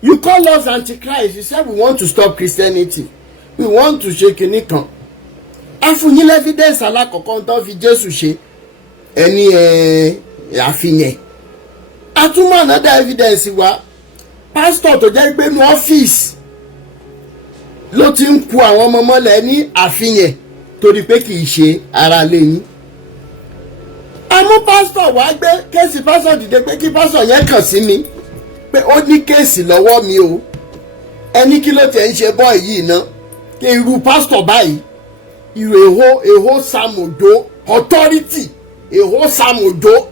You call us antichrist. You said we want to stop Christianity. We want to ṣe kinní kan. A fún yín evidence alákọ̀ọ́kọ́ tó fi Jésù ṣe. Ẹni àfihàn. A tún mọ̀ another evidence wa. Pastor tó jẹ́ pé ní ọ́fíìsì ló ti ń ku àwọn ọmọ mọ́lẹ̀ ní àfihàn torí pé kì í ṣe ara lẹ́yìn. Àmọ́ pastor wá gbé kéèsì pastor dìde pé kí pastor yẹn kàn sí mi pé ó ní kéèsì lọ́wọ́ mi o. Ẹni kí ló tẹ̀ ń ṣe bọ́ọ̀ yìí ná kí irú pastor báyìí irú èho Samojo authority èho Samojo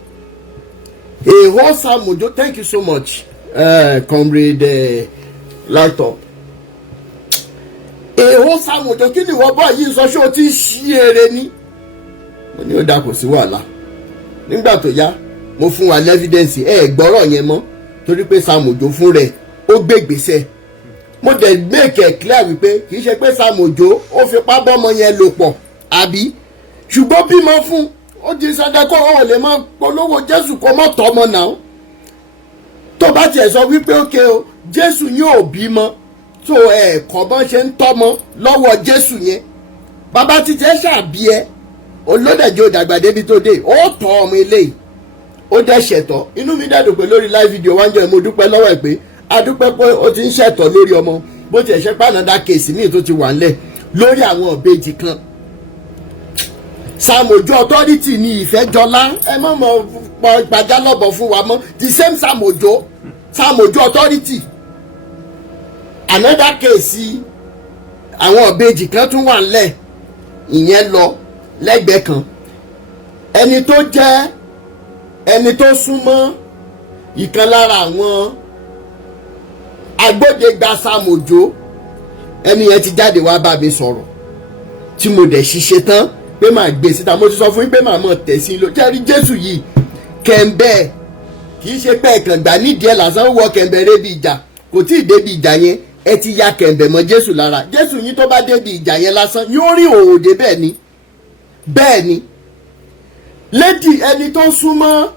thank you so much comrade laptop. Èho Samojo kí ni wọ́n bọ́ọ̀ yìí sọ ṣé o ti ṣí eré ní. Mo ní ó dà kò sí wàhálà. Nígbà tó yá mo fún wa evidence gbọ́rọ̀ yẹn mọ́ torí pé Samojo fún rẹ̀ ó gbé ìgbésẹ̀. Mo dẹ̀ make it clear wípé kì í ṣe pé Samojo ó fipá bọ́mọ yẹn lò pọ̀ àbí ṣùgbọ́n bímọ fún ó di sọdẹ́kọ̀ ó lè máa polówó Jésù kó mọ́ tọ́mọ náà. Tó bá tiẹ̀ sọ wípé ókè o Jésù yóò bímọ tó ẹ̀ẹ̀kọ́ bọ́n ṣe ń tọ́mọ lọ́wọ́ Jésù yẹn bàbá títí ẹ ṣàbí ẹ olódẹ̀jọ́ òdàgbà débi tó dé ó tọ́ ọmọ eléyìí ó dẹ̀ ṣẹ̀tọ́. Inú mi dẹ̀ dùn pé lórí live video wájú mo dúpẹ́ lọ́wọ́ ẹ̀ pé adúpẹ́ pé ó ti ń ṣẹ̀tọ́ lórí ọmọ bó tiẹ̀ ṣe pànàdà kéèsì míì tó ti wà ńlẹ̀ lórí àwọn ìbejì kan. Samojo authority ni Ìfẹ́jọlá ẹ má mọ gbàjá lọ́bọ̀ fún wa mọ́ the same Samojo authority. Another case àwọn ìbejì kan tún wà ńlẹ̀ ìyẹn lọ lẹ́gbẹ̀ẹ́ kan. Ẹni tó súnmọ́ ìkan lára àwọn agbódegba Samojo ẹni yẹn ti jáde wá bá mi sọ̀rọ̀ tí mo dẹ̀ ṣiṣẹ́ tán pé màá gbé síta. Mo ti sọ fún yín pé màá mọ̀ tẹ̀sí ló jẹ́rí Jésù yìí kẹ̀ǹbẹ́ kì í ṣe pé ẹ̀kàn gbà nídìí ẹ̀ lásán wọ kẹ̀ǹbẹ́ rébi ìjà kò tí ì débi ìjà yẹn ẹ ti ya kẹ̀ǹbẹ́ mọ́ Jésù lára. Jésù yín tó bá débi ìjà yẹn lásán yóò rí òòdè bẹ́ẹ̀ ni lady ẹni tó súnmọ́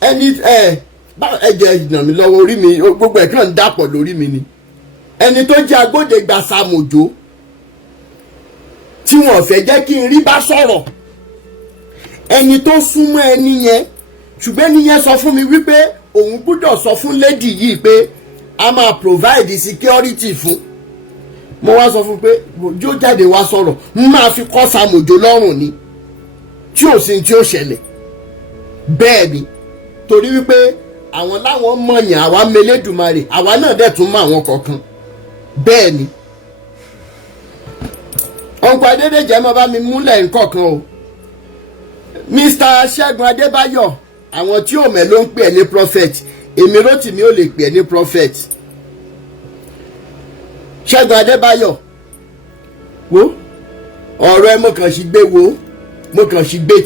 ẹni ẹ̀jẹ̀ ìdùnnà mi lọ́wọ́ orí mi gbogbo ẹ̀ kàn ń dàpọ̀ lórí mi ni. Ẹni tó jẹ́ agbódegba Samojo tí wọ́n fẹ́ jẹ́ kí n rí bá sọ̀rọ̀ ẹni tó súnmọ́ ẹni yẹn ṣùgbọ́n ẹni yẹn sọ fún mi wípé òun gbọ́dọ̀ sọ fún lady yìí pé a máa provide security fún. Mo wá sọ fún pé yóò jáde wá sọ̀rọ̀ n máa fi kọ́ Samojo lọ́rùn ni tí ò sí tí ó ṣẹlẹ̀ bẹ́ẹ̀ ni torí wípé àwọn láwọn mọ̀yàn àwa mẹlẹ́dùmarè àwa náà dẹ̀ tún mọ àwọn kọ̀ọ̀kan bẹ́ẹ̀ ni. Ọ̀pọ̀ Adédèjẹ́ máa bá mi múlẹ̀ nǹkan o. Mr. Ṣẹ́gun Adébáyọ̀ àwọn tí ò mẹ́ ló ń pè ẹ́ ní prophet èmi Rótìmí ò lè pè ẹ́ ní prophet. Ṣẹ́gun Adébáyọ̀ wo ọ̀rọ̀ ẹ mo kàn sí gbé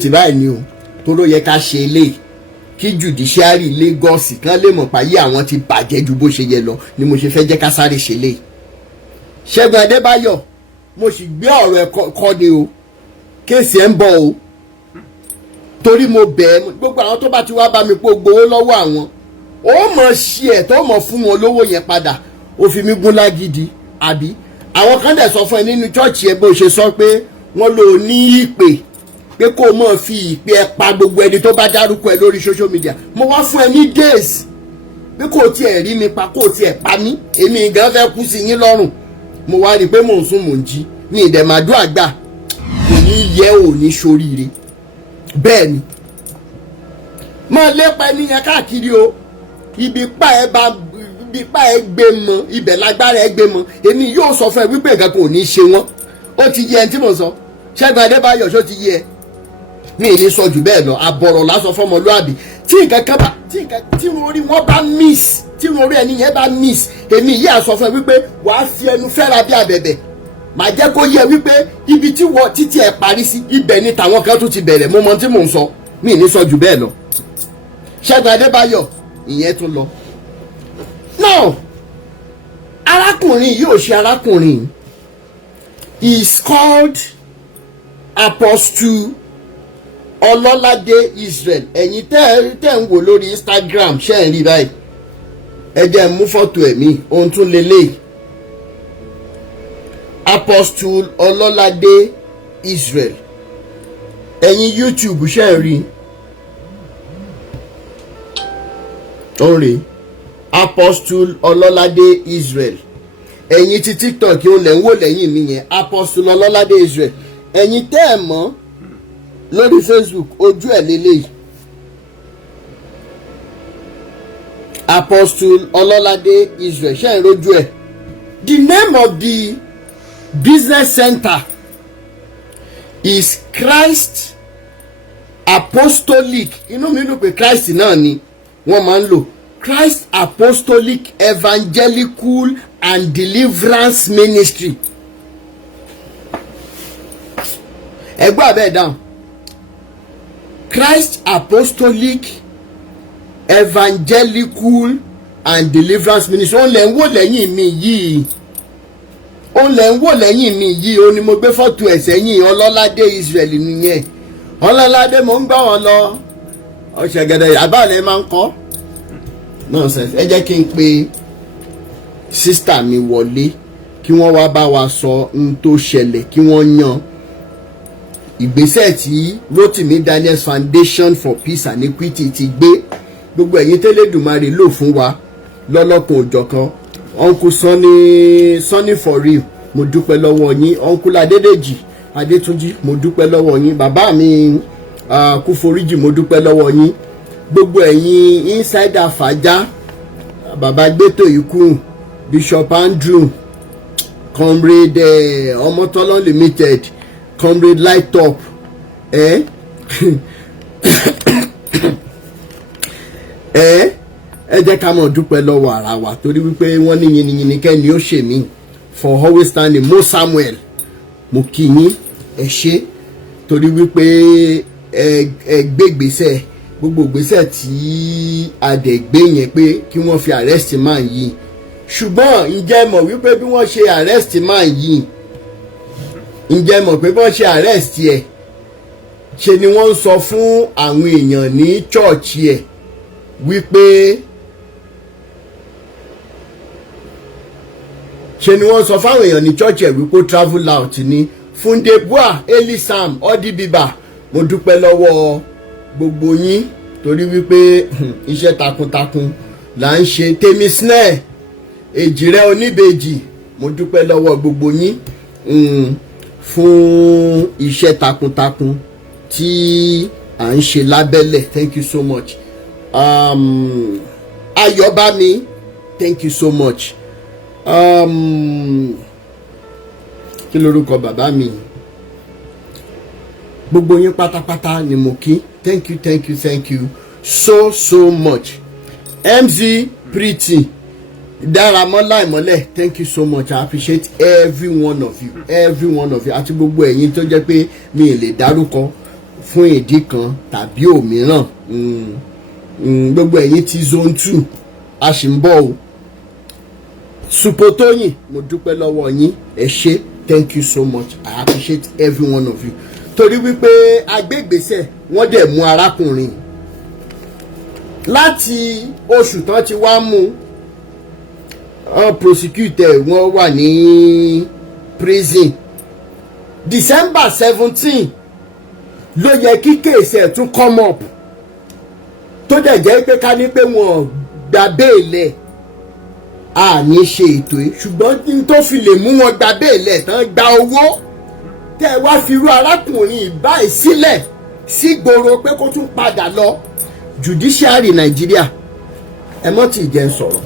tì báyìí ni o tó ló yẹ ká ṣe eléyìí kí judiciary Lagos kan lè mọ̀ páyé àwọn ti bàjẹ́ ju bó ṣe yẹ lọ ni mo ṣe fẹ́ jẹ́ ká sáré ṣe eléyìí. Ṣẹ́gun Adébáyọ̀ mo sì gbé ọ̀rọ̀ ẹ̀ kọ́ ni o kéèsì ẹ̀ ń bọ̀ o torí mo bẹ̀ ẹ́ gbogbo àwọn tó bá ti wá bá mi pé gbowó lọ́wọ́ àwọn ó mọ̀ ṣe ẹ̀ tó mọ̀ fún wọn lówó yẹn padà ó fi mí gún lágídí àbí àwọn kan dẹ̀ sọ fún ẹ nínú chọ́ọ̀chì ẹ bó ṣe sọ pé wọ́n lò ní ìpè pé kó o mọ̀ fi ìpè ẹ pa gbogbo ẹni tó bá dárúkọ ẹ lórí social media. Mo wá fún ẹ ní days pé kó o tiẹ̀ rí mi pa kó o tiẹ̀ pa mí èmi gan fẹ́ kú sí yín lọ́rùn. Mo wá rí i pé mò ń sùn mò ń jí ní ìdẹ̀màdúrà gbà kò ní yẹ ò ní ṣoríire bẹ́ẹ̀ ni. Máa lépa ẹni yẹn káàkiri o ibi pa ẹ gbé mọ ibẹ̀ lágbára ẹ gbé mọ èmi yóò sọ fún ẹ wípé nǹkan kò ní ṣe wọ́n ó ti yẹ ẹni tí mo sọ Ṣẹ́gun Adébáyọ̀ ṣó ti yẹ ẹ mi ní sọ jù bẹ́ẹ̀ lọ àbọ̀rọ̀ lásán fọmọlúàbí tí nǹkan kan bá tí orí wọn bá miss tí orí ẹni yẹn bá miss èmi yìí àsọ fún ẹ wípé wàá fi ẹnu fẹ́ra bí abẹ̀bẹ̀ màá jẹ́ kó yẹ wípé ibi tí wọ́n títí ẹ̀ parí sí ibẹ̀ ni tàwọn kan tún ti bẹ̀rẹ̀ mo mọ tí mò ń sọ mi ní sọ jù bẹ́ẹ̀ lọ. Ṣẹ́gun Adébáyọ̀ ìyẹn tún lọ. Now arákùnrin yìí ò ṣe arákùnrin he is called Apostel Ololade Israel ẹ̀yin tẹ́ ń wò lórí Instagram ṣe ń rí báyìí ẹ jẹ́ mú fọ́tò ẹ̀mí ohun tún lélẹ̀ Apostel Ololade Israel ẹ̀yin YouTube ṣe ń rí orin Apostel Ololade Israel ẹ̀yin ti TikTok yóò lẹ̀ ń wò lẹ́yìn mi yẹn Apostel Ololade Israel ẹ̀yin tẹ́ ẹ̀ mọ̀ lórí Facebook ojú ẹ̀ lélẹ́yìí Apostel Ololade Israel ṣe ń rojú ẹ̀. The name of the business center is Christ Apostolic inú mi dùn pé Christ náà ni wọ́n máa ń lò Christ Apostolic Evangelical and Deliverance Ministry. ẹgbẹ́ abẹ́ dáhùn Christ Apostolic Evangelical and Deliverance Ministry. Òun lẹ̀ ń wò lẹ́yìn mi yìí òun lẹ̀ ń wò lẹ́yìn mi yìí òun ni mo gbé fọ́tò ẹ̀ sẹ́yìn Ololade Israel nìyẹn. Ololade mo ń gbọ́ wọn lọ ọ̀ṣẹ̀gẹ̀dẹ̀ àbálẹ̀ máa ń kọ́ nonsense. ẹ jẹ́ kí n pe sísítà mi wọlé kí wọ́n wá bá wa sọ ohun tó ṣẹlẹ̀ kí wọ́n yan ìgbésẹ̀ tí Rotimi Daniels Foundation for Peace and Equity ti gbé. Gbogbo ẹ̀yin tẹ́lẹ̀dùmarè lò fún wa lọ́lọ́kan òjọ̀kan uncle Sunny for real mo dúpẹ́ lọ́wọ́ yín uncle Adédèjì Adétúnjí mo dúpẹ́ lọ́wọ́ yín bàbá mi Kúforíjì mo dúpẹ́ lọ́wọ́ yín gbogbo ẹ̀yin insider fàájà bàbá gbẹ́tò ikú Bishop Andrew comrade Ọmọtọ́lọ́ limited comrade light up ẹ jẹ́ ká mọ̀ dúpẹ́ lọ́wọ́ ara wa torí wípé wọ́n ní yìnyín kẹ́ni ó ṣe mí for always standing Mo Samuel mo kí yín ẹ ṣé torí wípé ẹ gbé gbèsè gbogbo gbèsè tí a dẹ̀ gbé yẹn pé kí wọ́n fi arrest man yìí ṣùgbọ́n ǹjẹ́ mọ̀ wípé bí wọ́n ṣe arrest man yìí ǹjẹ́ mọ̀ pé bí wọ́n ṣe arrest ẹ̀ ṣe ni wọ́n ń sọ fún àwọn èèyàn ní church ẹ̀ wípé ṣe ni wọ́n sọ fáwọn èèyàn ní church ẹ̀ wípé travel out ní Fundebua Elisam Odibiba mo dúpẹ́ lọ́wọ́ gbogbo yín torí wípé iṣẹ́ takuntakun là ń ṣe Tèmi Snare Èjìrẹ́ Oníbejì mo dúpẹ́ lọ́wọ́ gbogbo yín fún iṣẹ́ takuntakun tí à ń ṣe lábẹ́lẹ̀ thank you so much. Ayọ̀bámi thank you so much. Kí lorúkọ bàbá mi gbogbo yín pátápátá ni mo kí thank you so much. MZ Pretty Dáramọ́lá Ìmọ́lẹ̀ thank you so much. I appreciate every one of you àti gbogbo ẹ̀yin tó jẹ́ pé mi ì lè dárúkọ fún ìdí kan tàbí òmíràn. Gbogbo ẹ̀yin ti zone 2 a sì ń bọ̀ o Supotóyìn mo dúpẹ́ lọ́wọ́ yín ẹ ṣé thank you so much. I appreciate every one of you torí wípé agbègbèsẹ̀ wọ́n dẹ̀ mú arákùnrin láti oṣù tán ti wá mú prosecutor wọ́n wà ní prison December 17 ló yẹ kí kéèsì ẹ̀ tún come up tó dẹ̀ jẹ́ pé ká ní pé wọ́n gba béèlẹ̀ a ní ṣe ètò yìí ṣùgbọ́n tó fi lè mú wọn gba béèlẹ̀ tán gba owó tẹ́ ẹ wá fi irú arákùnrin báyìí sílẹ̀ sígboro pé kó tún padà lọ judiciary Nàìjíríà ẹ mọ́ tí ì jẹ́ ń sọ̀rọ̀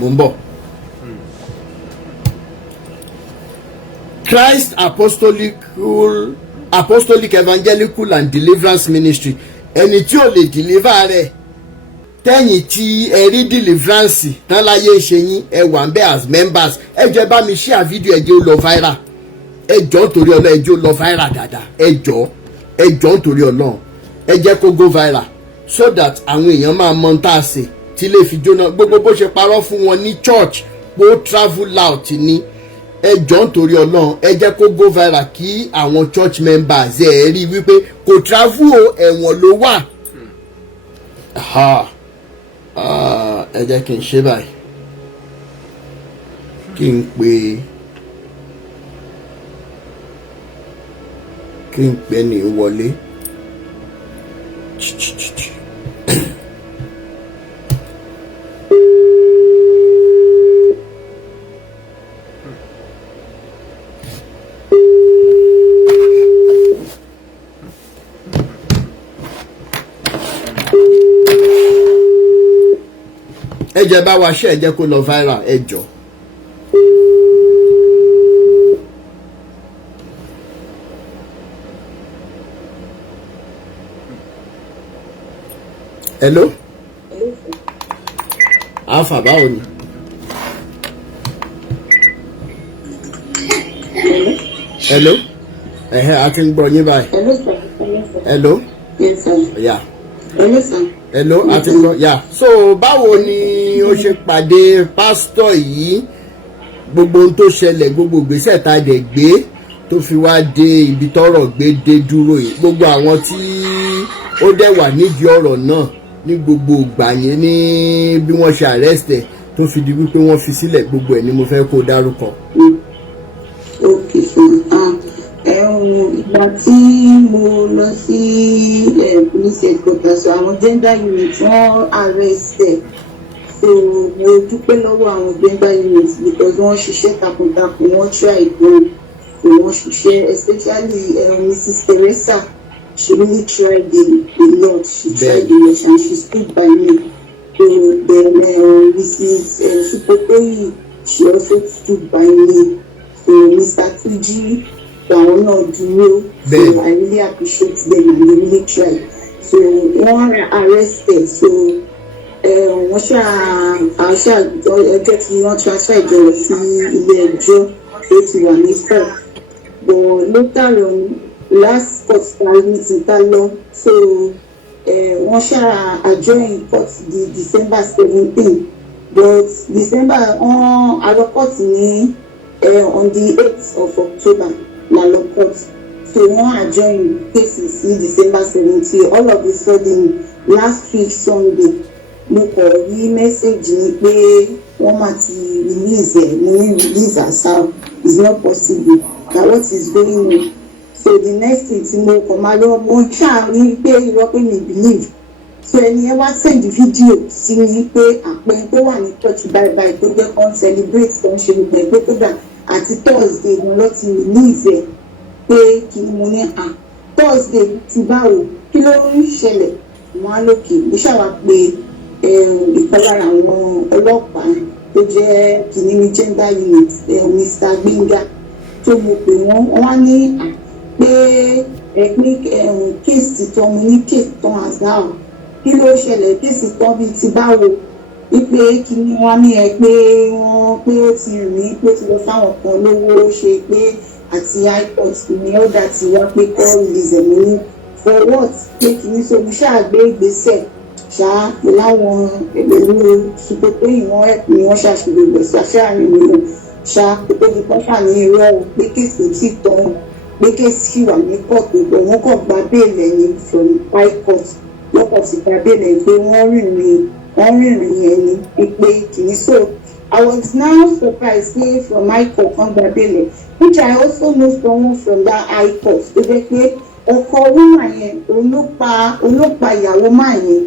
mo ń bọ̀. Christ Apostolic Evangelical and Deliverance Ministry ẹni tí ò lè deliver rẹ̀ tẹ́yìn tí ẹ rí deliverance tán láyé ṣe yín ẹ wà ń bẹ̀ as members ẹ jẹ́ bá mi share video ẹ jẹ́ ó lọ viral ẹ jọ̀ọ́ nítorí Ọlọ́run ẹ jẹ́ ó lọ viral dáadáa ẹ jọ̀ọ́ nítorí Ọlọ́run ẹ jẹ́ kó go viral so that àwọn èèyàn máa mọ tá a ṣe tí lè fi jóná gbogbo bó ṣe parọ́ fún wọn ní church pé ó travel out ní ẹ jọ̀ọ́ nítorí Ọlọ́run ẹ jẹ́ kó go viral kí àwọn church members ẹ rí wípé kò travel o ẹ̀wọ̀n ló wà. ẹ jẹ́ kí n ṣe báyìí kí n pè ní wọlé. ẹ jẹ́ bá wa ṣe ẹ jẹ́ kó lọ viral ẹ jọ̀ọ́. Hello? Alpha báwo ni? Hello? A ti ń gbọ́ yín báyìí. Hello, sir. Hello? Yes, sir. Yeah. Hello, sir. Hello, a ti ń gbọ́. Yeah. So báwo ni ó ṣe pàdé pásítọ̀ yìí? Gbogbo ohun tó ṣẹlẹ̀, gbogbo ìgbésẹ̀ tá a dẹ̀ gbé tó fi wá dé ibi tọ́rọ̀ gbé dé dúró yìí. Gbogbo àwọn tí ó dẹ̀ wà nídìí ọ̀rọ̀ náà ní gbogbo ìgbà yẹn ní bí wọ́n ṣe arrest tó fi di wípé wọ́n fi sílẹ̀, gbogbo ẹ̀ ni mo fẹ́ kó dárúkọ. Okay, so ìgbà tí mo lọ sí police headquarters àwọn gender unit wọ́n arrest so mo dúpẹ́ lọ́wọ́ àwọn gender unit because wọ́n ṣiṣẹ́ takuntakun, wọ́n try gan, so wọ́n ṣiṣẹ́ especially Mrs. Teresa. She really tried a lot. She tried a lot and she stood by me. So then Mrs. Supotoyi, she also stood by me. So Mr. Tuji, àwọn náà dúró. So I really appreciate them and they really tried. So one arrested. So wọ́n ẹjọ́ tí wọ́n transfer ìjọba sí ilé ẹjọ́ tó ti wà ní court. But later on, last court meeting ta lọ, so wọ́n adjourn court di December 17, but December àlọ court ní on the 8th of October la lọ court, so wọ́n adjourn cases sí December 17. All of a sudden last week Sunday mo kọ rí message ní pé wọ́n máa ti release mo ní release herself, it's not possible, na what is going on. So the next thing tí mo kàn máa lọ mo ṣáà rí pé irọ́ pé mi believe, so ẹni ẹ wá send video sí mi pé àpẹẹrẹ tó wà ní church báyìí tó jẹ́ kán celebrate tó ń ṣe gbogbo pé kódà àti Thursday wọn lọ ti release ẹ pé kí ni mo ní Thursday ti báwo kí ló ń ṣẹlẹ̀ wọn á lókè mo ṣàwà pé ìkan lára àwọn ọlọ́pàá tó jẹ́ kìíní gender unit Mr. Gbénga tó mo pè wọ́n wá ní pé kéèsì títọ́ mo ní kéèsì tán àzáà kí ló ṣẹlẹ̀ kéèsì tán bíi ti báwo wípé kí ni wọ́n ní pé wọ́n pé ó ti rìn pé ó ti lọ fáwọn kan lówó ṣe pé àti high court ní ọ̀dà tí wọ́n pé kọ́ release ẹ̀mí ní for what pé kì í so mo ṣàgbé ìgbésẹ̀ láwọn pẹ̀lú ṣùgbọ́n ìwọ̀n ẹ̀kú ni wọ́n ṣàṣìlò ìgbésẹ̀ àṣàrin nínú pé ní kọ́ṣà ní irọ́ pé kéèsì tí tán pé kéèsì wà ní kóòtù pé wọ́n kàn gba béèlì ẹni from high court lọ́kọ̀ sí gba béèlì ẹni pé wọ́n rìnrìn ẹni pé kìíní so I was now surprised pé from high court kan gba béèlì which I also know someone from that high court tó jẹ́ pé ọkọ woman yẹn òun ló pa ìyàwó máa yẹn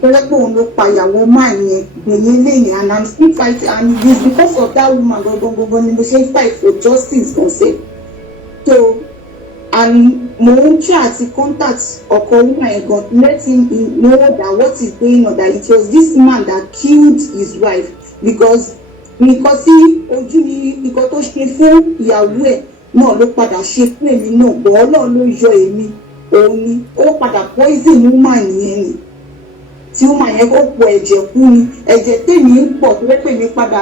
tó jẹ́ pé òun ló pa ìyàwó máa yẹn gbèyìn lẹ́yìn and I'm still fighting and it is because of that woman gangan ni mo ṣe ń fight for justice concept. So and mo ń try àti contact ọkọ woman yẹn gan let him know that what is going on, that it was this man that killed his wife because nǹkan tí ojú ni nǹkan tó ṣe fún ìyàwó ẹ̀ náà ló padà ṣe fún èmi náà bọ́ Ọlọ́run ló yọ èmi òun ni ó padà poison woman yẹn ni tí woman yẹn kó pọ̀ ẹ̀jẹ̀ kú ni ẹ̀jẹ̀ tèmi ń pọ̀ tó lẹ́pẹ̀ mi padà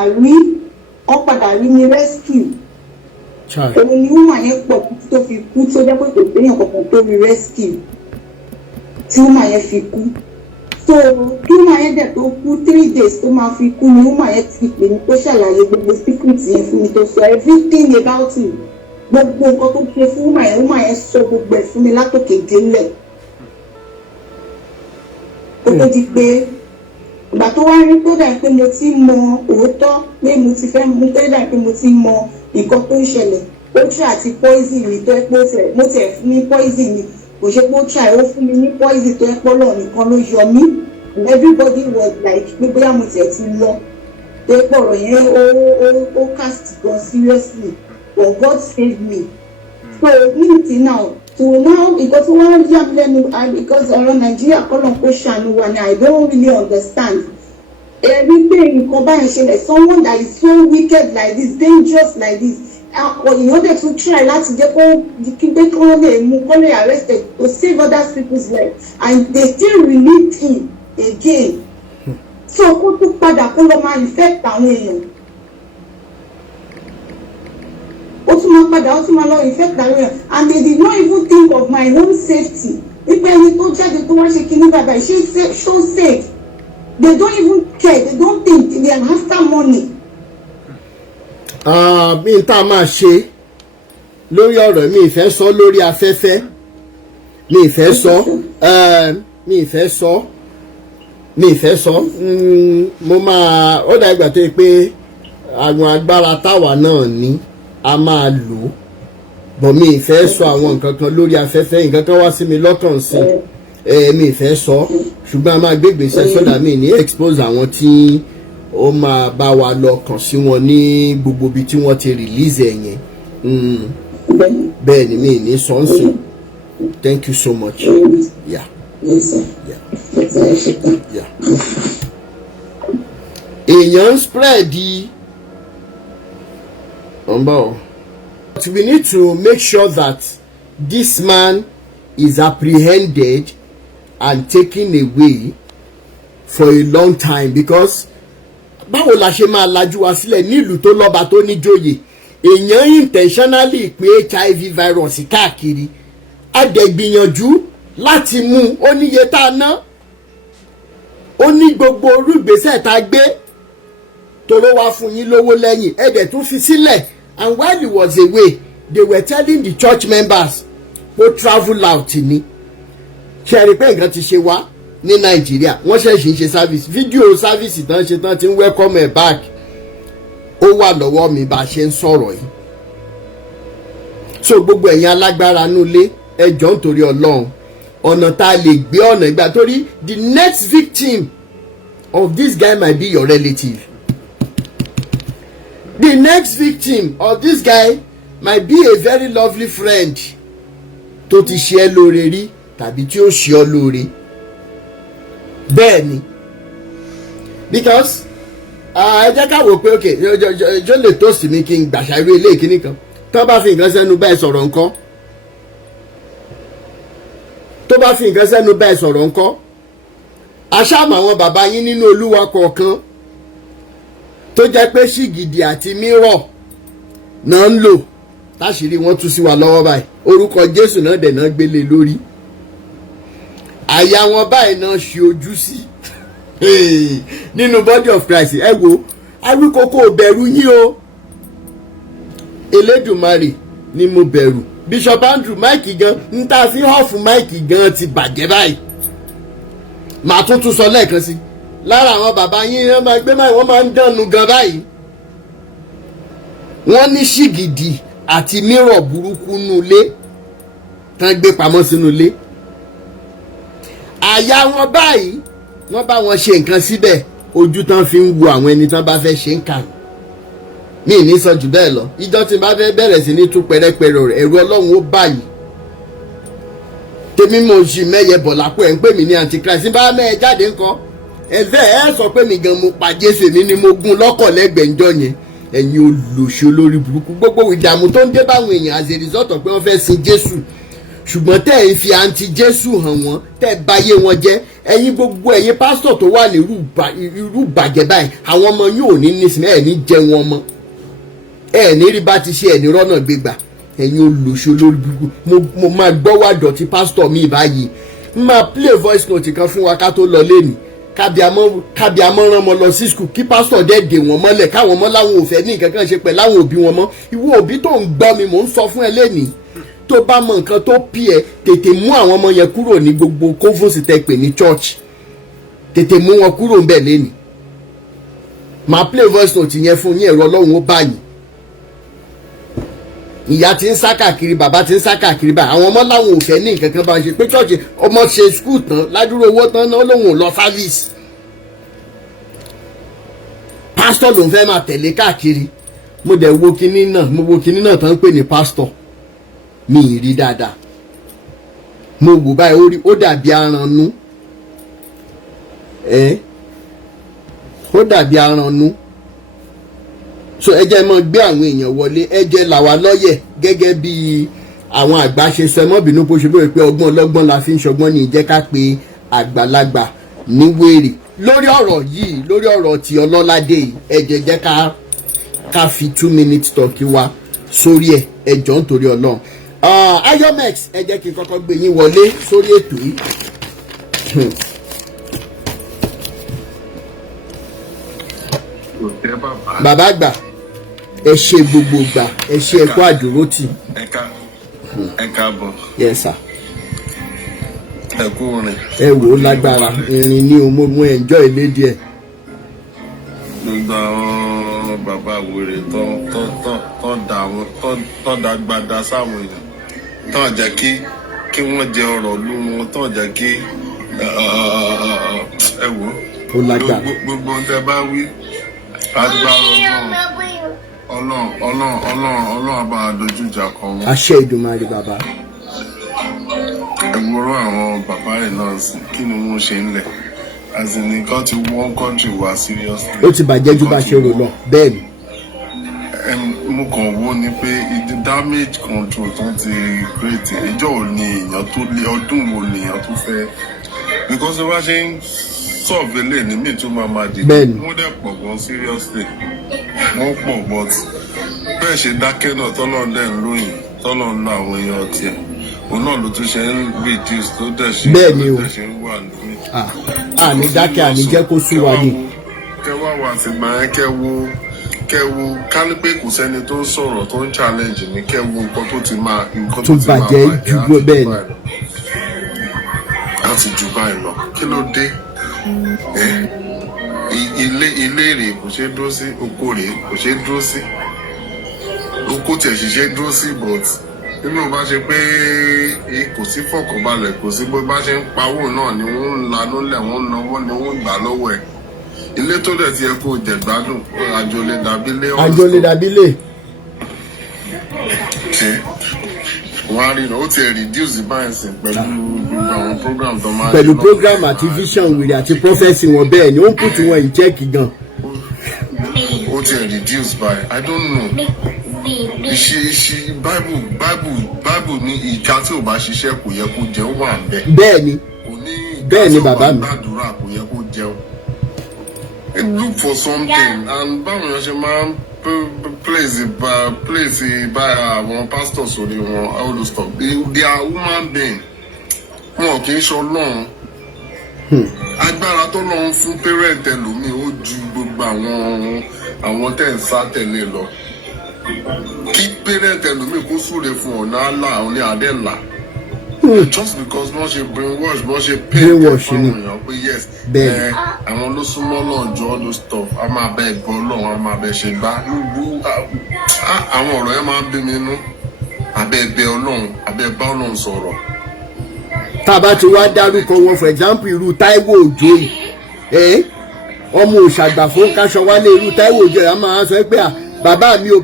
rí mi rescue òun ni woman yẹn pọ̀ tó fi kú tó jẹ́ pé kò gbéyàn kankan tó rí rescue tí woman yẹn fi kú so kí woman yẹn dẹ̀ tó kú 3 days tó máa fi kú ni woman yẹn ti pè mí tó ṣàlàyé gbogbo secret yẹn fún mi tó sọ everything about him gbogbo nǹkan tó ṣe fún woman yẹn sọ gbogbo ẹ̀ fún mi látòkè délẹ̀ ó tó di pé ìgbà tó wá rí tó dà pé mo ti mọ òótọ́ pé mo ti fẹ́ mú tó dà pé mo ti mọ nǹkan tó ń ṣẹlẹ̀ ó try àti poison mi tó ẹ pé mo tẹ̀ fún mi poison mi kò ṣe pé ó try ó fún mi ní poison tó ẹ pé Ọlọ́run nìkan ló yọ mí everybody was like pé bóyá mo tẹ̀ ti lọ tó ẹ pé ọ̀rọ̀ yẹn ó cast gan seriously but God saved me so unity now to now nǹkan tó wá yà mí lẹ́nu because ọ̀rọ̀ Nàìjíríà kọ́lọ̀ kó ṣàánú wa ni I don't really understand ẹ̀rí pé nǹkan báyìí ṣẹlẹ̀ someone that is so wicked like this dangerous like this èèyàn dẹ̀ tún try láti jẹ́ kó gbé kí wọ́n lè mú kó lè arrested to save other people's life and they still release him again so kó tún padà kó lọ máa infect àwọn èèyàn ó tún máa padà ó tún máa lọ infect àwọn èèyàn and they did not even think of my own safety wípé ẹni tó jáde tó wá ṣe kíní bàbá ṣe so safe they don't even care they don't think they are after money. bí n tá a máa ṣe lórí ọ̀rọ̀ mi ìfẹ́ sọ lórí afẹ́fẹ́ mi ìfẹ́ sọ mo máa ó dà ìgbà tó yẹ pé àwọn agbára táwa náà ní a máa lò ó bọ̀ mi ìfẹ́ sọ àwọn nǹkan kan lórí afẹ́fẹ́ nǹkan kan wá sí mi lọ́kàn sí mi ìfẹ́ sọ ṣùgbọ́n a máa gbé ìgbésẹ̀ sọ́dà mi ní expose àwọn tí ó máa bá wa lọ kàn sí wọn ní gbogbo ibi tí wọ́n ti release ẹ̀ yẹn bẹ́ẹ̀ ni mi ní sọ́nsìn thank you so much yeah. èèyàn spread di but we need to make sure that this man is apprehended and taken away for a long time because báwo la ṣe máa lajú wa sílẹ̀ nílùú tó lọ́ba tó níjòyè èèyàn intentionally pé HIV virus káàkiri a dẹ̀ gbìyànjú láti mú ó níye tá a ná ó ní gbogbo orúgbésẹ̀ tá a gbé toró wá fún yín lówó lẹ́yìn ẹ dẹ̀ tún fi sílẹ̀ and while he was away they were telling the church members go travel out ni ṣe rí pé nǹkan ti ṣe wá ní Nàìjíríà wọ́n ṣẹ̀ṣì ń ṣe service fídíò service tán ṣe tán ti ń welcome ẹ̀ back ó wà lọ́wọ́ mi bá a ṣe ń sọ̀rọ̀ yìí so gbogbo ẹ̀yin alágbára nulẹ̀ ẹ jọ̀ọ́ nítorí Ọlọ́run ọ̀nà tá a lè gbé ọ̀nà ìgbà torí the next victim of this guy might be your relative the next victim of this guy might be a very lovely friend tó ti ṣe ẹ́ lóore rí tàbí tí ó ṣe ọ́ lóore bẹ́ẹ̀ ni because ẹ jẹ́ ká wò pé ok jọ lè tó sí mi kí n gbàṣà irú ilé ìkíní kan tó bá fi nǹkan sẹ́nu báyìí sọ̀rọ̀ ńkọ́ tó bá fi nǹkan sẹ́nu báyìí sọ̀rọ̀ ńkọ́ aṣáàmù àwọn bàbá yín nínú Olúwa kọ̀ọ̀kan tó jẹ́ pé ṣìgìdì àti mírọ̀ náà ń lò táṣìírí wọn tú sí wa lọ́wọ́ báyìí orúkọ Jésù náà dẹ̀ náà gbélé lórí àyà wọn báyìí náà ṣe ojú sí nínú body of Christ ẹ wo awíkókó bẹ̀rù yín o Elédùmarè ni mo bẹ̀rù Bishop Andrew Mike gan ń ta fi họ́ọ̀fù Mike gan ti bàjẹ́ báyìí màá tún sọ lẹ́ẹ̀kan sí lára àwọn bàbá yín wọ́n máa gbé báyìí wọ́n máa ń dànù gan báyìí wọ́n ní ṣìgìdì àti mírọ̀ burúkú nulẹ̀ tán gbé pamọ́ sínú ilé àyà wọn báyìí wọ́n bá wọn ṣe nǹkan síbẹ̀ ojú tán fi ń wo àwọn ẹni tán bá fẹ́ ṣe ń kà mí ní sọ jù bẹ́ẹ̀ lọ ìjọ tí n bá fẹ́ bẹ̀rẹ̀ sí ní tú pẹrẹpẹrẹ rẹ̀ ẹ̀rù Ọlọ́run ó báyìí tèmi mo ṣì mẹ́yẹ bọ̀ lápò ẹ̀ ń pè mí ní antichrist ní bá mẹ́ẹ̀ jáde ńkọ́ ẹ̀fẹ́ ẹ̀ sọ pé mi gan mo pa Jésù èmi ni mo gún lọ́kọ̀ lẹ́gbẹ̀ẹ́ ńjọ́ yẹn ẹ̀yin olùṣe olórí burúkú gbogbo ìdààmú tó ń dé báwọn èèyàn as a result pé wọ́n fẹ́ sin Jésù ṣùgbọ́n tẹ́ ẹ̀ ń fi anti Jésù hàn wọ́n tẹ́ ẹ̀ báyé wọn jẹ́ ẹ̀yin gbogbo ẹ̀yin pásítọ̀ tó wà ní irú bàjẹ́ báyìí àwọn ọmọ yóò ní nísìnyí ẹ̀ ní jẹ wọn mọ́ ẹ̀ ní rí bá ti ṣe ẹ̀ ní rọ́nà gbégbà ẹ̀yin olùṣe olórí burúkú mo máa gbọ́ wá dọ̀tí pásítọ̀ mi báyìí máa play voice note kan fún wa ká tó lọ lẹ́nu kábíàmọ́ rán mọ́ lọ sí skul kí pásítọ̀ dẹ́ dè wọ́n mọ́lẹ̀ káwọn mọ́ láwọn ò fẹ́ ní nǹkan kan ṣe pẹ̀ láwọn òbí wọn mọ́ ìwọ òbí tó ń gbọ́ mi mò ń sọ fún ẹ lẹ́nìí tó bá mọ nǹkan tó pì ẹ́ tètè mú àwọn ọmọ yẹn kúrò ní gbogbo kófòsì tẹ́ pè ní church tètè mú wọn kúrò ńbẹ̀ lẹ́nìí. màá play voice note yẹn fún yín, ẹ̀rọ ọlọ́run ó bá yín. ìyá ti ń sá káàkiri, bàbá ti ń sá káàkiri báyìí, àwọn ọmọ láwọn ò fẹ́ ní nǹkan kan bá ń ṣe pé chọ́ọ̀chì ọmọ ṣe skul tán ládùúró owó tán náà lòun ò lọ sáfíìsì. pásítọ̀ ló ń fẹ́ máa tẹ̀lé káàkiri. mo dẹ̀ wo kinní náà tán ń pè ní pásítọ̀, mi ì rí dáadáa. mo wò báyìí ó dàbí arannú, ó dàbí arannú. so ẹ jẹ́ mọ́ gbé àwọn èèyàn wọlé, ẹ jẹ́ làwa lọ́yẹ̀ gẹ́gẹ́ bí àwọn àgbà ṣe sọ, ẹ mọ́ bínú bó ṣe bóyá pé ọgbọ́n ọlọ́gbọ́n la fi ń ṣọgbọ́n, ní ìjẹ́ ká pe àgbàlagbà ní wèrè lórí ọ̀rọ̀ yìí, lórí ọ̀rọ̀ ti Ọlọ́ládé yìí. ẹ jẹ́ ká fi 2 minutes talk wa sórí ẹ jọ̀ọ́ nítorí Ọlọ́run. Ayomex, ẹ jẹ́ kí n kọ́kọ́ gbé yín wọlé sórí ètò yìí. bàbá àgbà, ẹ ṣe gbogbo gbà, ẹ ṣe ẹ̀kọ́ àdúrótì. ẹ káàbọ̀. Yes sir. ẹ kú orin. ẹ wò ó lágbára, irin ní o mo enjoy ilé díẹ̀. gbogbo àwọn bàbá wèrè tó dàgbàdà sáwọn èèyàn tó jẹ́ kí wọ́n jẹ ọ̀rọ̀ lú wọn, tó jẹ́ kí ẹ wò ó lágbára. gbogbo ohun tẹ́ bá wí agbára Ọlọ́run bá dojú ìjà kọ wọn. àṣẹ Ìdùmarè bàbá. ẹ̀wòrán àwọn bàbá rẹ̀ náà sí kí ni wọ́n ṣe ń lẹ̀ àzìnìkan ti wọ́n country wá seriously. ó ti bàjẹ́ ju bá ṣe rò lọ bẹ́ẹ̀ ni. mo kàn wò ni pé damage control tó ti create ìjọ ò ní èèyàn tó lé ọdún wo lèèyàn tó fẹ́ because wọ́n ṣe ń sọ̀vẹ́lẹ̀ ní mi tó máa dìde wọ́n dẹ̀ pọ̀ gan seriously wọ́n pọ̀ but bẹ́ẹ̀ ṣe dákẹ́ náà tọ́lọ́ dẹ̀ ń lóyìn tọ́lọ́ ń lo àwọn èèyàn tiẹ̀ òun náà ló tún ṣe ń reduce tó dẹ̀ ṣe ń wà lórí. àní dákẹ́ àní jẹ́ kó sú wa ni. kẹwàá wà tìgbà yẹn kẹwo ká ní pé kò sẹ́ni tó ń sọ̀rọ̀ tó ń challenge ní kẹwo nǹkan tó ti máa bàjẹ́ ju bẹ́ẹ̀ ni. láti jù báyìí lọ kí ló dé ilé rèé kò ṣeé dúró sí, oko rèé kò ṣeé dúró sí, oko tẹ̀ ṣiṣẹ́ dúró sí but nínú bá ṣe pé kò sí fọkànbalẹ̀, kò sí bó bá ṣe ń pawó náà ni wọ́n ń lanú lẹ̀, wọ́n ń náwó ni wọ́n ń gbà lọ́wọ́ ẹ̀. ilé tó dẹ̀ ti yẹ kó jẹ̀ gbádùn àjọlé dàbílé. àjọlé dàbílé. wọ́n á rí iná ó ti reduce báyìí sí pẹ̀lú gbogbo àwọn program tó máa ń. pẹ̀lú program àti vision wèrè àti prophecy wọn bẹ́ẹ̀ ni ó ń put wọn in check gan. ó ti reduce báyìí I don't know. ìṣe bible ní ìka tí ò bá ṣiṣẹ́ kò yẹ kó jẹun wà bẹ́ẹ̀. bẹ́ẹ̀ ni bàbá mi. gbàdúrà kò yẹ kó jẹun. look for something and báwọn yẹn ṣe máa ń place by àwọn pastors orí wọn all those stuff they are human being wọn kì í ṣe Ọlọ́run. agbára tó lọ́n fún parent ẹlòmíì ó ju gbogbo àwọn tẹ̀ ń sá tẹ̀lé lọ. kí parent ẹlòmíì kó súre fún ọ̀nà àlà òní àdẹ́là just because wọ́n ṣe brainwash wọ́n ṣe pain fáwọn èèyàn pé yes àwọn ló súnmọ́ náà jọ all those stuff a máa bẹ ẹ̀gbọ́n Ọlọ́run a máa bẹ ṣe gbá àwọn ọ̀rọ̀ yẹn máa ń bí mi nú abẹ́ ẹ̀bẹ̀ Ọlọ́run abẹ́ bá Ọlọ́run sọ̀rọ̀. tá a bá ti wá dárúkọ wọn for example irú Táíwò Òjó yìí ọmọ òṣàgbà fún káṣọ wálé irú Táíwò Òjó yìí a máa sọ pé bàbá mi ò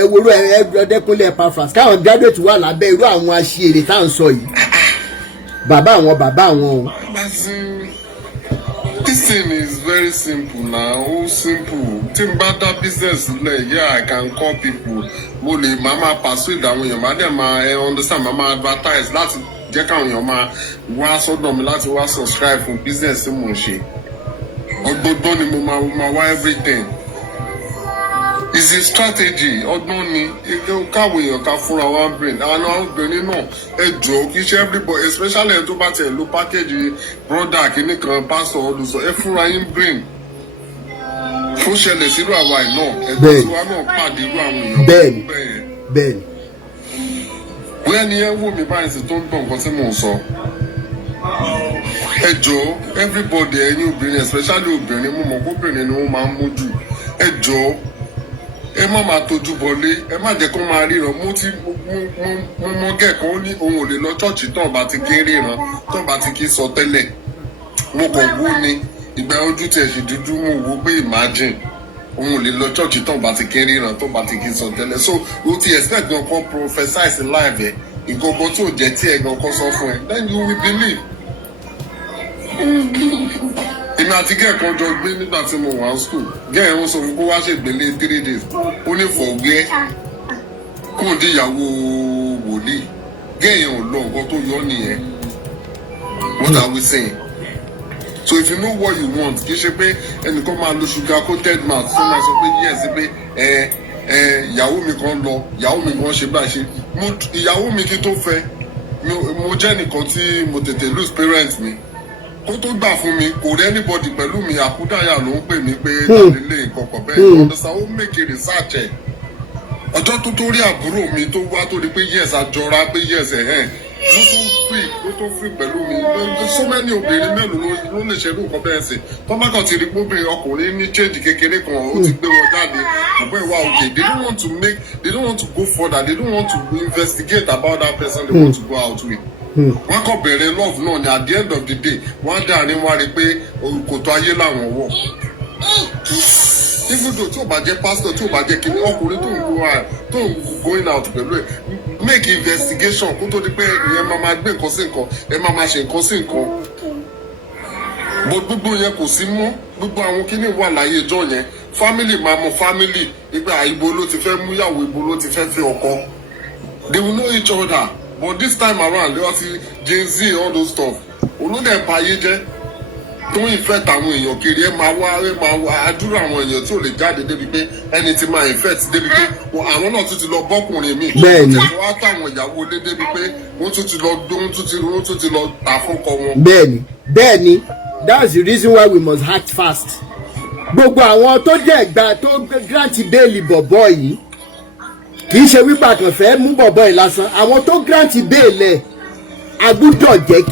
ẹ worú ẹ Ọdẹ́kúnlé Epaphras káwọn graduate wà lábẹ́ irú àwọn aṣèrè tá à ń sọ yìí bàbá àwọn o. This thing is very simple now, ó simple. Tí n bá dá business lẹ̀, yeah, I can call people. Mo lè máa persuade àwọn èèyàn, máa dẹ̀ máa understand, máa advertise láti jẹ́ káwọn èèyàn máa wá sọ́dọ̀ mi láti wá subscribe fún business tí mò ń ṣe. Ọgbọ́n ni mo máa wá everything. It's a strategy, ọgbọ́n ni káwọn èèyàn ká fúnra one brain. Àwọn obìnrin náà ẹ jọ kí ṣe everybody especially ẹni tó bá tiẹ̀ lo package brother kìíní kan pastor olùsọ ẹ fúnra yín brain. Fún ṣẹlẹ̀ sírú àwa ẹ̀ náà ẹgbẹ́ tí wa náà pàdé irú àwọn èèyàn. Bẹ́ẹ̀ni. Bóyá ni ẹ wò mí báyìí sí tó ń gbọ́ nǹkan tí mò ń sọ. ẹ jọ̀ọ́ everybody ẹ̀yin obìnrin especially obìnrin mo mọ̀ kóbìnrin ni wọ́n máa ń mójú ẹ jọ̀ọ́ ẹ má máa tójú bọlé ẹ má jẹ́ kó máa ríran mo mọ gẹ̀ẹ́kan ó ní òun ò lè lọ ṣọ́ọ̀ṣì tán bá ti kí ríran tán bá ti kí sọ tẹ́lẹ̀ mo kàn wú ni ìgbà ojú tiẹ̀ sì dúdú mo wò pé imagine òun ò lè lọ ṣọ́ọ̀ṣì tán bá ti kí ríran tán bá ti kí sọ tẹ́lẹ̀ so o ti expect gan kan prophesize live ẹ̀ ìkọ̀kọ̀ tí ò jẹ́ tí ẹ̀ gan kan sọ fún ẹ then you will believe. èmi àti gẹ́ẹ̀kan jọ gbé nígbà tí mo wà ní school gẹ́ẹ̀ wọ́n sọ fún kó wá ṣègbélé 3 days ó ní fọ̀wẹ́ kó di ìyàwó wòlíì gẹ́ẹ̀ ò lọ nǹkan tó yọ nìyẹn what are we saying so if you know what you want kì í ṣe pé ẹnìkan máa lo sugar coated mouth tó máa sọ pé yes pé ìyàwó mi kan lọ ìyàwó mi kan ṣe báyìí ṣe ìyàwó mi kí tó fẹ́ mo jẹ́ nìkan tí mo tètè lose parents mi kó tó gbà fún mi kò rí anybody pẹ̀lú mi àkúdàyà ló ń pè mí pé lálélé nǹkan kan bẹ́ẹ̀ ọ̀dọ́sà ó make research ẹ̀ ọjọ́ tó tó rí àbúrò mi tó wá tó rí pé yes àjọra pé yes ló tó free pẹ̀lú mi so many obìnrin mélòó ló lè ṣerú nǹkan bẹ́ẹ̀ sí tọ́mọ́kàn ti rí póbìnrin ọkùnrin ní change kékeré kan ó ti gbé wọn jáde àbọ̀ ìwà òkè they don't want to go further they don't want to investigate about that person they want to go out with. Wọ́n kàn bẹ̀rẹ̀ love náà ni at the end of the day wọ́n á dàrin wá rí pé kòtò ayé làwọn wọ̀ even though tí o bá jẹ́ pastor tí o bá jẹ́ kíní ọkùnrin tó ń going out pẹ̀lú ẹ̀ make investigation kó tó di pé ìyẹn máa gbé nǹkan sí nǹkan ẹ máa ṣe nǹkan sí nǹkan gbogbo yẹn kò sí mọ́ gbogbo àwọn kíní wà láyé ìjọ yẹn family máa mọ family ìgbà ibo ló ti fẹ́ múyàwó ibo ló ti fẹ́ fi ọkọ they will know each other. But this time around, they were see Gen Z, all those stuff. Olóde ẹ̀páyé jẹ́ tó ń infect àwọn èèyàn kiri ẹ máa wá àdúrà àwọn èèyàn tí ò lè jáde débi pé ẹni tí máa infect débi pé àwọn náà tún ti lọ bọ́kùnrin mi. Bẹ́ẹ̀ni. Wọ́n á táwọn ìyàwó lé débi pé wọ́n tún ti lọ tà fúnkọ wọn. Bẹ́ẹ̀ni that's the reason why we must act fast. Gbogbo àwọn tó jẹ́ ìgbà tó grant bẹ́ẹ̀lì bọ̀bọ̀ yìí kì í ṣe wípé àkànfẹ́ mú bọ̀bọ̀ yìí lásán àwọn tó grant bẹ́ẹ̀lẹ̀ agbúdọ̀ jẹ́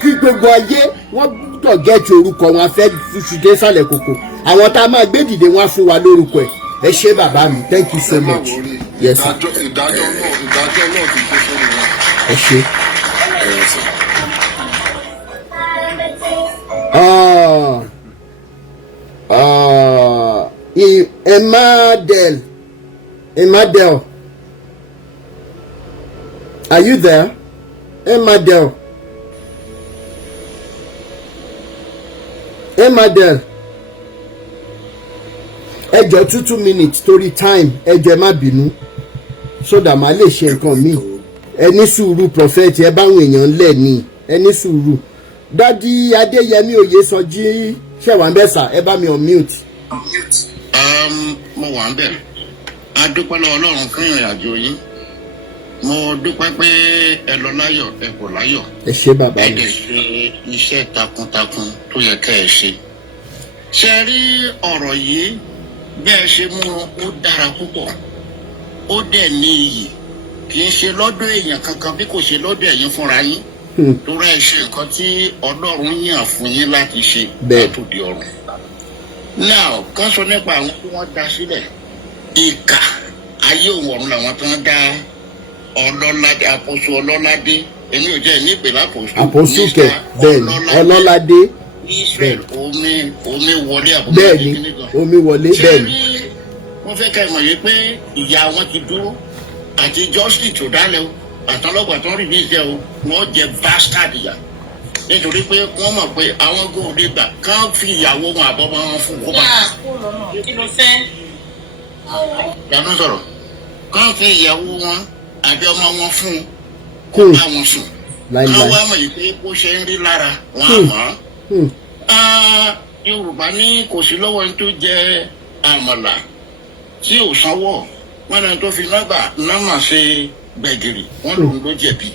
kí gbogbo ayé wọ́n gbúdọ̀ gẹ́ẹ̀tì orúkọ wọn afẹ́ ṣùdé sálẹ̀ kòkò àwọn tá a máa gbé dìde wọn á fún wa lórúkọ ẹ ṣé bàbá mi thank you so much. Yes sir. ìdájọ́ náà ti ṣe fún mi. ẹ ṣé. Emadel, are you there? Emadel, ẹ jọ̀ọ́ 2 minutes torí time ẹ jọ̀ọ́ ẹ má bínú so that màá lè ṣe nǹkan mi ẹ ní sùúrù prophet ẹ báwọn èèyàn lẹ̀ ní ẹ ní sùúrù dádì Adéyẹmí Oyèsọjí ṣẹ̀wá ń bẹ̀ sà ẹ bá mi on mute. Mo wà ń bẹ̀. A dúpẹ́ lọ́wọ́ Ọlọ́run fún ìrìn àjò yín. Mo dúpẹ́ pé ẹ lọ láyọ̀ ẹ kò láyọ̀. Ẹ ṣé bàbá mi. Ẹ dẹ̀ ṣe iṣẹ́ takuntakun tó yẹ ká ẹ ṣe. Ṣé rí ọ̀rọ̀ yìí bí ẹ ṣe mú ó dára púpọ̀. Ó dẹ̀ ní iyì. Kì í ṣe lọ́dọ̀ èèyàn kankan bí kò ṣe lọ́dọ̀ ẹ̀yin fúnra yín. Torí ẹ ṣe nǹkan tí Ọlọ́run yàn fún yín láti ṣe látòdì ọ̀run. Now, ká sọ nípa àwọn tí wọ́n dá sílẹ̀. Ìkà ayé òun ọ̀run làwọn tó ń dá Ọlọ́ládé àpòsù Ọlọ́ládé èmi ò jẹ́ ní ìpè lápòsù. Àpòsù kẹ bẹ́ẹ̀ni Ọlọ́ládé. Israel omi wọlé àbúrò bẹ́ẹ̀ni omi wọlé bẹ́ẹ̀ni. Wọ́n fẹ́ ká ìmọ̀ yìí pé ìyá wọn ti dúró àti justice tó dálẹ̀ o àtàlọ́gbà tó ń rí ní ìjẹ́ o wọ́n jẹ bastard yà nítorí pé wọ́n mọ̀ pé àwọn góòlù gbà kán fi ìyàwó wọn àbọ̀mọ́ wọn fún kó bá. Ìyàwó sọ̀rọ̀ kán fi ìyàwó wọn àbí ọmọ wọn fún kó bá wọn sùn. Kán wá mọ̀ yìí pé bó ṣe ń rí lára wọn àmọ́. Yorùbá ní kò sí lọ́wọ́ ní tó jẹ àmàlà tí ò sanwó wọn náà tó fi nọ́mbà ṣe gbẹ̀gìrì wọn lòun ló jẹ̀bi.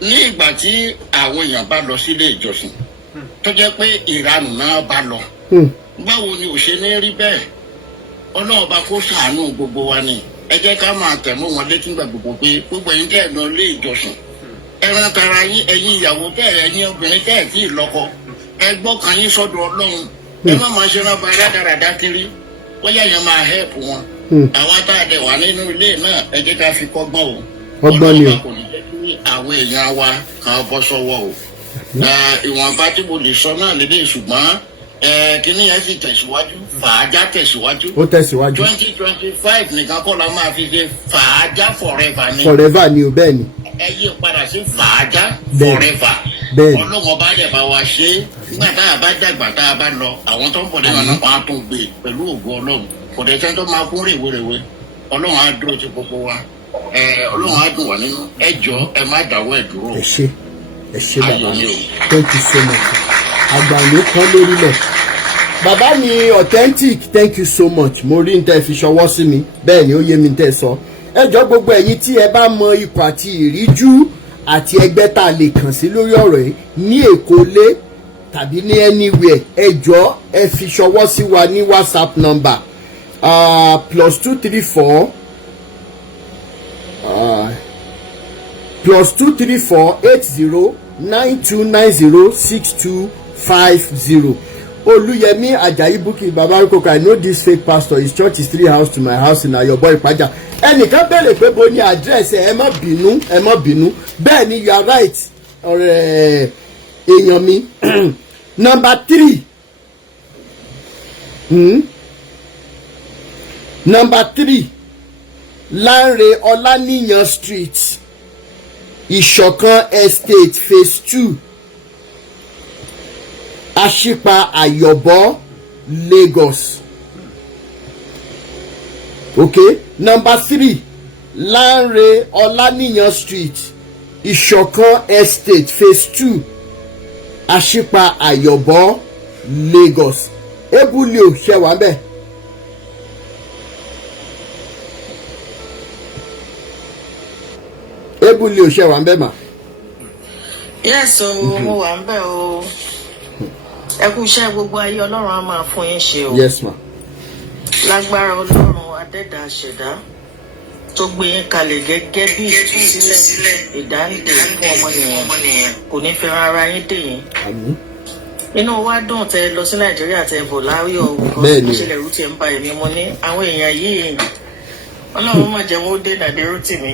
Ní ìgbà tí àwọn èèyàn bá lọ sílé ìjọsìn tó jẹ́ pé ìranù náà bá lọ báwo ni ò ṣe ní rí bẹ́ẹ̀ Ọlọ́run bá kó ṣàánú gbogbo wa ni ẹ jẹ́ ká máa tẹ̀mọ́ wọn létí gbà gbogbo pé gbogbo ẹ̀yin tẹ́ ẹ̀ lọ lé ìjọsìn ẹran tara yín ẹ̀yin ìyàwó ẹ̀yin obìnrin tí ì lọ́kọ ẹ gbọ́ kan yín sọ́dọ̀ Ọlọ́run ẹ má máa ṣe rán ba rádaràdá kiri bóyá yẹn máa help wọn àwọn tá a dẹ̀ wà nínú ilé náà ẹ jẹ́ ká fi kọ́gbọ́n o ọgbọ́n ni o kò ní jẹ́ kí àwọn èèyàn wa kan bọ́ sọ́wọ́ o ìwọ̀nba tí mo lè sọ náà lédè ṣùgbọ́n kíní yẹn sì tẹ̀síwájú fàájà tẹ̀síwájú ó tẹ̀síwájú 2025 nìkan kọ́ la máa fi ṣe fàájà forever ni forever ni o bẹ́ẹ̀ ni ẹ yí padà sí fàájà forever Ọlọ́run bá dẹ̀ bá wa ṣe nígbà tá a bá dàgbà tá a bá lọ àwọn tó ń bọ̀ nínú náà wọ́n á tún gbé pẹ̀lú ògo Ọlọ́run kò dẹ̀ sẹ́ni tó máa kún rèwerèwe Ọlọ́run á dúró ti gbogbo wa Ọlọ́run á dùn wá nínú ẹ jọ̀ọ́ ẹ má dáwọ́ ẹ̀ dúró. ẹ ṣé bàbá mi thank you so much àgbàlú kan lórílẹ̀ bàbá mi authentic thank you so much mo rí n tẹ́ fi ṣọwọ́ sí mi bẹ́ẹ̀ ni ó yé mi tẹ́ sọ ẹ jọ̀ọ́ gbogbo ẹ̀yin tí ẹ bá mọ ipò àti ìríjú àti ẹgbẹ́ tá a lè kàn sí lórí ọ̀rọ̀ yìí ní Èkó lé tàbí ní anywhere ẹ jọ̀ọ́ ẹ fi ṣọwọ́ sí wa ní WhatsApp number +234 +234 8092906250 Olúyẹmí Ajayi Bukki Babarukoka I know this fake pastor his church is 3 house to my house in Ayobo Ipaja ẹnìkan béèrè pé bo ni address ẹ má bínú bẹ́ẹ̀ ni you are right ọ̀rẹ́ èèyàn mi number 3 Lanre Ọláníyàn Street Ìṣọ̀kan Estate phase 2 Àṣìpa Àyọ̀bọ̀ Lagos okay number 3 Lanre Ọláníyàn Street Ìṣọ̀kan Estate phase 2 Àṣìpa Àyọ̀bọ̀ Lagos ebule o ṣe wà ńbẹ̀ ebule o ṣe wà ńbẹ̀ mà. yes o mo wà ńbẹ̀ o ẹ kú iṣẹ́ gbogbo ayé Ọlọ́run á máa fún yín ṣe o. yes ma. lágbára Ọlọ́run adẹ́dàá ṣẹ̀dá tó gbé yín kalẹ̀ gẹ́gẹ́ bí ìtúsílẹ̀ ìdáǹdè fún ọmọnìyàn kò ní fi ara yín dè yín. àmín. inú wa dùn tẹ́ lọ sí Nàìjíríà tẹ́ bọ̀ láyọ̀ bẹ́ẹ̀ni ìṣẹ̀lẹ̀ rú tiẹ̀ ń ba èmi mo ní àwọn èèyàn yìí Ọlọ́run má jẹ́ wọn ó dé nàdérú tì mí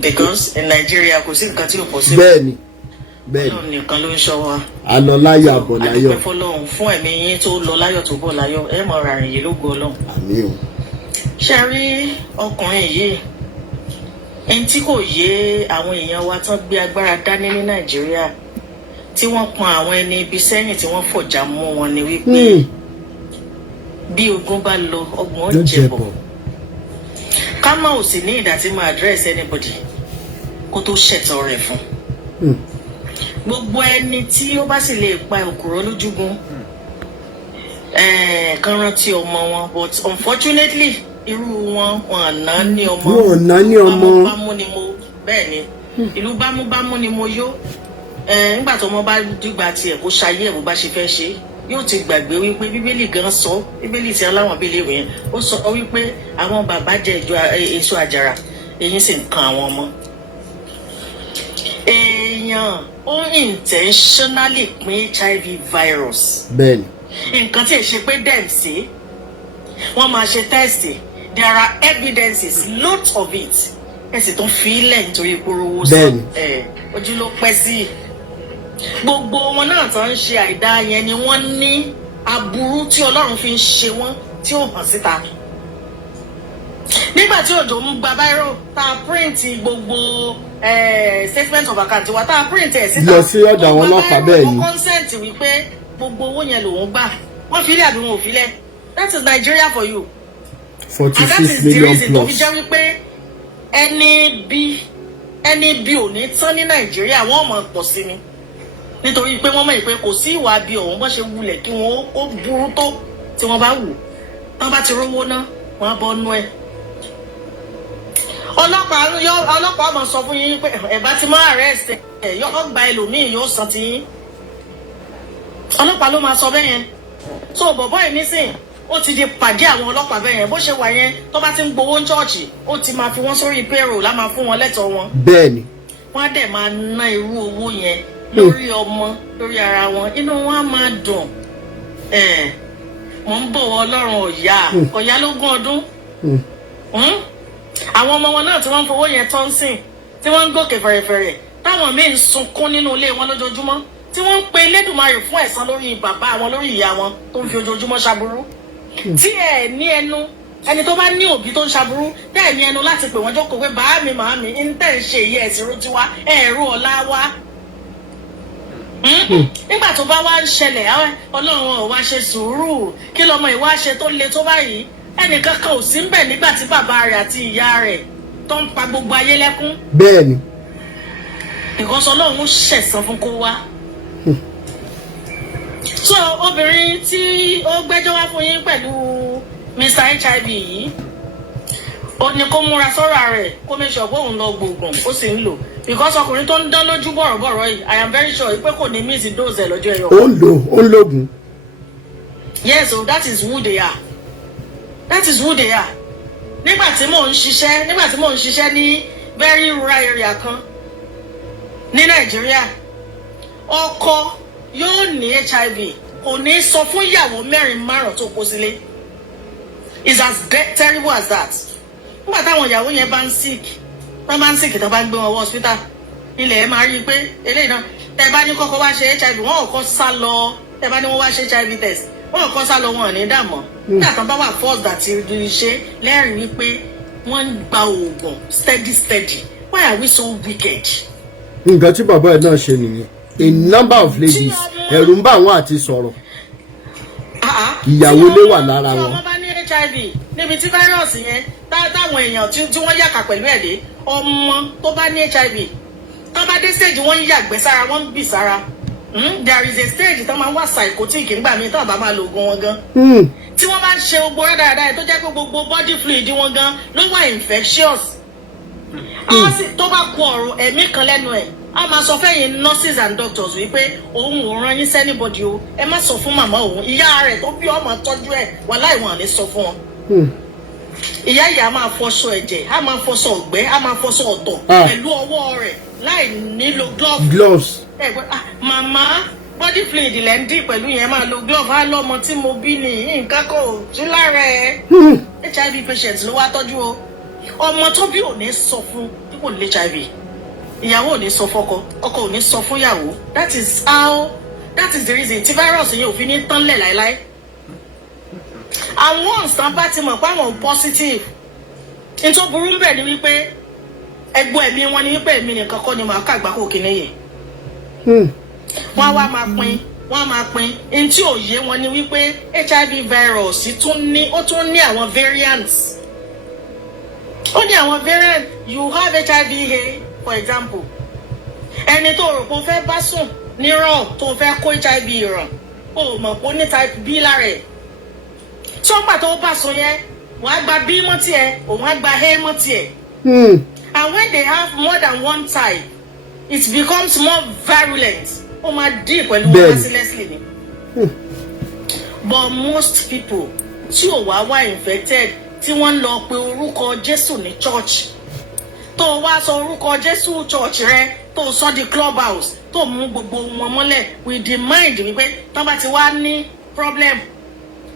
because in Nigeria kò sí nǹkan tí ò pọ̀ sí. bẹ́ẹ̀ni Ọlọ́run nìkan ló ń ṣọ́ wa. a lọ láyọ̀ àbọ̀ láyọ̀. adúpẹ́ fọ́lọ́run fún ẹ̀mí yín tó lọ láyọ̀ tó bọ̀ láyọ̀ ẹ mọ̀ ra àrìn yìí lógo Ọlọ́run. àmín o. ṣe rí ọkùnrin yìí ẹni tí kò yé àwọn èèyàn wa tán gbé agbára dání ní Nàìjíríà tí wọ́n pọn àwọn ẹni ibi sẹ́yìn tí wọ́n fọ̀jà mú wọn ni wípé bí ogun bá lọ ọgbọ̀n ó jẹ̀bọ̀ ká má ò sì ní ìdá tí mo address anybody kó tó ṣẹ̀tọ́ rẹ̀ fún gbogbo ẹni tí ó bá sì lè pa òkúrò lójúgun kan rántí ọmọ wọn but unfortunately irú wọn àná ní ọmọ bámú ni mo bẹ́ẹ̀ ni ìlú bámúbámú ni mo yó nígbà tó ọmọ bá dìgbà tiẹ̀ kó ṣayé ẹ̀ bó bá ṣe fẹ́ ṣe yóò ti gbàgbé wípé bíbélì gan sọ bíbélì tí aláwọn bílẹ̀ ìwé yẹn ó sọ wípé àwọn bàbá jẹ èso àjàrà èyí sì ń kan àwọn ọmọ. èèyàn ó intentionally pín HIV virus. bẹ́ẹ̀ni. nǹkan tí ì ṣe pé dem sí wọ́n máa ṣe tẹ́sì there are evidences lots of it ẹ sì tún fi ilẹ̀ nítorí ìpolówó sọ ojú ló pẹ́ sí gbogbo wọn náà tó ń ṣe àìdá yẹn ni wọ́n ní aburú tí Ọlọ́run fi ń ṣe wọ́n tí ó hàn síta nígbà tí òjò ń gba báírò tá a print gbogbo statement of account wa tá a print ẹ̀ síta lọ sí ọ̀dọ̀ àwọn ọlọ́pàá bẹ́ẹ̀ ni consent wípé gbogbo owó yẹn lòun gbà wọ́n fi ilé àbí wọn ò fi lẹ̀ that is Nigeria for you 46 million plus. tó fi jẹ́ wípé ẹni bí ò ní tán ní Nàìjíríà wọ́n mọ̀ pọ̀ sí ni nítorí pé wọ́n mọ̀ pé kò sí ìwà bí ọ̀hún bọ́ ṣe wulẹ̀ kí wọ́n ó burú tó tí wọ́n bá wù tán bá ti rówó ná wọ́n á bọ́ nú ẹ̀. ọlọ́pàá máa sọ fún yín pé ẹ bá ti máa arrest ẹ̀ yóò gba ẹlòmíì yóò san ti yín ọlọ́pàá ló máa sọ bẹ́ẹ̀ yẹn so bọ̀bọ́ ẹ̀ nísìn ó ti di pàdé àwọn ọlọ́pàá bẹ́ẹ̀ yẹn bó ṣe wà yẹn tó bá ti ń gbowó ń ṣọ́ọ̀ṣì ó ti máa fi wọ́n sórí payroll lá máa fún wọn lẹ́tọ̀ọ́ wọn. bẹ́ẹ̀ni. wọ́n á dẹ̀ máa ná irú owó yẹn lórí ọmọ lórí ara wọn, inú wọn á máa dùn. Mo ń bọ̀ wọ Ọlọ́run ọ̀yá lógún ọdún. Àwọn ọmọ wọn náà tí wọ́n ń fowó yẹn tán sìn, tí wọ́n ń gòkè fẹ̀rẹ̀fẹ̀rẹ̀, táwọn míì ń sunkún nínú ilé wọn lójoojúmọ́, tí wọ́n ń pe Elédùmarè fún ẹ̀san lórí bàbá wọn, lórí ìyá wọn tó ń fi ojoojúmọ́ ṣaburú. Tí ẹ ní ẹnu, ẹni tó bá ní òbí tó ń ṣaburú, tẹ́ ẹ ní ẹnu láti pè wọ́n jókòó pé bàámi màámi ń tẹ̀ ń ṣe ìyẹ́ ẹ̀sìn rúti wá, ẹ̀rú ọ̀la wá. Nígbà tó bá wá ń ṣẹlẹ̀, Ọlọ́run ò wá ṣe sùúrù, kí lọmọ ìwá ṣe tó le tó báyìí. Ẹnìkan kan ò sí ń bẹ̀ nígbà tí bàbá rẹ̀ àti ìyá rẹ̀ tó ń pa gbogbo ayé lẹ́kún. Bẹ́ẹ̀ni. Ìkọ́sọ́ Ọlọ́run ṣẹ̀san fún kó wá. So obìnrin tí ó gbẹ́jọ́ wá fún yín pẹ̀lú Mr. HIV yìí, ó ní kó múra sọ́ra rẹ̀, kó make sure bóun lọ gbòògùn, ó sì ń lò. Because ọkùnrin tó ń dán lójú bọ̀rọ̀bọ̀rọ̀ yìí, I am very sure pé kò ní miss dose ẹ̀ lọ́jọ́ ẹ̀yọ̀. Ó ń lògùn. Yes, so that is who they are. That is who they are. Nígbà tí mò ń ṣiṣẹ́ ní very rural area kan ní Nàìjíríà, ọkọ yóò ní HIV, kò ní sọ fún ìyàwó 4-5 tó kó sílé. It's as terrible as that. Nígbà táwọn ìyàwó yẹn bá ń sick, tó bá ń gbé wọn wọ hospital, ilẹ̀ ẹ̀ máa rí i pé eléyìí náà, tẹ́ bá ní kọ́kọ́ wá ṣe HIV, wọ́n ò kọ́ sá lọ, tẹ́ bá ní wọ́n wá ṣe HIV test, wọ́n ò kọ́ sá lọ, wọn ò ní dààmú. Nígbà tó bá wà forced àti ṣe lẹ́rìí wípé wọ́n ń gba oògùn steady. Why are we so wicked? Nǹkan tí bàbá ẹ̀ náà ṣe nìyẹn. A number of ladies ẹ̀rù ń bà wọ́n àti sọ̀rọ̀. Ìyàwó lé wà lára wọn. Tí ọmọ bá ní HIV níbi tí fáírọ̀sì yẹn táwọn èèyàn tí wọ́n yàkà pẹ̀lú ẹ̀ dé, ọmọ tó bá ní HIV tó bá dé stage wọ́n ń yàgbẹ́ sára, wọ́n ń bì sára. There is a stage tó máa ń wá psychotic ńgbà míì tó bá máa lo oògùn wọn gan. Tí wọ́n bá ń ṣe gbogbo dáadáa tó jẹ́ pé gbogbo body fluid wọn gan ló wà infectious. Tó bá kú ọ̀rọ̀ ẹ̀mí kan lẹ́nu ẹ̀, a máa sọ fẹ́yìn nurses and doctors wípé òun ò rán yín sẹ́nibọ̀dì o, ẹ má sọ fún màmá òun, ìyá rẹ̀ tó bí ọmọ tọ́jú ẹ̀ wàláhì wọn ní sọ fún wọn. Ìyá máa fọṣọ ẹ̀jẹ̀, a máa fọṣọ ọ̀gbẹ́, a máa fọṣọ ọ̀tọ̀ pẹ̀lú ọwọ́ rẹ̀ láì nílò gloves. Màmá body fluid lẹ́ ń dì pẹ̀lú yẹn, máa lo glove. Á lọ́mọ tí mo bí ní nǹkan kò jí lára ẹ̀. HIV patient ló wá tọ́jú o. Ọmọ tó bí ò ní sọ fún tí kò ní HIV. Ìyàwó ò ní sọ fọ́kọ, ọkọ ò ní sọ fún ìyàwó. That is the reason tí virus yẹn ò fi ní tán lẹ̀ láéláé. Àwọn ọ̀sán bá ti mọ̀ pé àwọn positive, ní tó burú bẹ́ẹ̀ ni wípé ẹgbọ́n ẹ̀mí wọn ni wípé èmi nìkan kọ́ ni màá kàgbá kò kíní yìí. Wọ́n wá máa pín. Ní tí òye wọn ni wípé HIV virus ó tún ní àwọn variants. Ó ní àwọn variants. You have HIV-A, for example. Ẹni tó rò pé ó fẹ́ bá sùn nírọ̀ tó fẹ́ kó HIV ràn, ó mọ̀ pé ó ní type B lára ẹ̀. Sọ́gbà tó bá sùn yẹn, wọ́n á gba B mọ́ tiẹ̀, òun á gba A mọ́ tiẹ̀. And when they have more than one type, it becomes more virulent. Ó máa dín pẹ̀lú wọn mercilessly ni. But most people tí ò wá infected, tí wọ́n lọ pe orúkọ Jésù ní church, tó wá sọ orúkọ Jésù church rẹ, tó sọ di clubhouse, tó mú gbogbo wọn mọ́lẹ̀ with the mind wípé tán bá ti wá ní problem,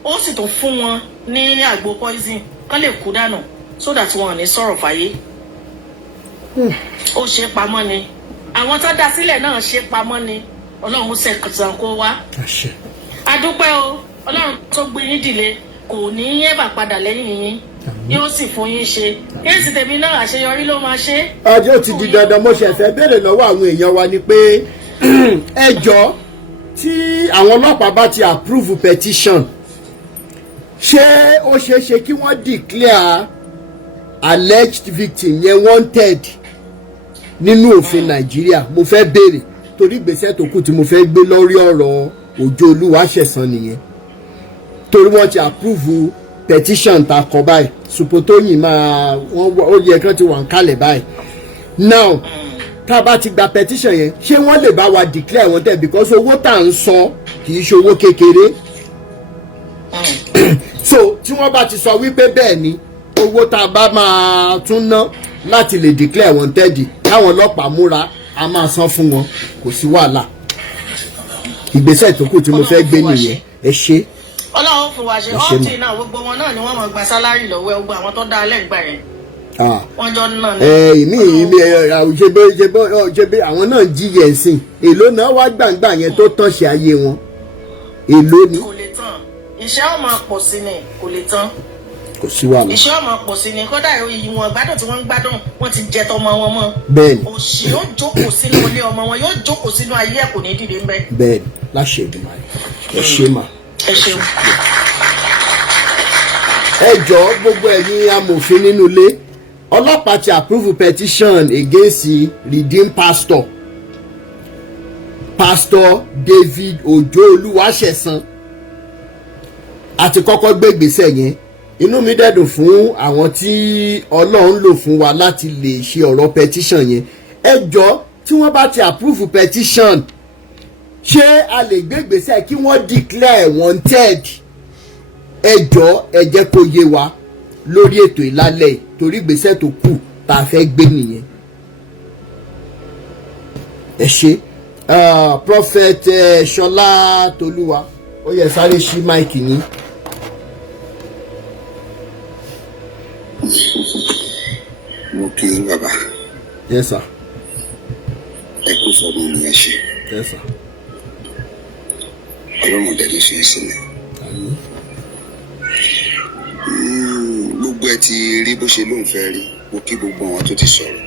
ó sì tó fún wọn ní àgbo poison kán lè kú dànù so that wọn ò ní sọ̀rọ̀ fàyè. Ó ṣe pamọ́ ni, àwọn tó dá sílẹ̀ náà ṣe pamọ́ ni. Ọlọ́run ṣẹ̀kọ̀tàn kó wá. Adúpẹ́ o, Ọlọ́run tó gbé yín dìde kò ní ẹ̀bà padà lẹ́yìn yín, yóò sì fún yín ṣe. Kéèsì tèmi náà àṣeyọrí ló máa ṣe. Ọjọ́ ti di dandan, mo ṣẹ̀fẹ̀ béèrè lọ́wọ́ àwọn èèyàn wa ni pé ẹjọ́ tí àwọn ọlọ́pàá bá ti approve petition, ṣé ó ṣeé ṣe kí wọ́n declare alleged victim yẹn wanted nínú òfin Nàìjíríà? Mo fẹ́ béèrè torí ìgbésẹ̀ tó kù tí mo fẹ́ gbé lórí ọ̀rọ̀ Òjó Olúwaṣẹ̀san nìyẹn, torí wọ́n ti approve petition ta kọ báyìí, Supotóyìn máa ó yẹ kí wọ́n ti wà ń kalẹ̀ báyìí. Now tá a bá ti gba petition yẹn, ṣé wọ́n lè bá wa declare wọn tẹ̀, because owó tá à ń san kì í ṣe owó kékeré. So tí wọ́n bá ti sọ wípé bẹ́ẹ̀ ni owó tá a bá máa tún ná láti lè declare wanted káwọn ọlọ́pàá múra a máa san fún wọn, kò sí wàhálà. Ìgbésẹ̀ tó kù tí mo fẹ́ gbé nìyẹn. Ẹ ṣé. Ọlọ́run fún wa ṣe ọ́ọ̀tì náà gbogbo wọn náà ni wọ́n máa gba sálárì lọ́wọ́ gbogbo àwọn tó dá alẹ́ ìgbà yẹn. Wọ́n jọ náà ni. Ìmí àwọn náà jíyẹ ẹ̀sìn èló náà wá gbàǹgbà yẹn tó tán ṣe ayé wọn èló ni. Kò lè tán, iṣẹ́ ọmọ pọ̀ sí ni, kò lè tán. Kò sí wàhálà. Iṣẹ́ ọmọ pọ̀ sí ni, kódà ìwọ̀n gbádùn tí wọ́n ń gbádùn wọ́n ti jẹ tọmọ wọn mọ́. Bẹ́ẹ̀ni. Òṣì yóò jókòó sínú ilé ọmọ wọn, yóò jókòó sínú ayé ẹ̀ kò ní dìde ń bẹ́. Bẹ́ẹ̀ni, láṣẹ Èdùmàrè. Ẹ ṣé mà. Ẹ ṣeun. Ẹ jọ̀ọ́ gbogbo ẹ̀yin amòfin nínú ilé, ọlọ́pàá ti approve petition against redeemed pastor David Ojo Olúwaṣẹ̀san. Àti kọ́kọ́ gbé ìgbésẹ̀ yẹn. Inú mi dẹ̀dùn fún àwọn tí Ọlọ́run lò fún wa láti lè ṣe ọ̀rọ̀ petition yẹn. Ẹ jọ̀ọ́ tí wọ́n bá ti approve petition, ṣé a lè gbé ìgbésẹ̀ kí wọ́n declare wanted? Ẹ jọ̀ọ́ ẹ jẹ́ kó yé wa lórí ètò ìlálẹ̀ torí ìgbésẹ̀ tó kù tá a fẹ́ gbé nìyẹn. Ẹ ṣé. Prophet Ṣọlá Tolúwa, ó yẹ sáré ṣí máìkì yín. Mo kí yín bàbá. Yes sir. Ẹ kú fọdún ní ẹ ṣe. Yes sir. Ọlọ́run dẹ̀ ló ṣe é sílẹ̀. Àmín. Gbogbo ẹ ti rí bó ṣe lóun fẹ́ rí, mo kí gbogbo àwọn tó ti sọ̀rọ̀.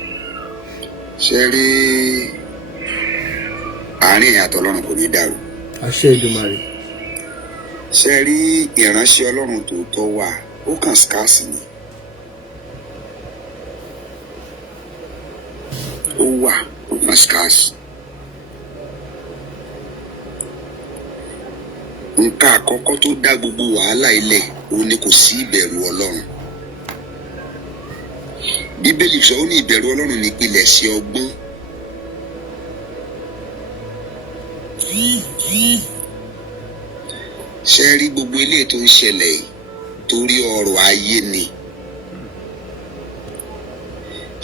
Ṣé rí àárín ẹ̀yà àtọlọ́run kò ní dàrú. Àṣẹ Èdùmàrè. Ṣé rí ìránṣẹ́ Ọlọ́run tòótọ́ wà, ó kàn scarce ni. Ó wà, ó kàn scarce. Nǹkan àkọ́kọ́ tó dá gbogbo wàhálà ilẹ̀ òun ni kò sí ìbẹ̀rù Ọlọ́run. Bíbélì sọ ó ní ìbẹ̀rù Ọlọ́run ní ìpilẹ̀ṣẹ̀ ọgbọ́n. Ṣé rí gbogbo ilé tó ń ṣẹlẹ̀ yìí torí ọrọ̀ ayé ni.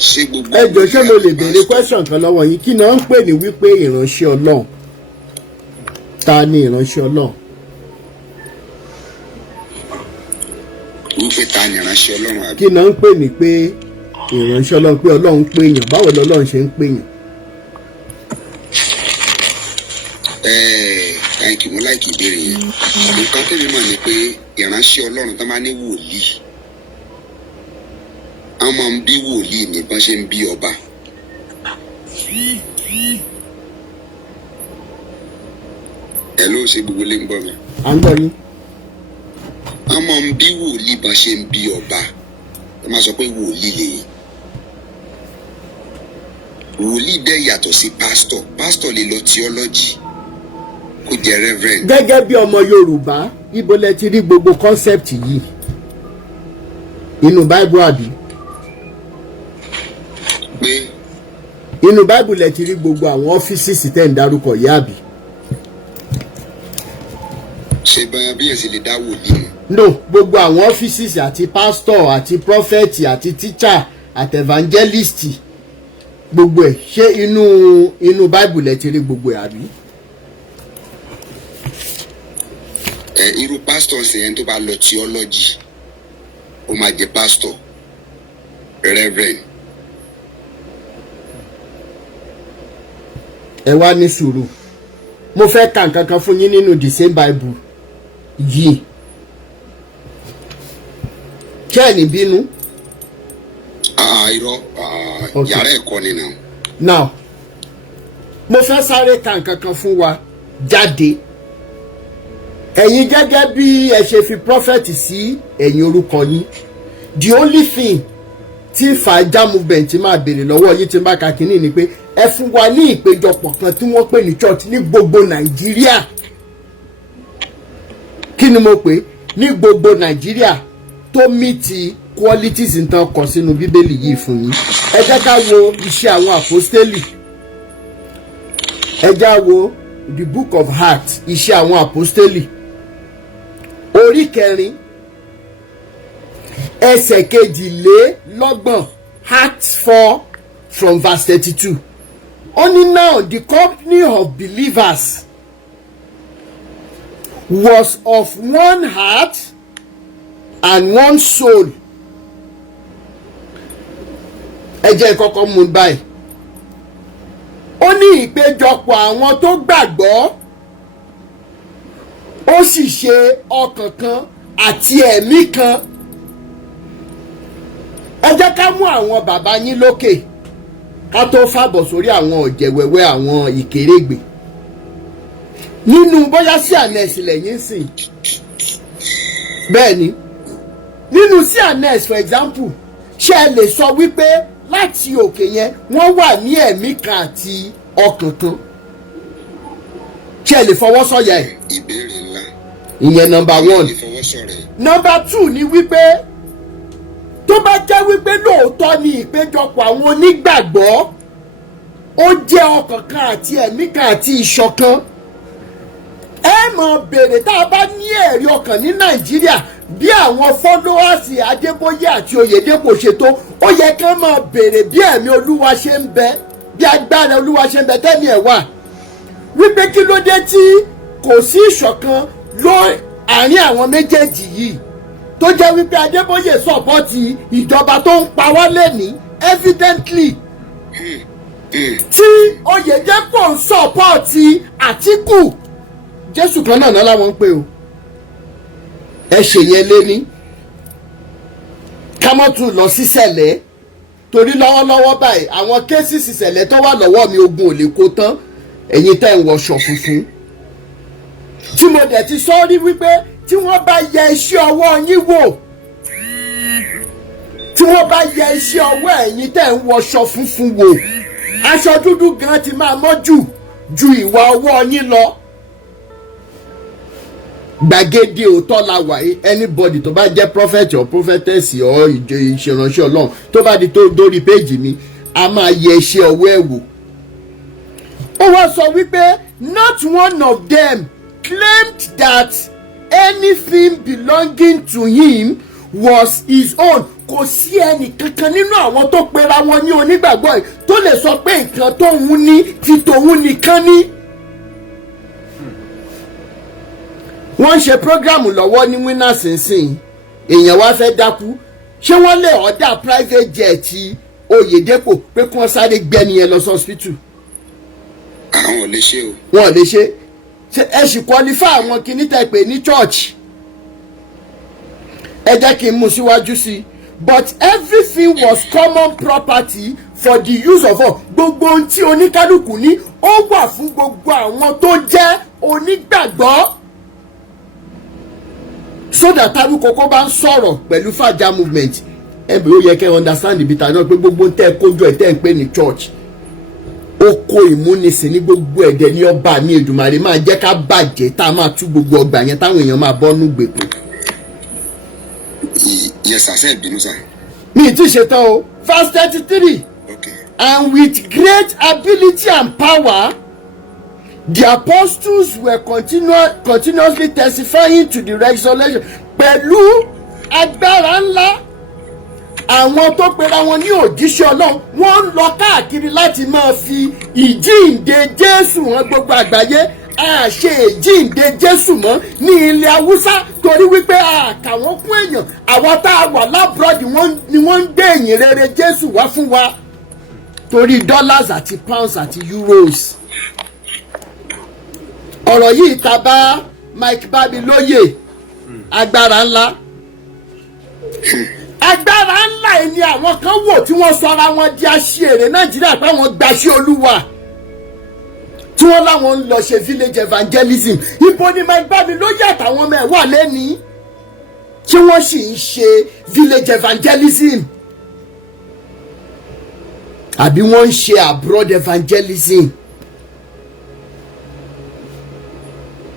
Ṣé gbogbo. Ẹ jọ̀ọ́ ṣé mo lè béèrè question kan lọ́wọ́ yín, kí náà ń pè ní wípé ìránṣẹ́ Ọlọ́run? Ta ni ìránṣẹ́ Ọlọ́run? Wípé ta ni ìránṣẹ́ Ọlọ́run àbí? Kí náà ń pè ní pé ìránṣẹ́ Ọlọ́run, pé Ọlọ́run pè yàn, báwo lọ́lọ́run ṣe ń pè yàn? Thank you, mo like ìbéèrè yẹn. Nǹkan tẹ́mi mọ̀ ni pé ìránṣẹ́ Ọlọ́run tó máa ní wòlíì, àwọn máa ń bí wòlíì ní bọ́n ṣe ń bí ọba. Ẹ ló ṣe gbogbo lé ń gbọ́ mi. À ń gbọ́ yín. Àwọn máa ń bí wòlíì bọ́n ṣe ń bí ọba. Ẹ máa sọ pé wòlíì lèyìn. Wòlíì dẹ̀ yàtọ̀ sí pásítọ̀. Pásítọ̀ lè lọ theology, kó jẹ́ reverend. Gẹ́gẹ́ bí ọmọ Yorùbá, ibo lẹ ti rí gbogbo concept yìí? Inú Bible àbí? Pé Inú Bible lẹ ti rí gbogbo àwọn ọ́fíìsì tẹ́ ń dárúkọ yìí àbí? ṣe bá bí èsì lè dá wòlíì mu. No, gbogbo àwọn ọ́fíìsì àti pásítọ̀ àti prọfẹ̀tì àti tíṣà àti evangelist gbogbo ẹ̀ ṣé inú Bible lẹ ti rí gbogbo ẹ̀ àbí? Irú pásítọ̀ ṣe ẹni tó bá lọ theology, ó máa jẹ pásítọ̀, reverend. Ẹ wá ní sùúrù, mo fẹ́ ka nǹkan kan fún yín nínú the same Bible yìí. Kẹ́ẹ̀ni bínú. Irọ́ yàrá ẹ̀kọ́ ni náà. Now, mo fẹ́ sáré ka nǹkan kan fún wa jáde. Ẹ̀yin gẹ́gẹ́ bí ẹ ṣe fi prophet sí ẹ̀yìn orúkọ yín. The only thing tí Fàájà movement máa béèrè lọ́wọ́ yín tí n bá ka kínní ni pé ẹ fún wa ní ìpéjọpọ̀ kan tí wọ́n pè ní church ní gbogbo Nàìjíríà. Kí ni mo pè? Ní gbogbo Nàìjíríà tó mìtì qualities nǹkan kọ sínú Bíbélì yìí fún yín. Ẹ jẹ́ ká wo iṣẹ́ àwọn àpọ́stélì. Ẹ já wo the book of Acts, iṣẹ́ àwọn àpọ́stélì. Orí 4 ẹsẹ̀ 22, Acts 4 from verse 32. Only now the company of believers was of one heart and one soul. Ẹ jẹ́ kọ́kọ́ mú báyìí. Ó ní ìpéjọpọ̀ àwọn tó gbàgbọ́, ó sì ṣe ọkàn kan àti ẹ̀mí kan. Ẹ jẹ́ ká mú àwọn bàbá yín lókè ká tó fàbọ̀ sórí àwọn ọ̀jẹ̀wẹ̀wẹ̀ àwọn ìkérégbè. Nínú bóyá sí ànẹ́s lẹ́yìn sìn. Bẹ́ẹ̀ ni, nínú sí ànẹ́s for example, ṣé ẹ lè sọ wípé láti òkè yẹn wọ́n wà ní ẹ̀mí kan àti ọkàn kan? Ṣé ẹ lè fọwọ́ sọ̀yà ẹ̀? Ìbéèrè ńlá. Ìyẹn number one. Number two ni wípé tó bá jẹ́ wípé lóòótọ́ ni ìpéjọpọ̀ àwọn onígbàgbọ́ ó jẹ́ ọkàn kan àti ẹ̀mí kan àti ìṣọ̀kan, ẹ mọ̀ béèrè tá a bá ní ẹ̀rí ọkàn ní Nàìjíríà bí àwọn followers Adébóyè àti Oyèdépò ṣe tó, ó yẹ ká máa béèrè bí ẹ̀mí Olúwa ṣe ń bẹ, bí agbára Olúwa ṣe ń bẹ tẹ́mi ẹ̀ wà, wípé kí ló dé tí kò sí ìṣọ̀kan àárín àwọn méjèèjì yìí, tó jẹ́ wípé Adébóyè sọ̀pọ̀tì ìjọba tó ń pa wá lẹ́ni evidently, tí Oyèdépò ń sọ̀pọ̀tì Àtíkù. Jésù kan náà láwọn ń pè o. Ẹ ṣe yẹn léní ká mọ́ tún lọ sí Sẹ̀lẹ̀, torí lọ́wọ́lọ́wọ́ báyìí àwọn kéésìsì Sẹ̀lẹ̀ tó wà lọ́wọ́ mi ogun ò lè kó tán, ẹ̀yin tẹ́ ń wọṣọ funfun. Tí mo dẹ̀ ti sọ rí wípé tí wọ́n bá yẹ iṣẹ́ ọwọ́ yín wò, tí wọ́n bá yẹ iṣẹ́ ọwọ́ ẹ̀yin tẹ́ ń wọṣọ funfun wò, aṣọ dúdú gan ti máa mọ́ ju ìwà ọwọ́ yín lọ. Gbàgede òótọ́ la wà yìí, anybody tó bá jẹ́ prophet or prophetess or ìṣèrànṣẹ́ Ọlọ́run tó bá di tó dórí péjì mi, a máa yẹ iṣẹ́ ọwọ́ ẹ̀ wò. Ó wá sọ wípé not one of them claimed that anything belonging to him was his own. Kò sí ẹnì kankan nínú àwọn tó pera wọn ní onígbàgbọ́ yìí tó lè sọ pé nǹkan tóun ní ti tòun nìkan ní. Wọ́n ń ṣe program lọ́wọ́ ní winners nsìn, èèyàn wá fẹ́ dákú, ṣé wọ́n lè order private jet Oyèdépò pé kí wọ́n sáré gbẹ́ni yẹn lọ sí hospital? Àwọn ò lè ṣe o. Wọ́n ò lè ṣe. Ẹ sì qualify àwọn kìíní tẹ́ pé ní church. Ẹ jẹ́ kí n mú síwájú sí i. But everything was common property for the use of all. Gbogbo ohun tí oníkálukú ní ó wà fún gbogbo àwọn tó jẹ́ onígbàgbọ́. So that tábí kókó bá ń sọ̀rọ̀ pẹ̀lú fàjà movement, ẹ̀bí ó yẹ kẹ́ understand ibi tàná pé gbogbo tẹ́ kójú ẹ̀ tẹ́ ń pè ní church. Oko ìmúnisìn ní gbogbo ẹ̀dẹ̀ ní ọba mi Èdùmàrè máa jẹ́ ká bàjẹ́ tá a máa tú gbogbo ọgbà yẹn táwọn èèyàn máa bọ́ nú gbèpò. Yes, sir. Ṣé ìbínú sir? Mi ti ṣetán o. Verse 33. Okay. And with great ability and power, the apostles were continuously testifying to the resurrection. Pẹ̀lú agbára ńlá, àwọn tó pera wọn ní òjíṣẹ́ Ọlọ́run wọ́n ń lọ káàkiri láti máa fi ìjíǹde Jésù hàn gbogbo àgbáyé. A ṣe ìjíǹde Jésù mọ́ ní ilẹ̀ Haúsá torí wípé a kà wọ́n kún èèyàn. Àwọn tá a wà lábúrọ̀dì ni wọ́n ń gbé ìyìn rere Jésù wá fún wa torí dollars àti pounds àti euros. Ọ̀rọ̀ yìí ta bá Mike Babilóyè, agbára ńlá. Agbára ńlá ni àwọn kan wò tí wọ́n sọra wọn di aṣèrè Nàìjíríà pé wọ́n gbaṣẹ́ Olúwa, tí wọ́n láwọn ń lọ ṣe village evangelism. Ibo ni Mike Babilóyè àtàwọn ọmọ ẹ̀ wà lẹ́ni tí wọ́n sì ń ṣe village evangelism, àbí wọ́n ń ṣe abroad evangelism?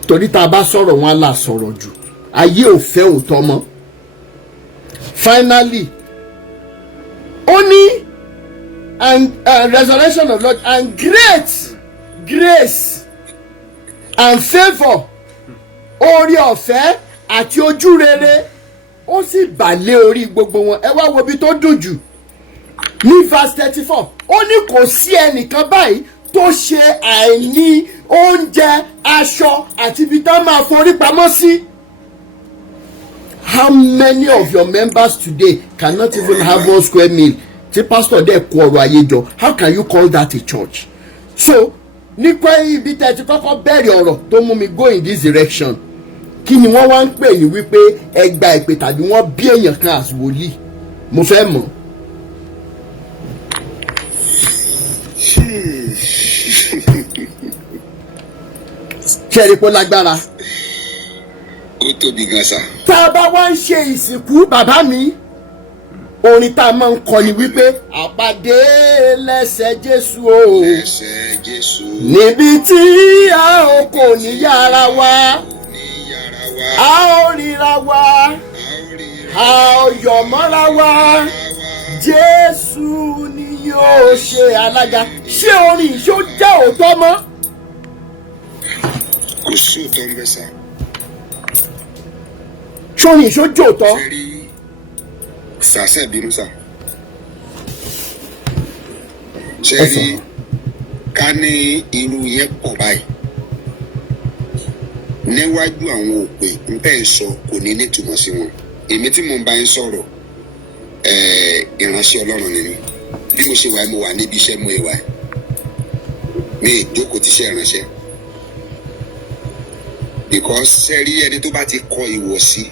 Torí tá a bá sọ̀rọ̀ wọn á là sọ̀rọ̀ jù, ayé ò fẹ́ òótọ́ mọ́. Finally, only and resurrection of Lord and great grace and favour, oore ọ̀fẹ́ àti ojú rere ó sì bà lé orí gbogbo wọn. Ẹ wá wo bí tó dùn jù ní verse 34. ó ní kò sí ẹnìkan báyìí tó ṣe àìní oúnjẹ, aṣọ àti ibi tá máa forí pamọ́ sí. How many of your members today cannot even have 1 square meal? Tí pastor dẹ̀ kó ọ̀rọ̀ ayé jọ, how can you call that a church? So nípa ibi tẹ́ ti kọ́kọ́ bẹ̀rẹ̀ ọ̀rọ̀ tó mú mi go in this direction, kí ni wọ́n wá ń pè ní wípé ẹgbà ìpè tàbí wọ́n bí èèyàn kan as wòlíì? Mo fẹ́ mọ̀. Ṣẹ́rí pé lágbára. Ó tóbi gan sa. Tá a bá wá ń ṣe ìsìnkú bàbá mi, orin tá a máa ń kọ ni wípé àpàdé lẹ́sẹ̀ Jésù o. Lẹ́sẹ̀ Jésù. Níbi tí a ò kò ní yára wa, a ó ríra wa, a ó yọ̀ mọ́ra wa, Jésù ni yóò ṣe alága. Ṣé orin ìṣó jẹ́ òótọ́ mọ́? Kò sí òótọ́ ń bẹ sá. Ṣé orin ìṣó jẹ́ òótọ́? Ṣé rí sàṣẹ bínú sá? Ṣé rí ká ní irú yẹn pọ̀ báyìí níwájú àwọn òpè ń bẹ́ẹ̀ ń sọ kò ní nítumọ̀ sí wọn. Èmi tí mo ń bá yín sọ̀rọ̀ ìránṣẹ́ Ọlọ́run ni mí. Bí mo ṣe wà mo wà níbi iṣẹ́ mo ìwà mi ìjókòó ti ṣe ìránṣẹ́. Because ṣe rí ẹni tó bá ti kọ ìwọ̀sí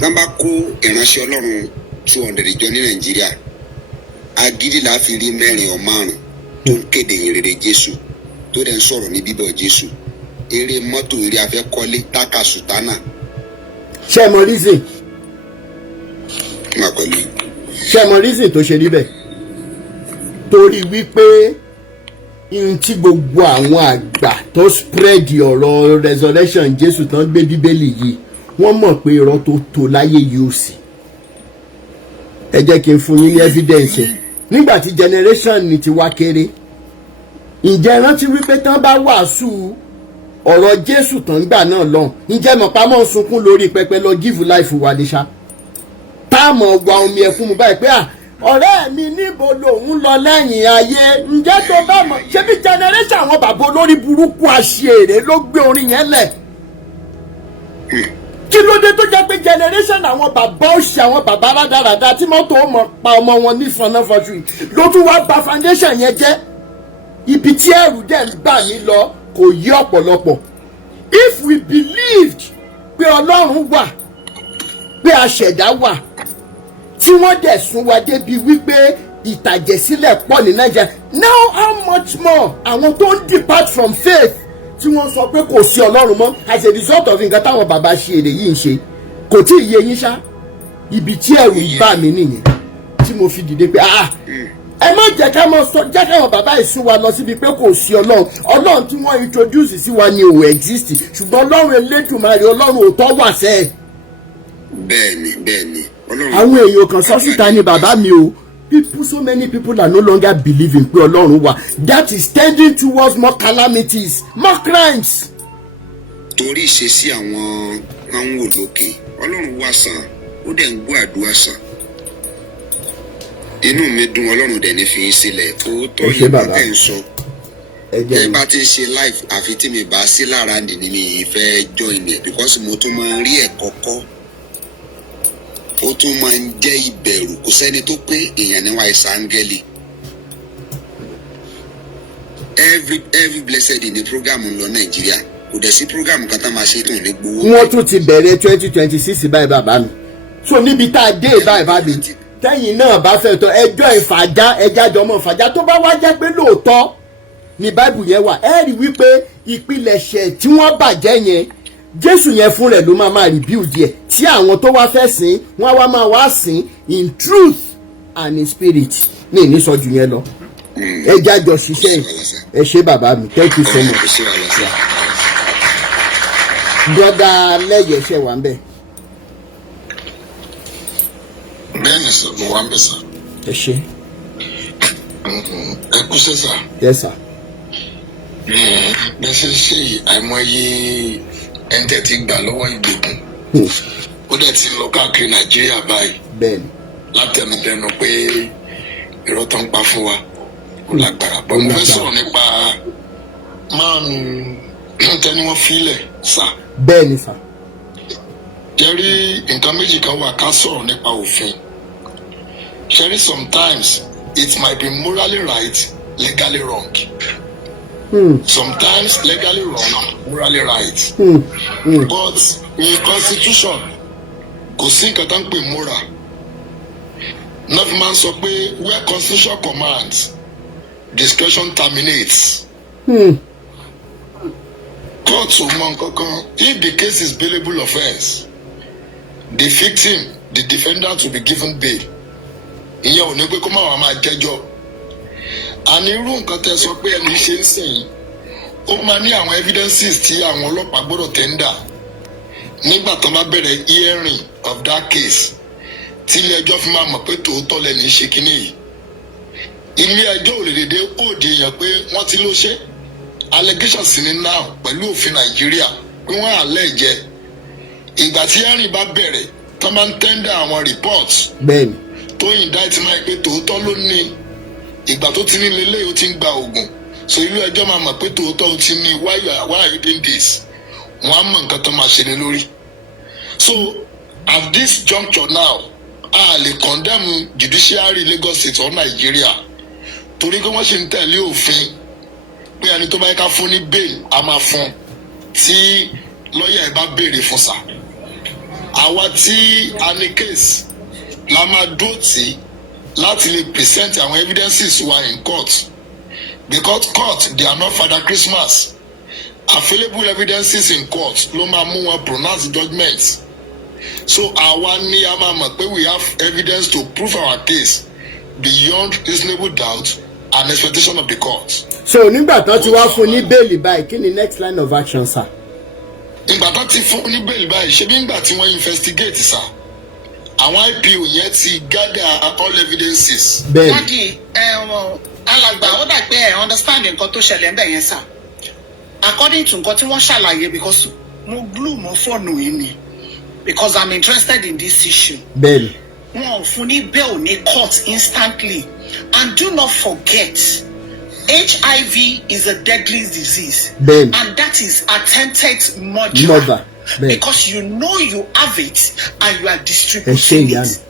tán bá kó ìránṣẹ́ Ọlọ́run 200 jọ ní Nàìjíríà, agídí la fi rí 4 or 5 tó ń kéde ìrere Jésù tó dẹ̀ ń sọ̀rọ̀ ní bíbọ̀ Jésù. Eré mọ́tò, eré afẹ́kọ́lé, táka sùtánà. Ṣé mo reason? Má pẹ̀lú. Ṣé mo reason tó ṣe rí bẹ́ẹ̀? Torí wípé ihun tí gbogbo àwọn àgbà tó spread ọ̀rọ̀ resurrection Jésù tán gbé bíbélì yìí, wọ́n mọ̀ pé irọ́ tó tó láyé yìí ò sí. Ẹ jẹ́ kí n fún yín ní evidence. Nígbà tí generation ni ti wá kéré, ǹjẹ́ rántí wípé tán bá wàásù ọ̀rọ̀ Jésù tán gbà náà lọ́hùn, ǹjẹ́ mọ̀pámọ́ sunkún lórí pẹpẹ lọ give life wa ní ṣá? Táàmù wa omi ẹkún mu báyìí pé ọ̀rẹ́ mi níbo lòun lọ lẹ́yìn ayé, ǹjẹ́ tó bá mọ̀ ṣé bí generation àwọn bàbá olórí burúkú àṣìírè ló gbé orin yẹn lẹ̀? Kí ló dé tó jẹ́ pé generation àwọn bàbá òṣì, àwọn bàbá rádaràda tí mọ́tò ó mọ̀ pa ọmọ wọn ní fanáfọ́jú yìí ló tún wá bà foundation yẹn jẹ́? Ibi tí ẹ̀rù dẹ̀ ń bà mí lọ kò yí ọ̀pọ̀lọpọ̀. If we believed pé Ọlọ́run wà, pé aṣẹ̀dá wà, tí wọ́n dẹ̀ sún wa débi wípé ìtàjẹ̀sílẹ̀ pọ̀ ní Nàìjíríà, now how much more àwọn tó ń depart from faith tí wọ́n sọ pé kò sí Ọlọ́run mọ́ as a result of nǹkan táwọn bàbá ṣe èdè yìí ń ṣe, kò tí ì yé yín ṣá? Ibi tí ẹ̀rù ń bà mí nìyẹn tí mo fi dìde pé ẹ má jẹ́ ká mọ sọ, jẹ́ káwọn bàbá ìsún wa lọ síbi pé kò sí Ọlọ́run tí wọ́n introduce sí wa ni ò exist, ṣùgbọ́n Ọlọ́run Elédùmarè, Ọlọ́run òótọ́ wà sẹ́ẹ̀. Bẹ́ẹ̀ni. Àwọn èèyàn kan sọ síta ni bàbá mi o. So many people are no longer believing pé Ọlọ́run wà. That is tending towards more calamities, more crimes. Torí ìṣesí àwọn wò lókè, Ọlọ́run wà sàn, ó dẹ̀ ń gbọ́ àdúrà sàn. Inú mi dùn, Ọlọ́run dẹ̀ ní fi yín sílẹ̀. Òótọ́ yìí bá tẹ̀ ń sọ. Ẹ bá ti ń ṣe live àfi tí mi bá sí lára nìní mi fẹ́ join ẹ̀ because mo tún máa ń rí ẹ̀kọ́ kọ́. Ó tún máa ń jẹ́ ìbẹ̀rù. Kò sẹ́ni tó pé èèyàn níwá ìsàngẹ́lì. Every blessed in the program ń lọ Nàìjíríà. Kò dẹ̀ sí program kan tá máa ṣe tó ní gbowó. Wọ́n tún ti bẹ̀rẹ̀ 2026 báyìí bàbá mi. So níbi tá a dé báyìí bá mi, tẹ́yìn náà bá fẹ́ tọ́ ẹjọ́ ìfàjá, ẹjá jọmọ́ ìfàjá tó bá wá jẹ́ pé lóòótọ́ ni Bible yẹn wà, ẹ rí wípé ìpilẹ̀ṣẹ̀ tí wọ́n bàjẹ́ yẹn, Jésù yẹn fún rẹ̀ ló máa rebuild díẹ̀ tí àwọn tó wá fẹ́ sìn wọ́n wá máa wá sìn in truth and in spirit. Ní ìníṣọ́jú yẹn lọ ẹ jájọ ṣiṣẹ́ ẹ ṣé bàbá mi, thank you so much. Brother lẹ́yẹ̀ ṣe wà ń bẹ̀. Bẹ́ẹ̀ni sọ, mo wà ń bẹ̀ sà. Ẹ ṣé. Ẹ kú sí sà. Yes sir. Bẹ́ẹ̀ ṣe àìmọye ẹ̀ńtẹ́ ti gbà lọ́wọ́ ìgbèkùn. Ó dẹ̀ ti lọ káàkiri Nàìjíríà báyìí. Bẹ́ẹ̀ni. Látẹnudẹnu pé irọ́ tó ń pa fún wa kò lágbára bọ́ mo fẹ́ sọ̀rọ̀ nípa máàmù tẹ́ni wọ́n fílẹ̀ sá. bẹ́ẹ̀ ni sá. jẹ́rí nǹkan méjì kan wà ká sọ̀rọ̀ nípa òfin. jẹ́rí sometimes it might be morally right, legally wrong. Sometimes legally wrong, morally right. But in constitution kò sí nǹkan tó ń pè moral. Nọ́ọ̀fù sọ pé where constitution commands discretion terminates. Court ò mọ nǹkan kan. If the case is bailable offence, the victim, the defendant will be given bail. Ìyẹn ò ní pé kó má wàá máa jẹ́jọ́. Àní irú nǹkan tẹ́ sọ pé ẹni ṣe ń sìn ó máa ní àwọn evidences tí àwọn ọlọ́pàá gbọ́dọ̀ tẹ́ńdà nígbà tó bá bẹ̀rẹ̀ hearing of that case tí ilé ẹjọ́ fi máa mọ̀ pé tòótọ́ lẹ́ni ṣe kínní yìí. Ilé ẹjọ́ ò lè dédé òde èèyàn pé wọ́n ti ló ṣe allegations sí ni now pẹ̀lú òfin Nàìjíríà pé wọ́n àlẹ́ jẹ ìgbà tí hearing bá bẹ̀rẹ̀ tó máa ń tẹ́ńdà àwọn reports tó indict máa pé tòótọ́ ló ní ìgbà tó ti ní lélẹ́yìí ó ti ń gba oògùn so ilé ẹjọ́ máa mọ̀ pé tòótọ́ ó ti ní why are you doing this wọ́n á mọ̀ nǹkan tó máa ṣe lé lórí. So at this juncture now a lè condemn judiciary Lagos State or Nigeria torí pé wọ́n ṣe ń tẹ̀lé òfin pé ẹni tó bá yẹ ká fún ní bail a máa fún tí lọ́ọ̀yà ẹ̀ bá béèrè fún sà. Àwa tí a ní case la máa dúró tì láti lè present àwọn evidences wa in court because court they are not Father Christmas. Available evidences in court ló máa mú wọn pronounce judgement. So àwa ni a máa mọ̀ pé we have evidence to prove our case beyond reasonable doubt and expectation of the court. So nígbà tó ti wá fún ní bẹ́ẹ̀lì báyìí kí ni next line of action sir? Ìgbà tó ti fún ní bẹ́ẹ̀lì báyìí ṣé bí ìgbà tí wọ́n investigate sir àwọn IPO yẹn ti gather all evidences. bẹ́ẹ̀ni. alàgbà ó dà pé ẹ understand nǹkan tó ṣẹlẹ̀ ńbẹ̀ yẹn sir according to nǹkan tí wọ́n ṣàlàyé because mo glue mọ́ fóònù yìí ni because I'm interested in this issue. bẹ́ẹ̀ni. wọn ò fún ní bail ní court instantly and do not forget HIV is a deadly disease. bẹ́ẹ̀ni. And that is attempted murder. Because you know you have it and you are distributing it.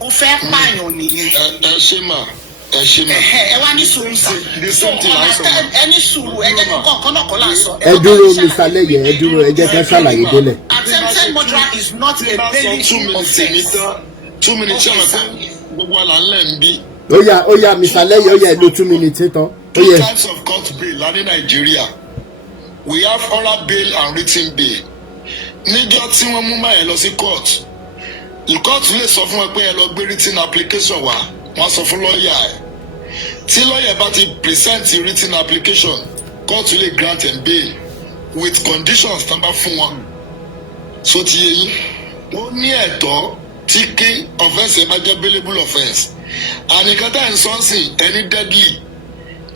O fẹ́ pààyàn nìyẹn. Ẹ ṣe mà. Ẹ wá ní sùúrù sá. So ẹ ní sùúrù ẹ jẹ́ kí kọ̀ọ̀kan náà kọ́ là ń sọ. Ẹ dúró Mr. Leye ẹ dúró ẹ jẹ́ ká ṣàlàyé délẹ̀. Attempted murder is not a bailable offence. 2 minutes ṣe mọ̀ pé gbogbo àlà ńlẹ̀ ń bí. Ó yá Mr. Leye ó yá ẹ lò 2 minutes tán. Two types of court bail ní Nàìjíríà. We have oral bail and written bail. Níjọ́ tí wọ́n mú máa yẹn lọ sí court lè sọ fún wọn pé ẹ lọ gbé written application wá wọ́n sọ fún lọ́ọ̀yà ẹ̀ tí lọ́ọ̀yà bá ti present written application court lè grant and bail with conditions tán bá fún wọn so ti yé yín wọ́n ní ẹ̀tọ́ tí kí offence ẹ bá jẹ́ bailable offence àníkàn tá ẹ̀ ń sọ́nsìn ẹni deadly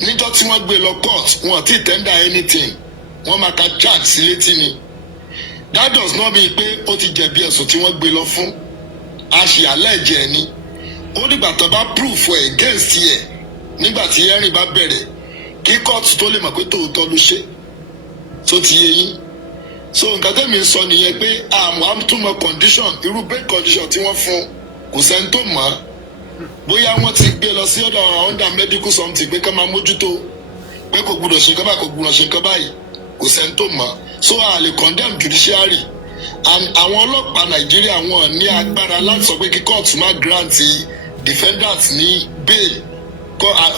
níjọ́ tí wọ́n gbé lọ court wọn ti tender anything wọ́n máa ka charge sí létí ni. That does not mean pé ó ti jẹ̀bi ẹ̀sùn tí wọ́n gbé lọ fún a ṣì àlẹ́jẹ̀ ẹni ó dìgbà tó bá proof ẹ̀ against ẹ̀ nígbà tí hearing bá bẹ̀rẹ̀ kí court tó lè mọ̀ pé tòótọ́ ló ṣe tó ti yé yín so nǹkan tẹ́mi sọ nìyẹn pé àwọn àtúmọ̀ condition irú bail condition tí wọ́n fún kò sẹ́ni tó mọ̀ bóyá wọ́n ti gbé lọ sí ọ̀dọ̀ under medical something pé ká máa mójútó pé kò gbúdọ̀ ṣe nǹkan báyìí kò gbúdọ̀ ṣe nǹkan báyìí kò sẹ́ni tó mọ̀ so a lè condemn judiciary and àwọn ọlọ́pàá Nàìjíríà wọn ní agbára láti sọ pé kí court má grant defendant ní bail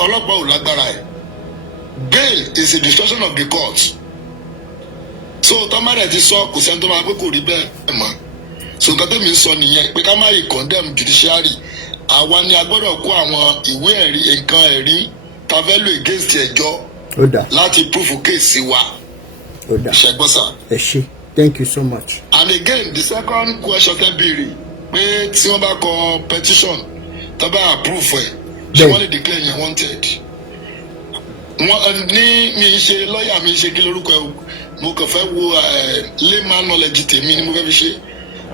ọlọ́pàá ò lágbára ẹ̀ bail is a discretion of the court so tọ́mọ̀rẹ̀ ti sọ kò sẹ́ni tó máa pé kò rí bẹ́ẹ̀ mọ́ so nǹkan tẹ́mi ń sọ nìyẹn pé ká má rí condemn judiciary àwa ni a gbọ́dọ̀ kó àwọn ìwé ẹ̀rí nǹkan ẹ̀rí ta fẹ́ lò against ẹjọ́ láti proof case wa. Ṣẹgbọ́sà. Ẹ ṣé, thank you so much. And again the second question tẹ́ béèrè pé tí wọ́n bá kọ petition tó bá approve ẹ̀ ṣé wọ́n lè declare yẹn wanted. Wọ́n ní mi ṣe lọ́ọ̀yà mi ṣe kí lórúkọ ẹ̀ mo kàn fẹ́ wo layman knowledge tèmi ni mo fẹ́ fi ṣe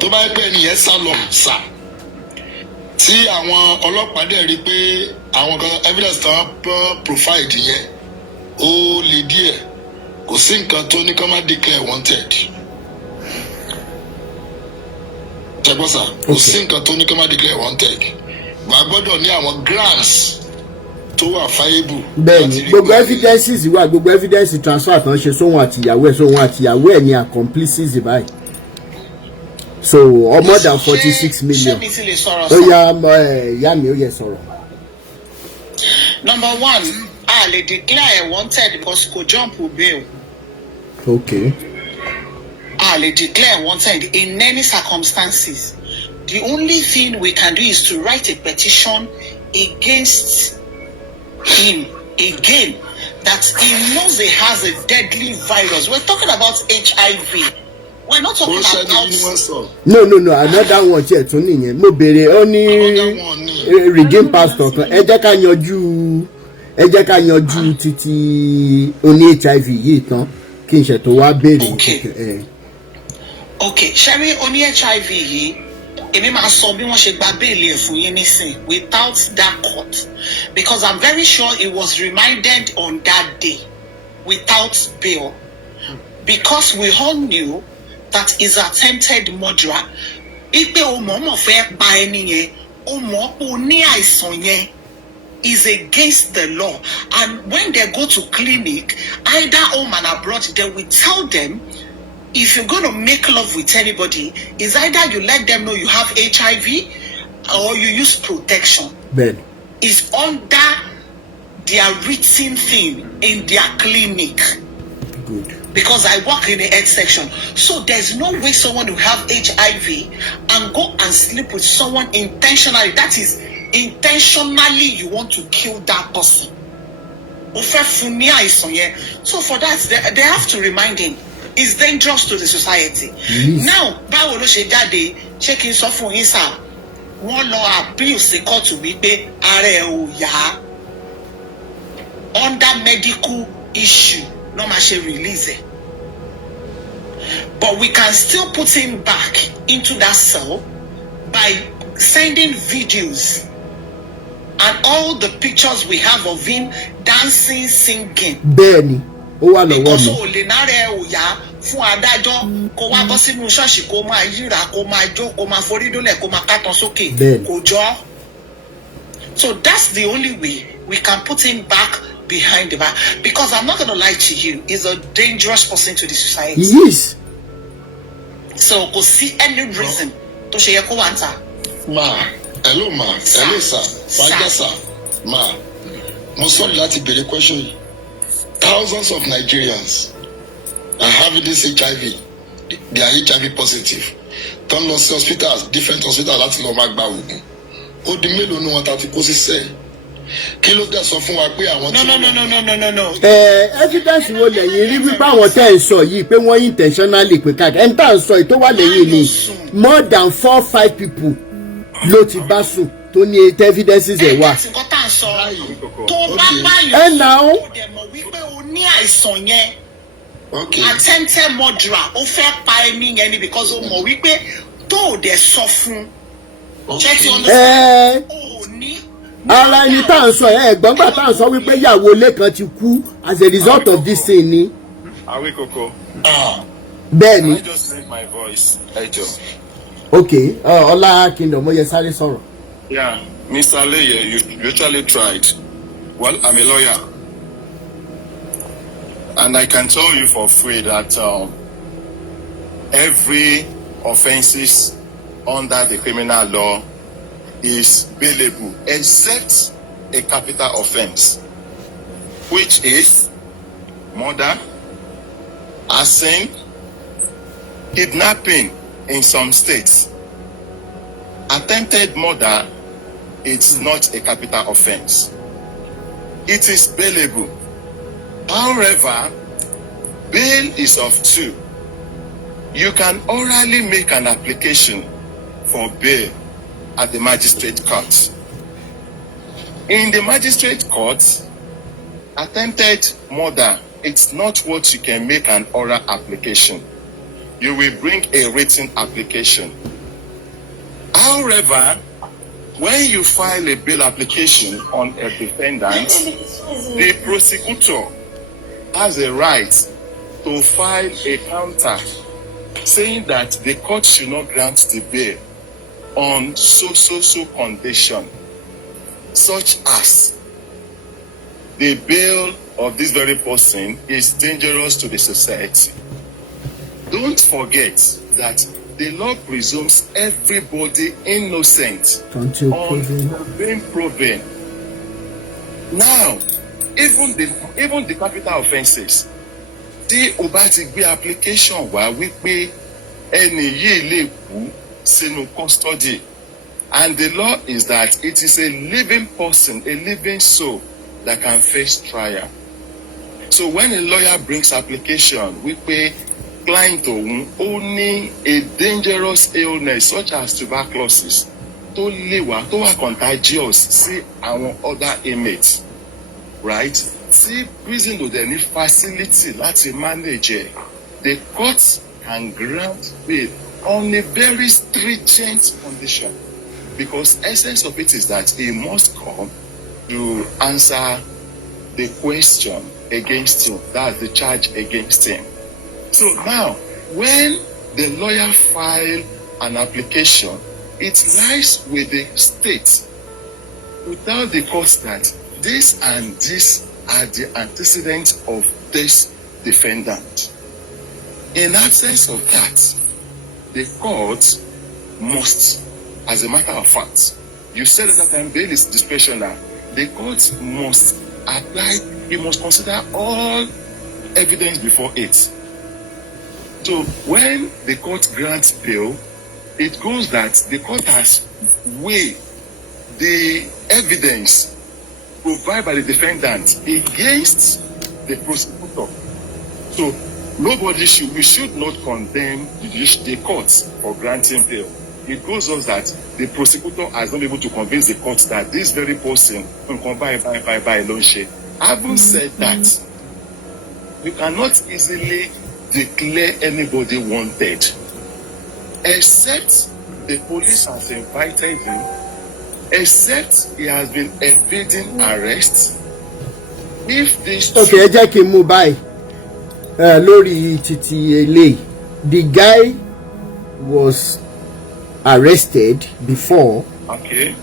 tó bá yẹ pé ẹnìyẹn sá lọ sá tí àwọn ọlọ́pàá dẹ̀ rí pé àwọn kan evidence tán provide yẹn ó lè díẹ̀ kò sí nǹkan tó ní kán má declare wanted. Tẹ́gbọ́sà kò sí nǹkan tó ní kán má declare wanted. Wà á gbọ́dọ̀ ní àwọn grants tó wà fáyébù. Bẹ́ẹ̀ni gbogbo evidences wà gbogbo evidence transfer tán ṣe sóhun àtìyàwó ẹ̀ ní accomplices báyìí. So more than 46 million. Ó yá ìyá mi ó yẹ sọ̀rọ̀. Number one, they declare wanted because kò jump bail. Okay. They declare wanted in any circumstances. The only thing we can do is to write a petition against him again that he knows he has a deadly virus. We're talking about HIV. We're not talking about no another one tí ẹ tún nìyẹn mo béèrè ó ní redeem pastor kan ẹ jẹ́ ká yanjú títí oní HIV yìí tán kí n ṣe tó wá béèrè. Okay ṣẹ́rí oní HIV yìí èmi máa sọ bí wọ́n ṣe gba béèlì ẹ̀ fún yín nísìn without that court because I'm very sure he was reminded on that day without bail because we all knew that is attempted murder. Ipe o mọ̀ọ́mọ̀ fẹ́ pa ẹni yẹn, o mọ̀ pé o ní àìsàn yẹn is against the law. And when they go to clinic, either home and abroad, they will tell them, if you're going to make love with anybody, is either you let them know you have HIV or you use protection. Ben. It's under their written thing in their clinic. Good. Because I work in the health section. So there's no way someone will have HIV and go and sleep with someone intentionally. That is, intentionally you want to kill that person. So for that, they have to remind him, it's dangerous to the society. Yes. Now, báwo ló ṣe jáde, ṣé kí n sọ fún yín sá, wọ́n lọ appeal sí kóòtù wípé ara ẹ̀ ò yá. Under medical issue. No matter release it. But we can still put him back into that cell by sending videos and all the pictures we have of him dancing, singing. Bẹ́ẹ̀ni, ó wà lọ́wọ́ mi. Because o lè nárẹ̀ ò yá fún adájọ́ kó wá bọ́ sínú ṣọ́ọ̀ṣì kó máa yíra kó máa jó kó máa forí dólẹ̀ kó máa kátàn sókè kò jọ. So that's the only way we can put him back behind the bar. Because I'm not going to lie to you, he's a dangerous person to the society. Yes. So, go see any reason to share your answer. Ma, hello ma, hello sir, Faja sir, ma. Mo sorry láti béèrè question yìí. Thousands of Nigerians are having this HIV. They are HIV positive. Turn lọ sí hospitals, different hospitals láti lọ máa gba oògùn. Ó di mélòó ni wọ́n ta ti kó sí sẹ́ẹ̀. Kí ló dé sọ fún wa pé àwọn tí No. Evidence wo lẹ́yìn rí wípé àwọn tẹ́ ń sọ yìí pé wọ́n intentionally pé káàkiri ẹni tá à ń sọ yìí tó wà lẹ́yìn ni more than 4-5 people ló ti bá sùn tó ní evidences ẹ̀ wà. Tó bá báyọ̀ ẹ nà ó. ó dẹ̀ mọ̀ wípé o ní àìsàn yẹn. Attempted murderer ó fẹ́ pa ẹni yẹn ni because ó mọ̀ wípé tó o dẹ̀ sọ fún. Ṣé ti understand? O ní. Ara ẹni tá à ń sọ ẹ̀gbọ́n gbà tá à ń sọ wípé ìyàwó ilé kan ti kú as a result of this thing ni. Awikoko. Bẹ́ẹ̀ni. I just make my voice. Ẹjọ. Okay, Ọlá Kingdom, mo yẹ sáré sọ̀rọ̀. Yeah, Mr. Leye, you actually tried. Well, I'm a lawyer. And I can tell you for free that every offenses under the criminal law is bailable except a capital offense, which is murder, arson, kidnapping in some states. Attempted murder is not a capital offense. It is bailable. However, bail is of two. You can orally make an application for bail at the magistrate court. In the magistrate court, attempted murder, it's not what you can make an oral application. You will bring a written application. However, when you file a bail application on a defendant, the prosecutor has a right to file a counter saying that the court should not grant the bail on so condition, such as the bail of this very person is dangerous to the society. Don't forget that the law presumes everybody innocent until being proven. Now, even the capital offences, tí o bá ti gbé application wá wípé ẹni yìí lè kú sínú custody, and the law is that it is a living person, a living soul that can face trial. So when a lawyer brings application wípé client òun ó ní a dangerous illness such as tuberculosis tó léwa tó wà contagious sí àwọn other inmates, right? See, prison ò dẹ̀ ní facility láti manage, the court can grant bail on a very stringent condition, because essence of it is that he must come to answer the question against him, that's the charge against him. So now, when the lawyer files an application, it lies with the state without the court that this and this are the antecedents of this defendant. In absence of that, the court must, as a matter of fact, you said at that time bail is discretionary, the court must apply, it must consider all evidence before it. So when the court grants bail, it goes that the court has weighed the evidence provided by the defendant against the prosecutor. So we should not condemn the court for granting bail. It goes on that the prosecutor has not been able to convince the court that this very person can buy loan share. Having said that, you cannot easily declare anybody wanted, except the police has invited him, except he has been evading arrest. If this okay, jẹ́ kí n mú báyìí lórí títí eléyìí, the guy was arrested before. Okay.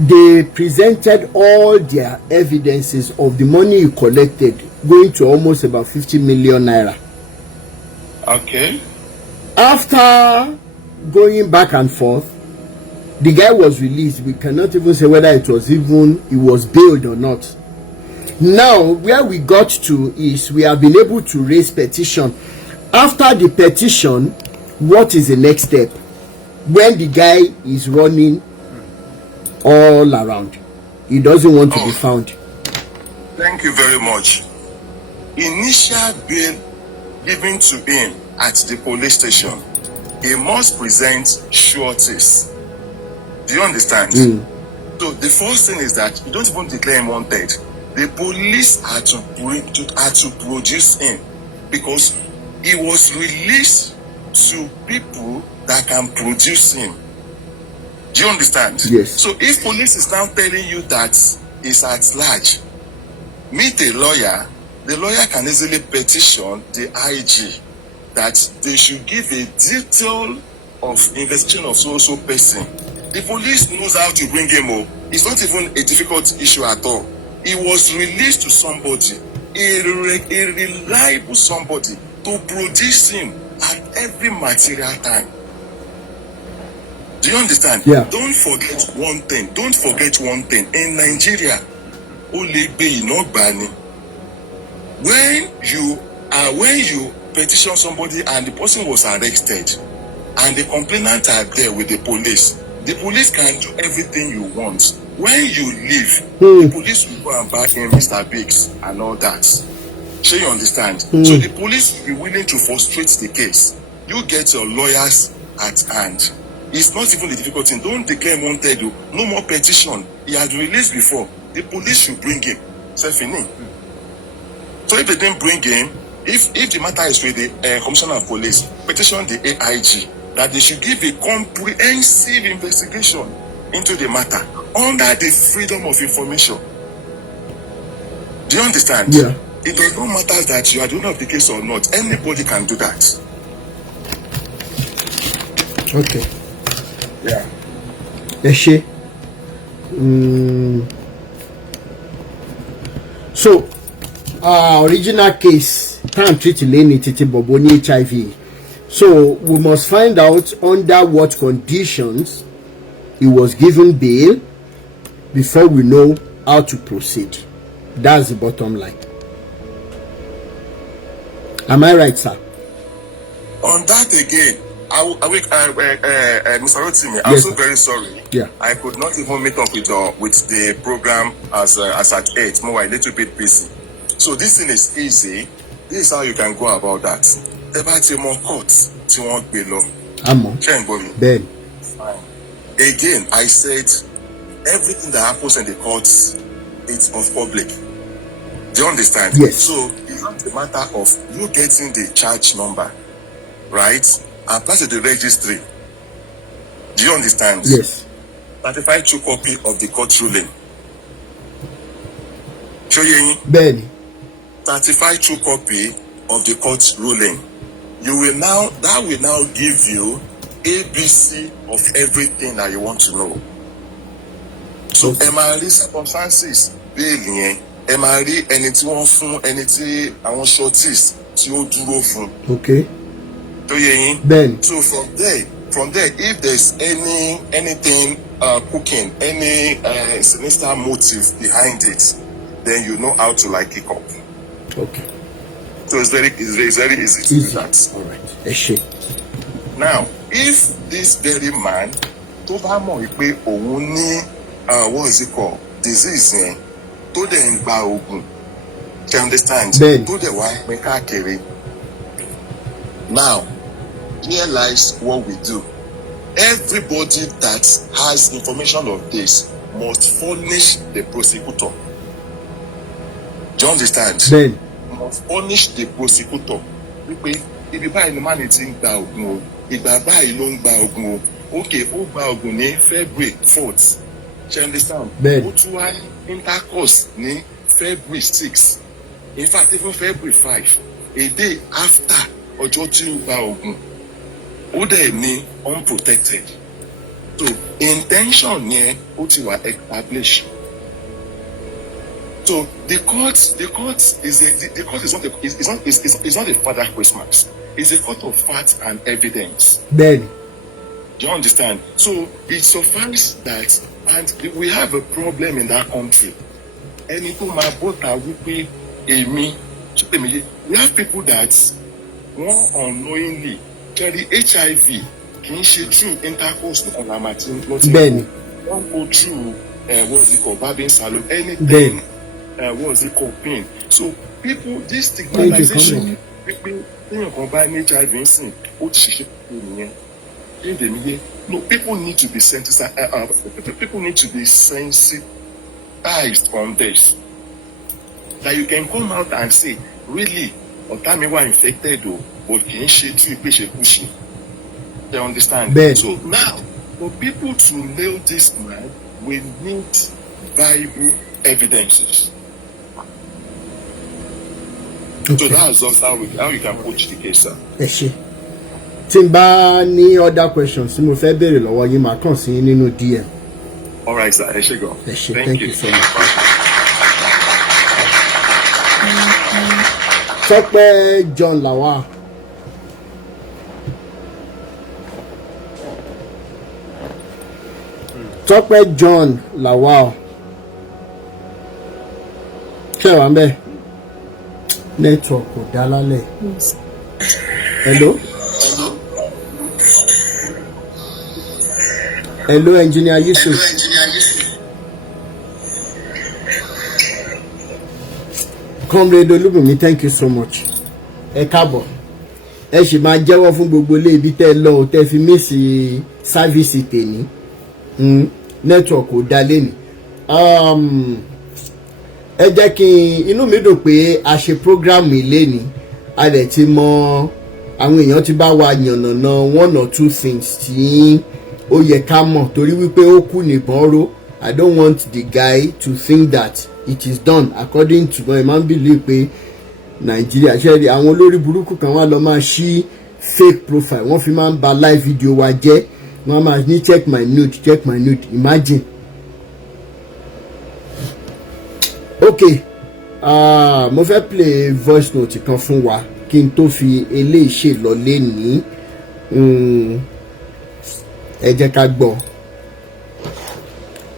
They presented all their evidences of the money he collected, going to almost about 50 million naira. Okay. After going back and forth, the guy was released. We cannot even say whether he was bailed or not. Now, where we got to is we have been able to raise petition. After the petition, what is the next step? When the guy is running all around, he doesn't want to be found. Thank you very much. Initial bail given to him at the police station, he must present sureties. Do you understand? So the first thing is that you don't even declare him wanted. The police are to produce him, because he was released to people that can produce him. Do you understand? Yes. So if police is now telling you that he's at large, meet a lawyer. The lawyer can easily petition the IG that they should give a detail of investigation of so person. The police knows how to bring him up. It's not even a difficult issue at all. He was released to somebody, a reliable somebody, to produce him at every material time. Do you understand? Yeah. Don't forget one thing. In Nigeria, when you petition somebody and the person was arrested and the complainant are there with the police can do everything you want. When you leave, the police will go and buy him Mr. Biggs and all that. So you understand? So the police will be willing to frustrate the case. You get your lawyers at hand. It's not even a difficult thing. Don't declare him wanted. No more petition. He had released before. The police should bring him. So fini. So if they didn't bring him, if the matter is with the Commissioner of Police, petition the AIG that they should give a comprehensive investigation into the matter under the freedom of information. Do you understand? Yeah. It does not matter that you are the owner of the case or not. Anybody can do that. Okay. Yeah. Eshe. So, original case can't treat Leni Titi Boboni HIV. So we must find out under what conditions he was given bail before we know how to proceed. That's the bottom line. Am I right, sir? On that again, Mr. Rotimi, I'm Yes, so sir. very sorry. Yeah. I could not even meet up with the program as at 8. More a little bit busy. So this thing is easy. This is how you can go about that. About more courts, below. Amo. Ben. Again, I said everything that happens in the courts, it's of public. Do you understand? Yes. So it's not a matter of you getting the charge number, right? And pass it to the registry. Do you understand? Yes. Certified true copy of the court ruling. Show you. Ben. Certified true copy of the court ruling. That will now give you ABC of everything that you want to know. So, MRE circumstances, bail MRE anything fun, anything I want shorties, tí ó dúró fún. Okay. So yeah. Ben. So from there, if there's anything cooking, any sinister motive behind it, then you know how to kick up. Okay. So it's very easy to do that. All right. Eshe. Now, if this very man, tó bá mọ̀ pé òun ní what is it called, disease yẹn, tó dẹ̀ ń gba oògùn, you understand? Ben. Tó dẹ̀ wá pín káàkiri. Now, here lies what we do. Everybody that has information of this must furnish the prosecutor. Do you understand? Ben. Must furnish the prosecutor. Wípé ibi báyìí ni mánì ti ń gba oògùn o, ìgbà báyìí ló ń gba oògùn o. Okay, ó gba oògùn ní February 4th. Do you understand? Ben. Ó tún wá intercourse ní February 6th. In fact, even February 5, a day after ọjọ́ tí ó gba oògùn, ó dẹ̀ ní unprotected. So intention yẹn ó ti wà established. So the court is not a Father Christmas. It's a court of facts and evidence. Ben. Do you understand? So it suffices that, and we have a problem in that country. Any to my brother wípé èmi, we have people that wọ́n unknowingly carry HIV kì í ṣe through intercourse nìkan la máa ti Ben. wọ́n go through what is it called, barbing salon, anything. What is it called, pain? So people, this stigmatization, people combine HIV and sin. No, people need to be sensitized. People need to be sensitized on this. That you can come out and say, really, Otami were infected, but can she pushing? They understand. Ben. So now, for people to nail this man, we need Bible evidences. Okay. So that's just how you can approach the case, sir. Eshe. Tí n bá ní other questions tí mo fẹ́ béèrè lọ́wọ́ yín máa kàn sí nínú DM. All right, sir. Eshe go. Eshe. Thank you so much. Tọ́pẹ́ John Lawal. Tọ́pẹ́ John Lawal. Ṣé wà ń bẹ̀? Network kò dá lálẹ́. Hello? Hello, Engineer Yusuf. Comrade Olúbùnmi, thank you so much. Ẹ káàbọ̀. Ẹ sì máa jẹ́wọ́ fún gbogbo ilé ibi tẹ́ lọ tẹ́ fi mísì sáfíìsì tèmi. Network kò dá lẹ́nìí. Ẹ jẹ́ kí inú mi dùn pé a ṣe program ilé ni a dẹ̀ ti mọ àwọn èèyàn ti bá wa yànnàná one or two things tí ó yẹ ká mọ̀ torí wípé ó kú nìbọn ró. I don't want the guy to think that it is done according to my man believe pé Nàìjíríà ṣe rí àwọn olórí burúkú kan wá lọ máa ṣí fake profile wọ́n fi máa ń ba live video wa jẹ́ wọ́n máa ní check my nude imagine. Okay, mo fẹ́ play voice note kan fún wa kí n tó fi eléyìí ṣe lọ lẹ́ni ẹ jẹ́ ká gbọ́.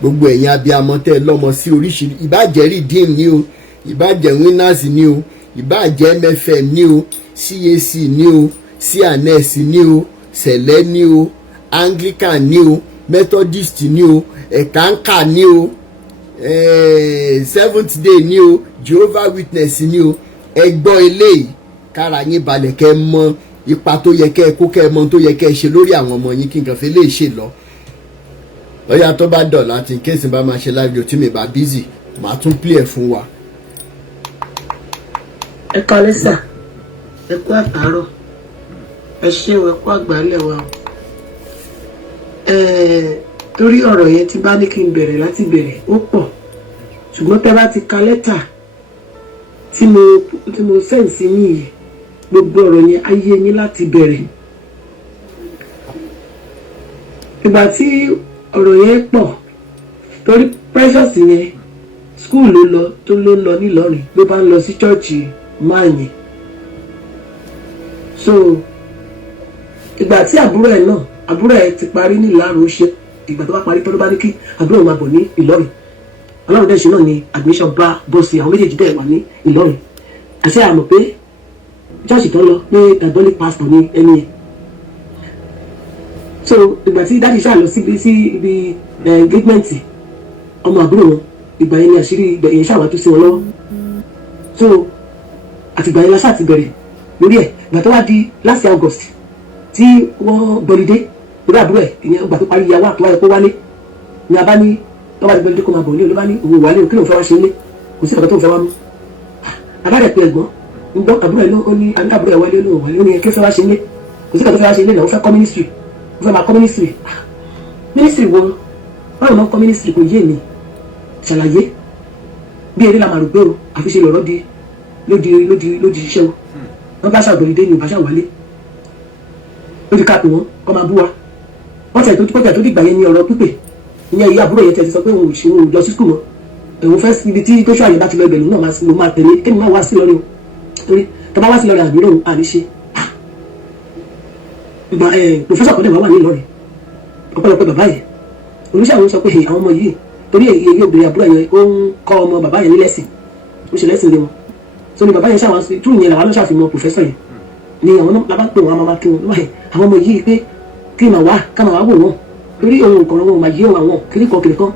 Gbogbo ẹ̀yin abiyamọ tẹ́ lọ́mọ sí oríṣiríṣi ìbàjẹ́ redeem ni o ìbàjẹ́ winners ni o ìbàjẹ́ MFM ni o CAC ni o CNS ni o sẹ̀lẹ̀ ni o Anglican ni o Methodist ni o ẹ̀kánkà ni o Seventh Day ni o Jehovah Witness ni o ẹ gbọ́ eléyìí kára yín balẹ̀ kẹ́ mọ ipa tó yẹ kẹ́ kó kẹ́ mọ tó yẹ kẹ́ ṣe lórí àwọn ọmọ yín kí n kàn fi lè ṣe lọ. Lọ́yà tó bá dọ̀la tí kéèsì bá máa ṣe live video tí mi bá busy màá tún play ẹ̀ fún wa. Ẹ kálẹ́ sà, ẹ kú àtàárọ̀, ẹ ṣeun, ẹ kú àgbálẹ̀ wa. Torí ọ̀rọ̀ yẹn tí bá ní kí n bẹ̀rẹ̀ láti bẹ̀rẹ̀ ó pọ̀ ṣùgbọ́n tẹ́ bá ti ka lẹ́tà tí mo sẹ́ǹsì yìí gbogbo ọ̀rọ̀ yẹn á yé yín láti bẹ̀rẹ̀. Ìgbà tí ọ̀rọ̀ yẹn pọ̀ torí Precious yẹn school ló lọ tó ló ń lọ nílọrin ló bá ń lọ sí chọ́ọ̀chì máa yẹn. So ìgbà tí àbúrò ẹ̀ ti parí ní Ìlárò ṣe ìgbà tó bá parí tó ló bá ní kí àbúrò ẹ̀ máa bọ̀ ní Ìlọrin. Ọlọ́run dẹ̀ ṣe náà ni admission bá bọ́ sí àwọn méjèèjì dẹ̀ wà ní Ìlọrin. Àṣẹ àmọ̀ pé chọ́ọ̀chì tó lọ pé diabolic pastor ní ẹni yẹn. So ìgbà tí dáàdì ṣáà lọ sí ibi engagement ọmọ àbúrò wọn ìgbà yẹn ni àṣírí ìgbà yẹn ṣáà wá tó sí wọn lọ́wọ́. So àtìgbà yẹn la ṣáà ti bẹ̀rẹ̀ lórí ẹ̀ ìgbà tó wá di last August tí wọ́n gbọ́lidé lórí àbúrò ẹ̀ ìyẹn ìgbà tó parí ìyàwó àtúwáyé kó wálé ni a bá ní tó bá ti gbọ́lidé kó máa bọ̀ ní olú bá ní òun wálé kí lóun fẹ́ wá ṣe ilé kò sí ọ̀gá tó ń fẹ́ wá mú. Abáàdẹ̀ pé ẹ̀gbọ́n ń gbọ́ àbúrò ẹ̀ ló ní àbúrò ẹ̀ wálé lóun wálé ó ní kí ló fẹ́ wá ṣe ilé kò sí ọ̀gá tó fẹ́ wá ṣe ilé náà ó fẹ́ kọ́ ministry ó fẹ́ máa kọ́ ministry wo báwo náà kọ́ ministry kò yé mi ṣàlàyé bí eré la máa rò pé o àfiṣe lọ̀rọ̀ di lódi iṣẹ́ o wọ́n bá ṣàgbọ̀lidé ní ìbáṣà wálé lódi káàpì wọn kọ́ máa bú wa wọ́n tẹ̀ tó pọ̀jà tó dìgbà yẹn ní ọ̀rọ̀ pípè ìyẹn ìyá àbúrò yẹn tẹ̀ sọ pé òun ò lọ sí skul mọ́ ẹ̀wọ̀n fẹ́ ibi tí tó ṣàyẹ̀ bá ti lọ ibẹ̀lú náà ló máa tẹ̀lé kémi máa wá sí lọ́rẹ́ o torí tó bá wá sí lọ́rẹ́ àbúrò àníṣe ìgbà pòfẹ́sọ̀ kọ́dẹ̀ wá wà ní Ìlọrin ọ̀pọ̀lọpọ̀ bàbá yẹn oníṣàwọn sọ pé àwọn ọmọ yìí torí èyí obìnrin àbúrò yẹn ó ń kọ́ ọmọ bàbá yẹn ní lẹ́sìn ó ṣe lẹ́sìn lé wọn so ni bàbá yẹn ṣàwọn sí túù yẹn làwọn náà ṣàfihàn pòfẹ́sọ̀ yẹn ni àwọn náà lábá pè wọn máa kí wọn lọ́wọ́ àwọn ọmọ yìí pé kí màá wá ká màá wá wò wọn torí ohun nǹkan wọn máa yé àwọn kiri kan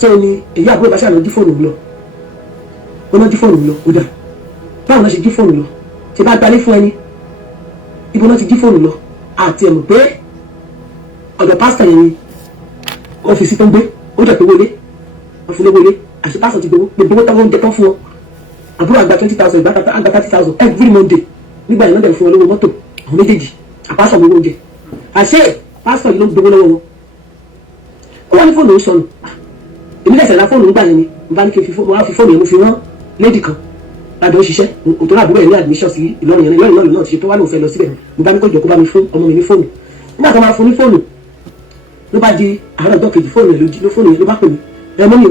so ni èyí àbúrò bá ṣàlọ́ jí fóònù lọ ó náà jí fóònù lọ ó dà báwo náà ṣe jí fóònù lọ ṣe bá gbalé fún ẹni ibo náà ti jí fóònù lọ àti ẹ̀mọ̀ pé ọ̀dọ̀ pásítọ̀ yẹn ni ọ́fíìsì tó ń gbé ó jẹ́ pé wọlé wọ́n fi lé wọlé àṣẹ pásítọ̀ ti gbowó táwọn oúnjẹ tán fún wọn àbúrò àgbà 20,000 ìgbà àgbà 30,000 every Monday nígbà yẹn náà dẹ̀ fún wọn lówó mọ́tò àwọn méjèèjì àpásọ̀ gbowó oúnjẹ àṣẹ pásítọ̀ yìí ló ń gbowó lọ́wọ́ wọn ó wá ní fóònù ó sọnù èmi lẹ́sẹ̀ ra fóònù nígbà yẹn ni mo bá ní kí n fi fóònù yẹn mo fi rán léèdì kan láti ó ṣiṣẹ́ òtò àbúrò ẹ̀ ní admission sí Ìlọrin yẹn Ìlọrin náà ti ṣe tó wá lóun fẹ́ lọ síbẹ̀ mo bá ní kó jọ kó bá mi fún ọmọ mi ní fóònù nígbà tó máa fún ní fóònù ló bá di àárọ̀ ọjọ́ kejì fóònù yẹn ló bá pè mí mọ́ mi o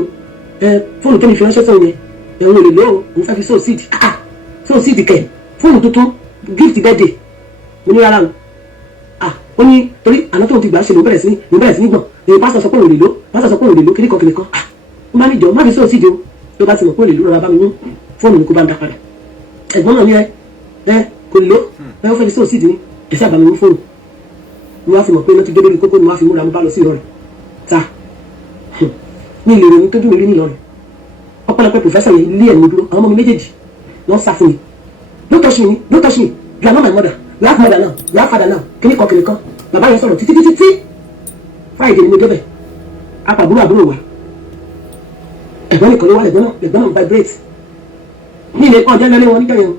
fóònù tó mi fi ránṣẹ́ sóun yẹn ẹ̀hún ò lè lò ó òun fẹ́ fi sóòsìdì kẹ̀ fóònù tuntun gift birthday mo ní rárá o ó ní torí àná tóun ti gbà ṣe ló bẹ̀rẹ̀ sí ní gbọ̀n èyí pásítọ̀ sọ pé òun lè lò kíríkan ó má ní jọ má fi sóòsìdì o ló bá ti mọ̀ pé òun lè lò rọra bá mi mú fóònù mi kó bá ń dá padà ẹ̀gbọ́n náà ní kò lè lò ó fẹ́ fi sóòsìdì ní ẹ̀ṣẹ́ àbámi mú fóònù ni wọ́n fi mọ̀ pé iná ti dé lórí kókó ni wọ́n fi múra mo bá lọ sí Ìlọrin ta ní ilé ìròyìn tójú mi rí ní Ìlọrin ọ̀pọ̀lọpọ̀ pòfẹ́sọ̀ yẹn ilé ẹ̀mí dúró àwọn ọmọ mi méjèèjì wọ́n sá fún mi don't touch me you are not my mother you have mother now you have father now kìnìkan bàbá yẹn sọ̀rọ̀ títí Friday ni mo débẹ̀ apàbúrò àbúrò wa ẹ̀gbọ́n nìkan ló wà lẹ́gbọ́n náà vibrate ní ilé kan jẹ́ lẹ́lẹ́ wọn níjọ́ yẹn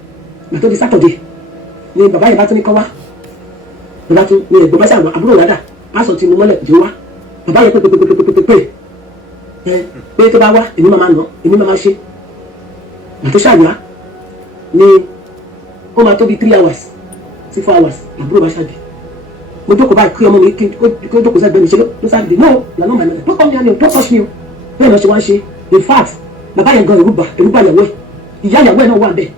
gbàtó di Saturday ni bàbá yẹn bá tún ní kọ́ wá bàbá tún ní ẹ̀gbọ́n bá ṣàwọn àbúrò wádà pásọ̀ tí mo mọ́lẹ̀ jẹ́ wá bàbá yẹn pé tó bá wá èmi máa nà èmi máa ṣe àti ṣàyà ni ó máa tó bí 3 hours sí 4 hours àbúrò bá ṣàdé mo jókòó báyìí kí ọmọ mi kí ó jókòó sẹ́gbẹ̀ẹ́ mi ṣe ló ṣàdé no lànà màá nà tó kọ́ mi àná tó kọ́ sí mi o bẹ́ẹ̀ lọ ṣe wá ń ṣe in fact bàbá yẹn gan ìrúbà ìyàwó ẹ̀ ìyá ìyàwó ẹ̀ náà wà bẹ́ẹ̀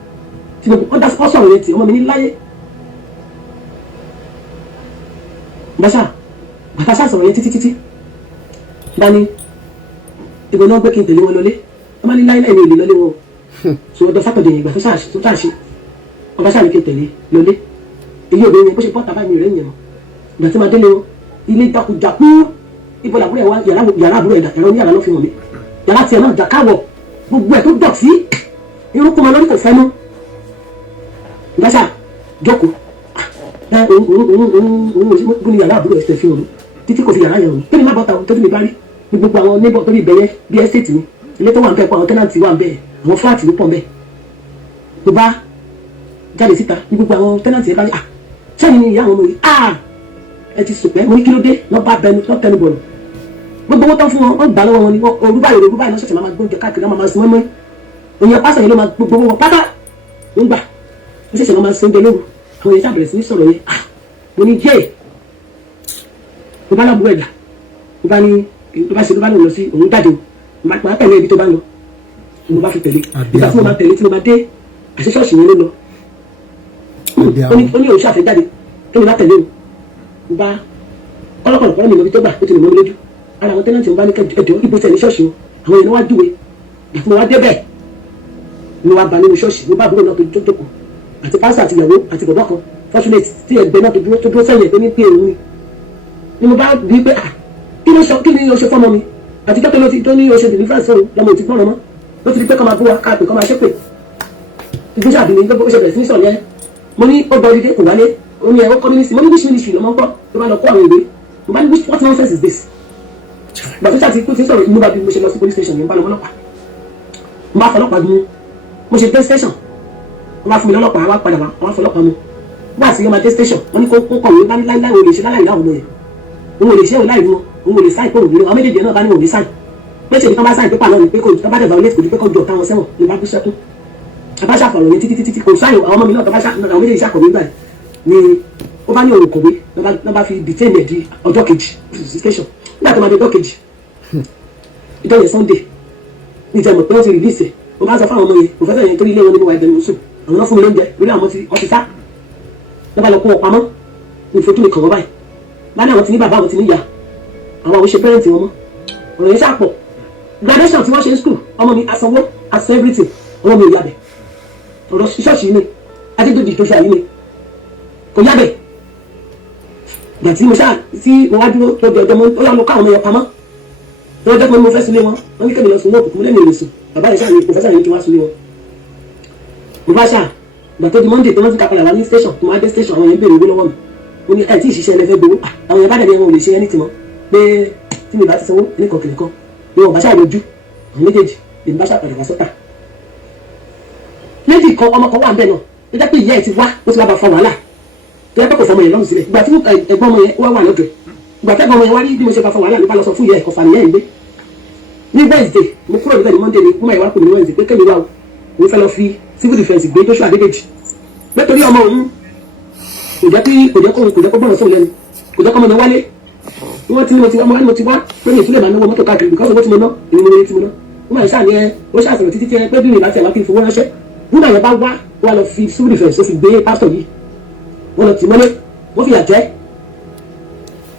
tí mo ó sọ̀rọ̀ yẹn tì ọmọ mi ní láyé bàtà sọ̀rọ̀ yẹn títí bá ní ìbò náà gbé kí n tẹ̀lé wọn lọlé wọ́n máa ní láyé láì ní ìlú lọlé wọn so ọdọ sátọ̀dẹ̀ ìgbà tó ṣàṣe ọba ṣáà ní kí n tẹ̀lé lọlé èyí òbí yẹn bó ṣe pọ́ tàbá mi rẹ̀ ń yẹn mọ́ ìgbà tí ma délé wọn ilé jákujàkú ibo làbúrò ẹ̀ wá yàrá àbúrò ẹ̀ yàrá oníyàrá ló fi hàn mí yàrá tiẹ̀ náà jàkáwọ̀ gbogbo ẹ̀ tó dọ̀tí irúnkún ma lórí kò fẹ́ mọ́ ìgbà ṣáà jókòó òun ní yàrá àbúrò ẹ̀ fi hàn mí títí kò fi yàrá yẹn hàn mí kí ni má bọ́ta tó fi lè bá rí ní gbogbo àwọn neighbor tó bí bẹ̀yẹ bí estate ni ilé tó wà ń bẹ̀ pọ̀ àwọn tenant wà ń bẹ̀ àwọn flat ló pọ̀ ń bẹ̀ ló bá jáde síta ní gbogbo àwọn tenant yẹn bá ní sẹ́yìn ni ìyá àwọn ọmọ yìí ẹ ti sùpẹ́ mo ní kí ló dé lọ́ bá bẹnu lọ́ tẹnu bọ̀rọ̀ gbogbo owó tán fún wọn wọ́n gbà lọ́wọ́ wọn ni orúbáyò náà ṣẹ̀ṣẹ̀ máa gbóúnjẹ káàkiri máa sin mọ́mọ́ òyìn pásọ̀ yẹn ló máa gbogbo owó wọn pátá ló ń gbà ó ṣẹ̀ṣẹ̀ máa sin oúnjẹ lóru àwọn yẹn ṣàbẹ̀rẹ̀ sí ní sọ̀rọ̀ yẹn mo ní jẹ́ mo bá lábúrò ẹ̀dà mo bá ní ló bá lọ sí òun jáde o máa tẹ̀lé ibi tó bá lọ mo bá fi tẹ̀lé ìgbà tí mo máa tẹ̀lé tí mo máa dé àṣeṣọ́ọ̀ṣì yẹn ló lọ ó ní òun ṣàfẹ́ jáde tó mo bá tẹ̀lé o mo bá ọlọ́pàá mi lọ bí tó gbà ó ti lè mọ́ mi lójú ara àwọn tẹ́lẹ̀tì mo bá ní ẹjọ́ ibo tẹ̀lé ṣọ́ọ̀ṣì o àwọn èèyàn wá júwe ìgbà tí mo wá débẹ̀ mo wá bá nínú ṣọ́ọ̀ṣì mo bá àbúrò náà tó jókòó àti pásítọ̀ àti ìyàwó àti bọ̀bọ̀ kan fortunate tí ẹgbẹ́ náà tó dúró sẹ́yìn ẹgbẹ́ ní pé òun ni mo bá bí pé kí ni o ṣe fọ́mọ mi àti jọ́pẹ́ tó ní o ṣe deliverance òun lọ́mọ ò ti gbọ́n ọmọ ló ti di pé kọ́ máa bú wa káàpẹ̀ kọ́ máa ṣépè ìgbésẹ̀ àbí ni ó ṣe bẹ̀rẹ̀ sí ní sọ̀rọ̀ yẹn mo ní ó gbọ́ dídé kò wálé ó ní ẹ̀rọ community mo ní which ministry lọ́mọ ń kọ́ ló bá lọ kó àwọn ìwé mo bá ní what nonsense is this gbàtú sáà ti kú ti sọ̀rọ̀ ìmú bá bí mo ṣe lọ sí police station yẹn bá lọ ọlọ́pàá mo bá fọlọ́pàá mú mo ṣe dé station wọ́n bá fún mi lọ́lọ́pàá wá padà wá fọlọ́pàá mú wá sí ọmọ dé station wọ́n ní kó kọ̀wé láíláí òun lè ṣe láláì láwọn ọmọ yẹn òun ò lè ṣe òun láì wọn òun ò lè sáì pé òun lè àwọn méjèèjì náà bá ní òun lè sáì pé ṣèlú kan bá sáì pépà náà ni pé kò bá dẹ̀ violate kò ní pé kó jọ táwọn sẹ́wọ̀n ní bá kú sẹ́kún abáṣà fọ̀rọ̀ yẹn títí kò sáì àwọn ọmọ mi náà àwọn méjèèjì ṣàkọ̀wé gbà ni ó bá ní òun kọ̀wé lọ́ bá fi detain ẹ̀ di ọjọ́ kejì station nígbà tó máa di ọjọ́ kejì ìjọ yẹn Sunday ní ìtẹ̀mọ̀ pé wọ́n ti release ẹ̀ mo bá sọ fún àwọn ọmọ yẹn professor yẹn torí ilé wọn ní mo wà ìbẹ̀rù sùn àwọn náà fún mi lóúnjẹ lórí àwọn ọtí sá lọ́ba lọ kó wọn pamọ́ ní ìfojú mi kàn wọ́n báyìí bá ní àwọn ti ní bàbá àwọn ti ní ìyá àwọn àwọn ṣe parent wọn mọ́ ọ̀rọ̀ yẹn ṣàpọ̀ graduation tí wọ́n ṣe ní school ọmọ mi asanwó asan everything ọmọ mi ò yàbẹ̀ ọ̀rọ̀ ṣọ́ọ̀ṣì yìí ni adédọ̀dì tó ṣe àyè ni kò yàbẹ̀ ìgbà tí mo ṣáà tí mo wá dúró lọ́dọ̀ ọjọ́ mo ó yà lọ ká àwọn ọmọ yẹn pamọ́ lọ́wọ́ jẹ́ pé mo fẹ́ sílé wọn wọ́n ní kébì lọ sùn ní òkùnkùn lẹ́nu ìrìnsùn bàbá yẹn ṣáà ní professor yẹn kí wá sílé wọn mo bá ṣáà ìgbà tó di Monday tó wọ́n ti ká padà wá ní station tó máa dé station àwọn yẹn béèrè owó lọ́wọ́ mi mo ní ẹ̀ tí ìṣiṣẹ́ ẹlẹ́fẹ́ gbowó àwọn yẹn bá dẹ̀ ní wọn ò lè ṣe ẹni tì mọ́ pé tí mi bá ti sanwó ní kọ̀ọ̀kìlì kan ni wọn bá ṣáà lójú àwọn méjèèjì lè bá ṣáà padà wá sọ́tà méjì kan ọmọ kan wà bẹ́ẹ̀ náà ó jẹ́ pé ìyá ẹ̀ ti wá ó ti wá bá fa wàhálà tó yẹ pé kò fọmọ yẹn lọ́rùn sílẹ̀ ìgbà tí ẹ̀gbọ́n ọmọ yẹn wá lọ́dọ̀ ìgbà tí ẹ̀gbọ́n ọmọ yẹn wá rí bí mo ṣe bá fa wàhálà nípa lọ sọ fún ìyá ẹ̀ kọfà nìyẹn ìgbé ní Wednesday mo kúrò níbẹ̀ ní Monday ni kúmọ̀ ìwà kùnú ní Wednesday pé kémi wá o òun fẹ́ lọ fi civil defence gbé Joshua Adédèjì pé torí ọmọ òun kò jẹ́ kó gbọ́dọ̀ sóun lẹ́nu kò jẹ́ kó ọmọ yẹn wálé wọ́n ti ní mo ti wá pé mi ìtúlẹ̀ máa náwó mọ́tò káàkiri because owó tí mo ná èmi mo lè tí mo ná wọ́n máa ń ṣàní ẹ ó ṣàṣọ̀rọ̀ títí tí ẹ pé bí mi bá tẹ̀ wá kí n fowó ránṣẹ́ nígbà yẹn bá wá lọ fi civil defence ó fi gbé pásítọ̀ yìí wọ́n lọ tì mọ́lé wọ́n fi yà jẹ́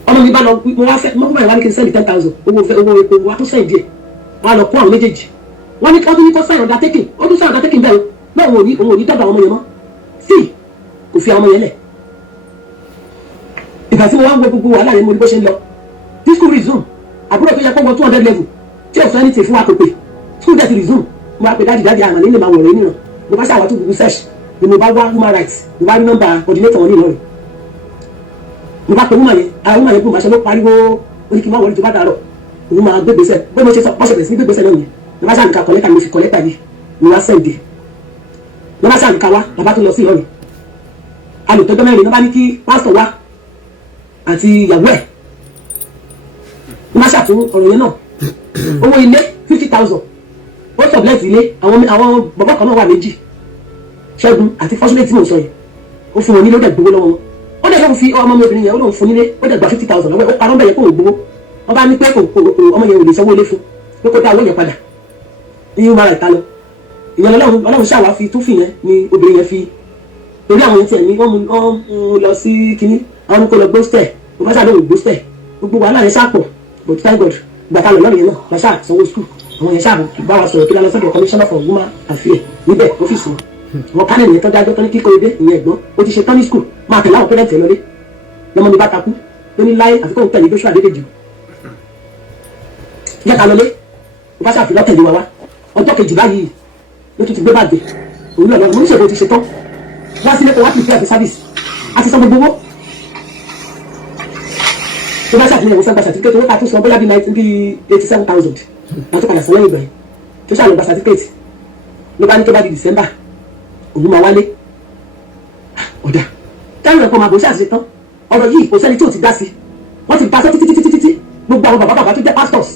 ọmọ mi bá lọ mo wá fẹ́ mọ́kúnmá ìwádìí kí n sẹ́ndì 10,000 owó epo wa tó sẹ́ndì ẹ̀ wọ́n á lọ kó àwọn méjèèjì wọ́n ní kí kó sáyọ̀ undertaking ó tún sáyọ̀ undertaking bẹ́ẹ̀ náà òun ò ní dọ́dọ̀ àwọn ọmọ yẹn mọ́ sí kò fi àwọn ọmọ yẹn lẹ̀ ìgbà tí mo wá ń gbogbo wàhálà yẹn mo ní bó ṣe ń lọ tí school resume àbúrò tó yẹ kó wọ 200 level tí ò sọ ẹni tì fún wa kò pè school debt resume mo wá pè dáàdì àmà nínú ìmọ̀ àwòrán nínú mo bá ṣàwátú Google search ni mo bá wá human rights mo bá rí nọ́mbà coordinator wọn ní Ìlọrin mo bá pe woman yẹn gbọ́n máṣe ló pariwo ó ní kí n má wọlé tó bá dàrọ̀ òun máa gbégbèsè bó mo ṣe sọ bọ́sẹ̀ bẹ̀rẹ̀ sí gbégbèsè náà nìyẹn mo bá ṣàǹkà kọ̀lẹ́tà mi fi kọ̀lẹ́tà yìí mo wá sẹ́ǹdì mo bá ṣàǹkà wá bàbá tó lọ sí Ìlọrin alùtọ́jọ́ mẹ́rin ló bá ní kí pásítọ̀ wá àti ìyàwó ẹ̀ má ṣàtún ọ̀rọ̀ yẹn náà owó ilé 50,000 ó sọ̀bílẹ̀tì ilé àwọn bàbá kan náà wà méjì Ṣẹ́gun àti Fọ́súnlẹ̀ tí mò ń sọ yẹn ó fún wọn nílé ó dẹ̀ gbowó lọ́wọ́ wọn ó dẹ̀ lóun fi ọmọ mi obìnrin yẹn ó lóun fún nílé ó dẹ̀ gba 50,000 lọ́wọ́ ó parọ́ bẹ̀yẹ kó o gbowó wọ́n bá ní pé ọmọ yẹn ò lè sanwó ilé fún pé kó dá owó yẹn padà ní human rights lọ ìyẹn Ọlọ́run ṣàwá fi túfì yẹn ni obìnrin yẹn fi torí àwọn yẹn tiẹ̀ ní wọ́n mú lọ sí kínní àwọn ní kó lọ gbóstẹ̀ ó bá ṣàlóhùn gbóstẹ̀ gbogbo wàhálà yẹn ṣàpọ̀ but thank God gbàtà lọ lọ́rùn yẹn náà la ṣáà sanwó school àwọn yẹn ṣáà bá wa sọ̀rọ̀ kí lálọ́ sọ́dọ̀ commissioner for women affairs níbẹ̀ ọ́fíìsì wọn panel yẹn tó dájọ́ tó ní kíkọ́ ebé ìyẹn ẹ̀gbọ́n ó ti ṣe tán ní school máa tẹ̀lé àwọn parents ẹ̀ lọlé lọ́mọ mi bá takú ó ní láyé àfikún tẹ̀lé Joshua Adédèjì yẹ ká lọlé ó bá ṣàfihàn tẹ̀lé wa wá ọjọ́ kejì báyìí ló tún ti gbé bàgbé òun náà lọ́wọ́ mo ní ṣètò ti ṣe tán wá sílé kó wá prepare for service a ti san gbogbo owó tó bá ṣàfihàn ìwòsàn gba certificate owó ká tún san bóyá bíi 87,000 wọ́n tún padà san lẹ́yìn ìgbà yẹn tó ṣàlọ́ gba certificate ló bá ní tó bá di December òun máa wálé ọ̀dà táwọn ẹ̀kọ́ máa bò ṣáà ṣe tán ọ̀rọ̀ yìí kò sẹ́ni tí ò ti dá sí wọ́n ti bá sọ títí gbogbo àwọn bàbá tó jẹ́ pastors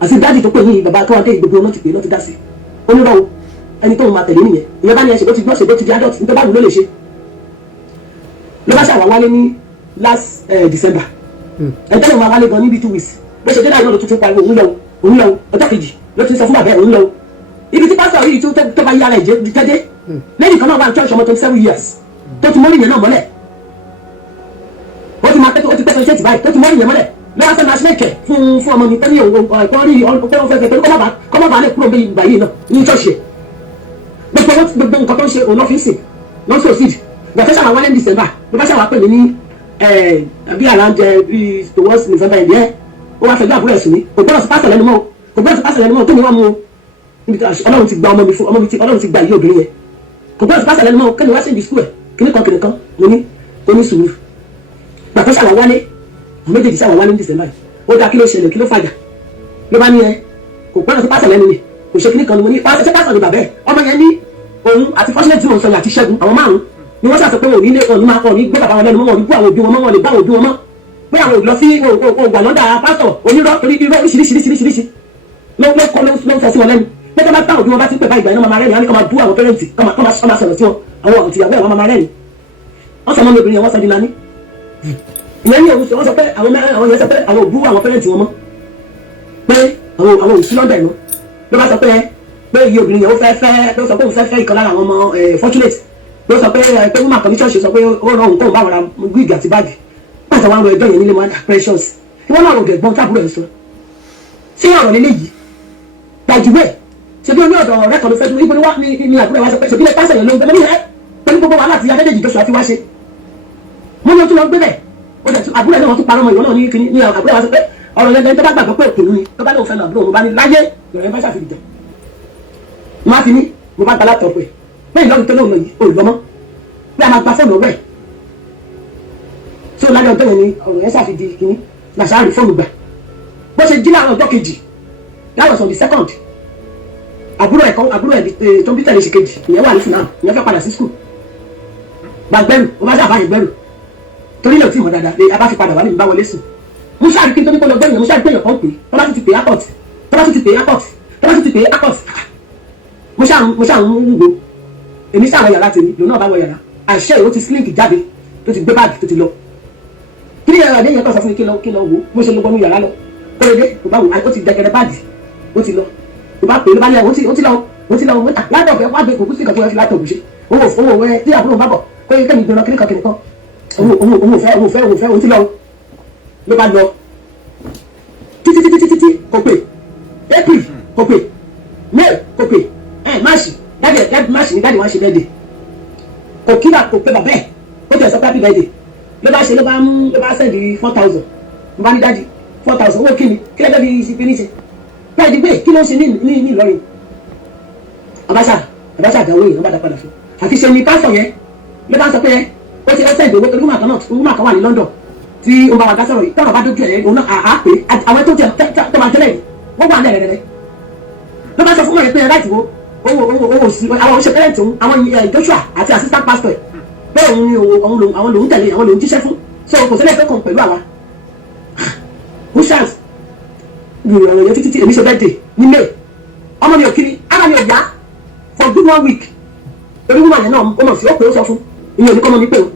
àti dáàdì tó pè ní bàbá tó wà dé gbogbo wọn ti pè é lọ́ ti dá sí onírọ̀ ẹni tó ń máa tẹ̀lé nìyẹn ìyẹn bá ní ẹsẹ̀ tó ti gbọ́ ṣe tó ti di adult nítorí báwo ló lè ṣe ló bá ṣàwà wálé ní last December ẹjọ́ ló máa wálé gan níbi 2 weeks bó ṣe dé láì náà ló tún pariwo òun lọ ọjọ́ kejì ló tún sọ fún bàbá ẹ̀ òun lọ ibi tí pásítọ̀ yìí tó bá yára ìjẹ́ jẹ́dé lẹ́yìn kan náà wà ní church ọmọ 27 years tó ti mọ́rí yẹn náà mọ́lẹ̀ ó ti máa ó ti pẹ́sẹ̀ ṣẹ́ẹ̀tì báyìí tó ti mọ́rí yẹn mọ́lẹ̀ lọ́wọ́ sọ́nà aṣílẹ̀kẹ̀ fún ọmọ mi tẹ́lẹ̀ ọ̀pọ̀ rí ọ̀pọ̀ fẹ́fẹ́ pẹ̀lú kọ́mọ́ bá lè kúrò bí ìgbà yìí náà ní church yẹn gbogbo nǹkan tó ń ṣe òun ọ́fíìsì lọ́n sòsìdì gbàtẹ́ ṣàwọn wálé ní December ló bá ṣàwọn pè mí ní bí àlàjẹ bí towards November ẹ̀ díẹ̀ ó wá fẹjọ́ àbúrò ẹ̀sùn mi kò gbọ́dọ̀ sí pásítọ̀ lẹ́nu mọ́ kí ni wọ́n mú Ọlọ́run ti gba ọmọ mi fún Ọlọ́run ti gba ìyá obìnrin yẹn kò gbọ́dọ̀ sí pásítọ̀ lẹ́nu mọ́ kí ni wá sí ibi school ẹ̀ kìnìkan mo ní onísùúrù gbàtẹ́ ṣàwọn wálé àwọn méjèèjì ṣàwọn wálé ní December ó dá kí ló ṣẹlẹ̀ kí ló fàjà ló bá ní ẹ kò gbọ́dọ̀ sí pásítọ̀ lẹ́nu ni kò ṣe kìnìkan ni mo ní pásítọ̀ ni bàbá ẹ̀ ọmọ yẹn ní òun àti Fọ́súnlẹ̀ tí mo sọ yẹn àti Ṣẹ́gun àwọn márùn ni wọ́n ṣàtọ̀ pé wọn ò ní lé wọn ní máa kọ́ ní gbé bàbá wọn lẹ́nu mọ́ wọn ní bú àwọn òbí wọn mọ́ wọn lè bá àwọn òbí wọn mọ́ pé àwọn ò lọ sí ògbà lọ́dà pásítọ̀ onírọ́ torí irọ́ oríṣiríṣiríṣiríṣi ló ń fọ́ sí wọn lẹ́nu pé tó bá táwọn òbí wọn bá ti pè bá ìgbà iná máa rẹ́ni wọn ni kọ́ máa bú àwọn pẹ́rẹ́ǹtì kọ́ máa sọ̀rọ̀ sí wọn àwọn òtìyàwó ẹ̀ wọn máa rẹ́ni wọ́n sọ mọ́ mi obìnrin yẹn wọ́n sọ di lani ìyẹn ní òun sọ pé àwọn yẹn sọ pé àwọn òbú àwọn pẹ́rẹ́ǹtì wọn mọ́ pé àwọn òsì lọ́dà ẹ̀ ló bá sọ pé iye obìnrin yẹn ó fẹ́ ló sọ pé òun fẹ́ ìkan lára àwọn ọmọ Fortunate ló sọ pé woman kan ní church sọ pé ó rán òun kóun bá wọn ra wíìgì àti báàgì pàṣẹ wọn ro ẹjọ́ yẹn nílé wọn Precious wọn náà rò gẹ̀gbọ́n tábúrò ẹ̀ sọ ṣé ọ̀rọ̀ lílé yìí gbàjúwẹ̀ ṣe bí oní ọ̀dọ̀ ọ̀rẹ́ kan ló fẹ́ tún ibo ni àbúrò ẹ̀ wá sọ pé ṣèbílẹ̀ pásẹ̀ yẹn ló ń gbẹ lórí ẹ̀ pẹ̀lú gbogbo wàhálà àti Adédèjì Joshua fi wá ṣe mo ní o tún lọ gbé bẹ̀ àbúrò ẹ̀ náà tún parọ́ mọ́ ìwọ náà ní àbúrò ẹ̀ wá sọ pé ọ̀rọ̀ yẹn tó bá gbàgbọ́ pé òkè ni tó bá lóun fẹ́ lọ àbúrò òun bá ní láyé ìrọ̀ yẹn bá ṣàfihàn jẹ mo á fi ní mo bá gba látọ̀pù ẹ̀ bẹ́ẹ̀ lọ́run tó lóun lọ yìí olùgbọ́mọ́ pé a máa gba fóònù ọwọ́ ẹ̀ tí ó lájọ́ ọjọ́ yẹn ni ọ̀rọ̀ yẹn ṣàfihàn kìíní làṣà rí fóònù gbà bó ṣe jí láàárọ̀ ọjọ́ kejì yàrá sọ̀rọ̀ second àbúrò ẹ̀ tó ń bí tẹ̀lé ṣe kejì ìyẹn wà ní fúnà ìyẹn fẹ́ padà sí skul gbàgbẹ́rù ó bá ṣàbáyé gbẹ́rù torí lè tí mọ̀ dáadáa lè abá fi padà wà ní ìbá wọlé sùn mo ṣáàrí kí n tó ní kó lọ gbẹ́yìn mo ṣáàrí pé èèyàn kan pè tó bá tún ti pè airport mo ṣáà ń wúwo èmi ṣáà wọ yàrá tèmi lòun náà bá wọ yàrá àṣẹ ìwé ti slink jáde tó ti gbé báàgì tó ti lọ kí ni ẹ̀rọ adé yẹn kọ́ sọ fún mi kí lọ wò mo ṣe lọ gbọ́nú yàrá lọ kó lè dé kó bá wò ó ti dẹgẹrẹ báàgì ó ti lọ kó bá pè é ló bá ní ẹ̀ ó ti lọ látọ̀ fẹ́ wá gbé kò kú sí ìkàtúwẹ́ fi látọ̀ bù ṣe owó ẹ̀ tí àbúrò bá bọ̀ kó yẹ kẹ́mi gbẹ̀rọ kíníkan òun fẹ́ òun ti lọ ló bá lọ títí kò pè April kò pè May kò pè March March ní dáàdì wọn ṣe bẹ́ẹ̀dẹ̀ kò kíra kò pè bàbá ẹ̀ ó tẹ̀ sọ pé happy birthday ló bá sẹ́ndì 4,000 mo bá ní dáàdì 4,000 owó kíni kí lẹ́gbẹ́ fi fi ní ṣe dáàdì pé kí ló ń ṣe ní Ìlọrin Abacha àdáwó yìí wọ́n bá dá padà fún àti ṣe ni pásọ̀ yẹn ló bá sọ pé ó ti ẹ́sẹ̀ ìdòwò torí woman kan wà ní London tí ó bá wa dá sọ̀rọ̀ yìí tọ́rọ̀ bá dójú ẹ̀ òun náà àá pé àwọn tó máa tẹ́lẹ̀ yìí wọ́n wà lẹ́rẹ̀ẹ́rẹ́ ló bá sọ fún mọ̀rẹ́ pé láti wo owó sí àwọn oṣù pẹ́rẹ́ǹtì òun àwọn Joshua àti assistant pastor bẹ́ẹ̀ òun ni àwọn lòun tẹ̀lé àwọn lòun jíṣẹ́ fún so kò sílẹ̀ tó kàn pẹ̀lú àwa bushans ọ̀rọ̀ yẹn títí èmi ṣe birthday ní May ọmọ mi ò kiri ara mi ò yá for good 1 week torí woman yẹn náà ó mọ̀ sí ó pé ó sọ fún ìyẹn oníkọ́ ọmọ mi pé o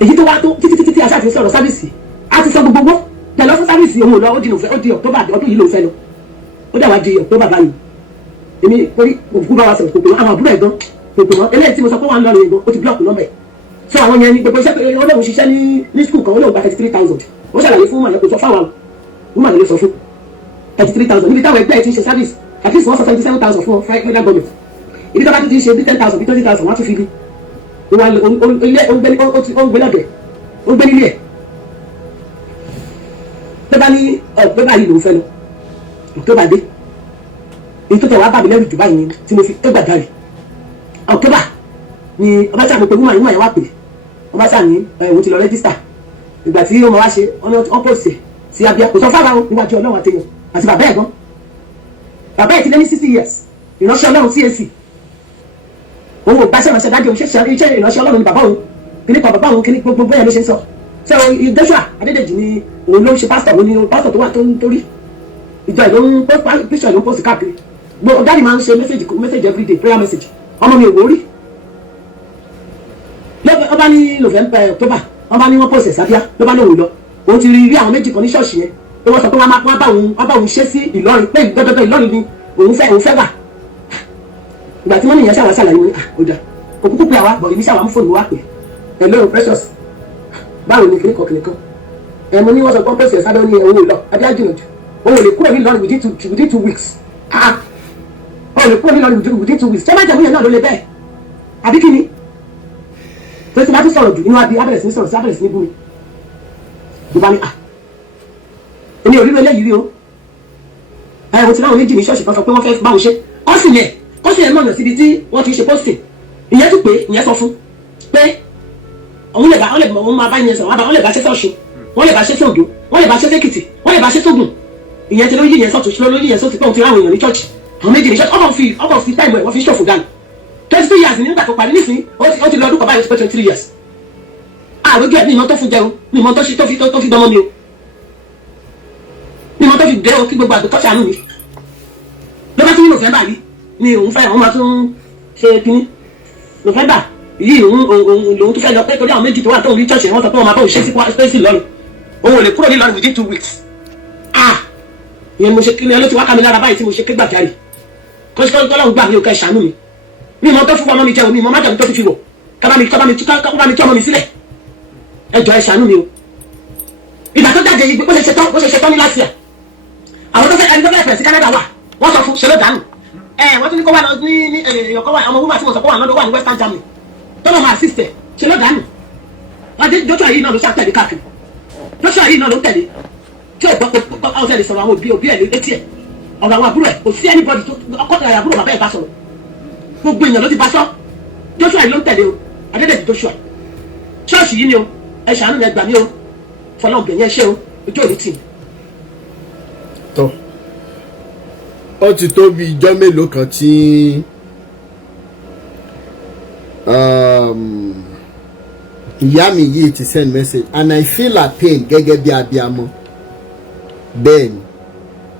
èyí tó wá tó títí aṣáà ti sọ̀rọ̀ sábìsì á ti sọ gbogbo owó tẹ̀lé ọ̀sán sábìsì òun ò lọ ó di October ọdún yìí ló fẹ́ lọ ó dẹ̀ wá di October báyìí èmi torí òkú bá wa sọ̀rọ̀ kò pè wọ́n àwọn àbúrò ẹ̀gbọ́n kò pè wọ́n eléyìí tí mo sọ pé wọ́n ń lọ rẹ̀ gan ó ti blọọkù nọ́mbẹ̀ so àwọn yẹn ní gbogbo iṣẹ́ pé Ọlọ́run ṣiṣẹ́ ní skul kan Ọlọ́run gba 33,000 ó ṣàlàyé fún màlẹ́ kò sọ fáwọn woman lè sọ fún 33,000 níbi táwọn ẹgbẹ́ ẹ̀ ti ń ṣe service at least wọ́n sọ 27,000 fún federal government ibi tó bá ti ṣe bí 10,000 bí 20,000 wọ́n á tún fi bí ó ń gbé lọ́dẹ̀ ó ń gbé nílé ẹ̀ tó bá ní ọ̀gbẹ́ báyìí ló ń fẹ́ lọ tó bá dé èyí tó tẹ̀ wá bà mí lẹ́rù jù báyìí ni tí mo fi tó gbàgbà rè October ni ọbaṣà mo pe woman yẹn wá pè ọbaṣà ní òun ti lọ rẹ́gísítà ìgbà tí ó mọ wá ṣe ọ̀n pòsì sí abíyá kò sọ fáwọn níwájú Ọlọ́run àtẹ̀yìn àti bàbá ẹ̀ gan bàbá ẹ̀ ti lé ní 60 years ìránṣẹ́ Ọlọ́run CAC òun ò gbàṣẹ́ ìránṣẹ́ dájú òun ṣe iṣẹ́ ìránṣẹ́ Ọlọ́run ní bàbá òun kíní kan bàbá òun kíní gbogbo bẹ́ẹ̀ ló ṣe ń sọ ṣé Joshua Adédèjì ni òun ló ń ṣe pásítọ̀ òun ni pásítọ̀ tó wà tó ń torí ìjọ ìlú ń píṣọ̀ ìlú ń pòsì káàkiri gbogbo dáàdì máa ń ṣe message everyday prayer message ọmọ mi ò wò rí ọba ní November October ọba ní wọ́n pòsì sábíà ló bá lóun lọ òun ti rí àwọn méjì kan ní ṣọ́ọ̀ṣì yẹn pé wọ́n sọ pé wọ́n bá òun ṣe sí Ìlọrin pé dandan Ìlọrin ni òun fẹ́ wà ìgbà tí wọ́n nìyẹn ṣàwọn ṣàlàyé wọn ọjà òkúkú pé àwa bọ̀ ìbí ṣàwọn fóònù wa pè hello precious báwo ni kìnìkan mo ní wọ́n sọ pé pèsè sábẹ́ ó ní òun ò lọ adé àjùmọ̀jù òun ò lè kúrò ní Ìlọrin within 2 weeks òun ò lè kúrò ní Ìlọrin within 2 weeks ṣé má jẹ̀mú yẹn náà ló lè bẹ́ẹ̀ àbí kí ni tó ti bá tún sọ̀rọ̀ jù inú abẹ́rẹ́ sí sọ̀rọ̀ sí abẹ́rẹ́ sí ní bú mi ló bá ní èmi ò rí eléyìí rí o mo ti láwọn méjì ní ṣọ́ọ̀ṣì kan sọ pé wọ́n fẹ́ báwọn ṣe kọ́sì yẹn mọ̀nà síbi tí wọ́n ti ṣe posting ìyẹn tún pé ìyẹn sọ fún pé òun lè bá òun máa bá yẹn sọ̀rọ̀ wọ́n lè bá ṣe sọ́ọ̀ṣì wọ́n lè bá ṣe sóògùn wọ́n lè bá ṣe sẹ́kìtì wọ́n lè bá ṣe sóògùn ìyẹn ti lóyún yẹn sọ̀tún ṣe lóyún yẹn sọ̀tún pé òun ti ráwọn èèyàn ní ṣọ́ọ̀ṣì àwọn méjì ní ṣọ́ọ̀ṣì ọkọ̀ fi táìmù ẹ̀ wọ́n fi ṣòfò dànù 22 years nígbà tó parí nísìnyí ó ti lọ ọdún kan báyìí ó ti pé 23 years àròjọ ẹ̀ ní ìmọ̀ tó fún jẹun ní ìmọ̀ tó fi dánmọ́ mi o ní ìmọ̀ tó fi dé o kí gbogbo àgbẹ̀kọ́ ṣàánú mi ló bá tún ní November yìí ni òun fẹ́ òun máa tún ṣe kínní November yìí òun lòun tún fẹ́ lọ pé torí àwọn méjì tó wà tóun rí church wọn sọ pé wọn máa bá òun ṣe sí lọ́rùn òun ò lè kúrò ní Ìlọrin within 2 weeks ìyẹn mo ṣe kí ni ló ti wá ká mi lára báyìí tí mo ṣe ké gbàjarì kọ́síkọ́síkọ́ gbà mí ò ká ìṣàánú mi ní ìmọ̀ tó fún ọmọ mi jẹun ní ìmọ̀ májàmú tó fi wọ̀ kábàámi tí ọmọ mi sílẹ̀ ẹjọ́ ẹ ṣàánú mi o ìgbà tó jáde yìí bó ṣe ṣetán ní láti à àwọn tó fẹ́ ẹni tó fẹ́ fẹ̀ sí Canada wà wọ́n sọ fún ṣe ló dànù wọ́n tún ní kó wà lọ ní èèyàn kó wà ọmọ wúmà tí mo sọ kó wà lọ́dọ̀ wà ní Western Germany tó lọ́ máa assist ẹ̀ ṣe ló dànù Joshua yìí náà ló ṣàtẹ̀lé káàkiri Joshua yìí náà ló tẹ̀lé tí ò gbọ́ pé ọ̀sẹ̀ lè sọ̀rọ̀ àwọn òbí ẹ̀ létí ẹ̀ ọ̀rọ̀ àwọn àbúrò ẹ̀ kò sí anybody tó ọkọ̀ àbúrò bàbá ẹ̀ bá sọ̀rọ̀ gbogbo èèyàn ló ti bá sọ Joshua yìí ló ń tẹ̀lé o Adédèjì Joshua ṣọ́ọ̀ṣì yìí ni o ẹ ṣàánú mi ẹ gbà mí o fọlọ́ọ̀bẹ̀ yẹn ṣe o ojú òní tì mí. tọ́ ó ti tó bí ijọ́ mélòó kan tí ìyá mi yìí ti send message and I feel her pain gẹ́gẹ́ bí abiyamọ bẹ́ẹ̀ ni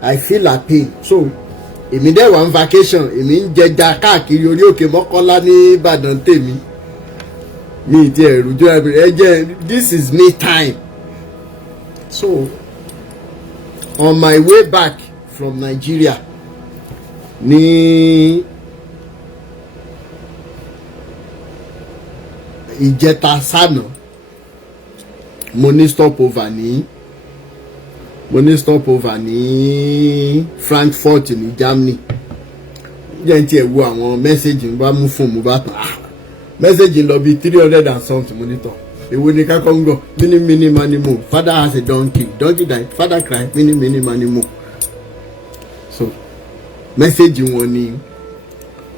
I feel her pain so èmi dẹ̀ wà ń vacation èmi ń jẹja káàkiri orí òkè Mọ́kọ́lá ní Ìbàdàn tèmi mi ti ẹ̀rù jọ ẹ jẹ́ this is me time so on my way back from Nigeria ní ìjẹta sánà mo ní stopover ní Frankfurt ní Germany jẹ́ n tiẹ̀ wo àwọn mẹ́sẹ̀gì mo bá mú fún mo bá tàn mẹ́sẹ̀gì lọ bí 300 and something monitor èwo ni ká kọ́ńgọ̀ mini mani mo father has a donkey died father cry mini mani mo so mẹ́sẹ̀gì wọn ni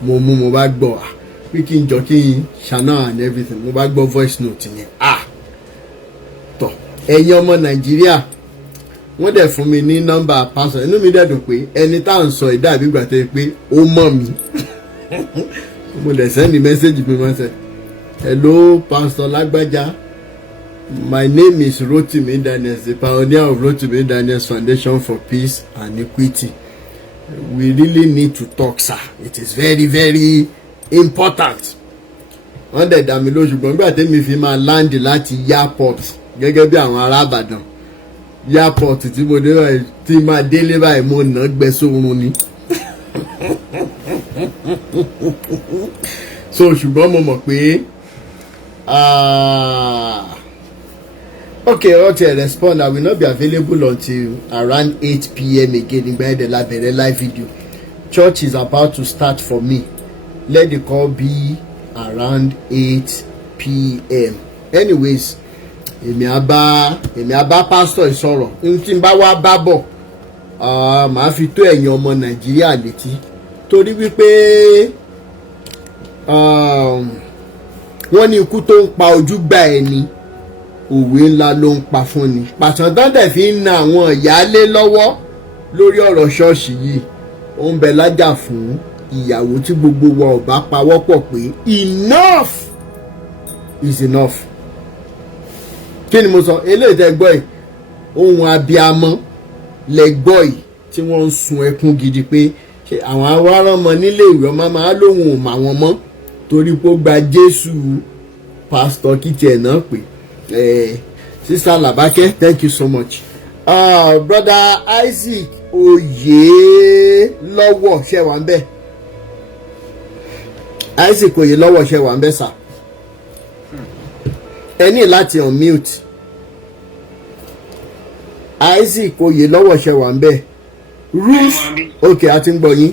mo bá gbọ́ pé kí n jọ kí n ṣáná and everything mo bá gbọ́ voice note yẹn tọ̀ ẹ̀yin ọmọ Nàìjíríà wọ́n dẹ̀ fún mi ní nọ́mbà pásọ̀ inú mi dẹ̀ dùn pé ẹni tá à ń sọ ìdá àbí gbà tẹ́ pé ó mọ̀ mí mo dẹ̀ sẹ́ndì mẹ́sẹ̀gì pé wọ́n sẹ́ hello pastor lágbájá My name is Rotimi Daniels, the pioneer of Rotimi Daniels Foundation for Peace and Equity. We really need to talk, sir. It is very, very important. Wọ́n dẹ̀ dá mi lójú ṣùgbọ́n nígbà tẹ́mi fi máa láǹdì láti airport gẹ́gẹ́ bí àwọn ará Ìbàdàn. Airport tí mo dé báyìí tí máa délé báyìí mo nà gbẹ sórun ni. So ṣùgbọ́n mo mọ̀ pé okay, respond. I will not be available until around 8 p.m. again in the live video. Church is about to start for me. Let the call be around 8 p.m. Anyways, èmi àbá pastor ìsọ̀rọ̀ tí n bá wá bá bọ̀ màá fi tó ẹ̀yin ọmọ Nàìjíríà létí torí wípé wọ́n ní ikú tó ń pa ojú gbà ẹni òwe ńlá ló ń pa fún ni pàṣán dẹ̀ fi ń na àwọn ìyáálé lọ́wọ́ lórí ọ̀rọ̀ ṣọ́ọ̀ṣì yìí ó ń bẹ lájà fún ìyàwó tí gbogbo wa ò bá pawọ́pọ̀ pé enough is enough. Kí ni mo sọ eléyìí tẹ́ gbọ́ yìí ohun abiyamọ lẹ gbọ́ yìí tí wọ́n ń sun ẹkún gidi pé àwọn awárọ̀mọ nílé ìwé ọmọ máa lóhùn ò mà wọ́n mọ́ torí pé ó gba Jésù pásítọ̀ kìtì ẹ̀ náà pé Sister Labake, thank you so much. Brother Isaac Oyelọ́wọ̀ ṣe wà ń bẹ̀. Isaac Oyelọ́wọ̀ ṣe wà ń bẹ̀ sà. Ẹ ní láti unmute. Isaac Oyelọ́wọ̀ ṣe wà ń bẹ̀. Ruth, okay, a ti ń gbọ́ yín.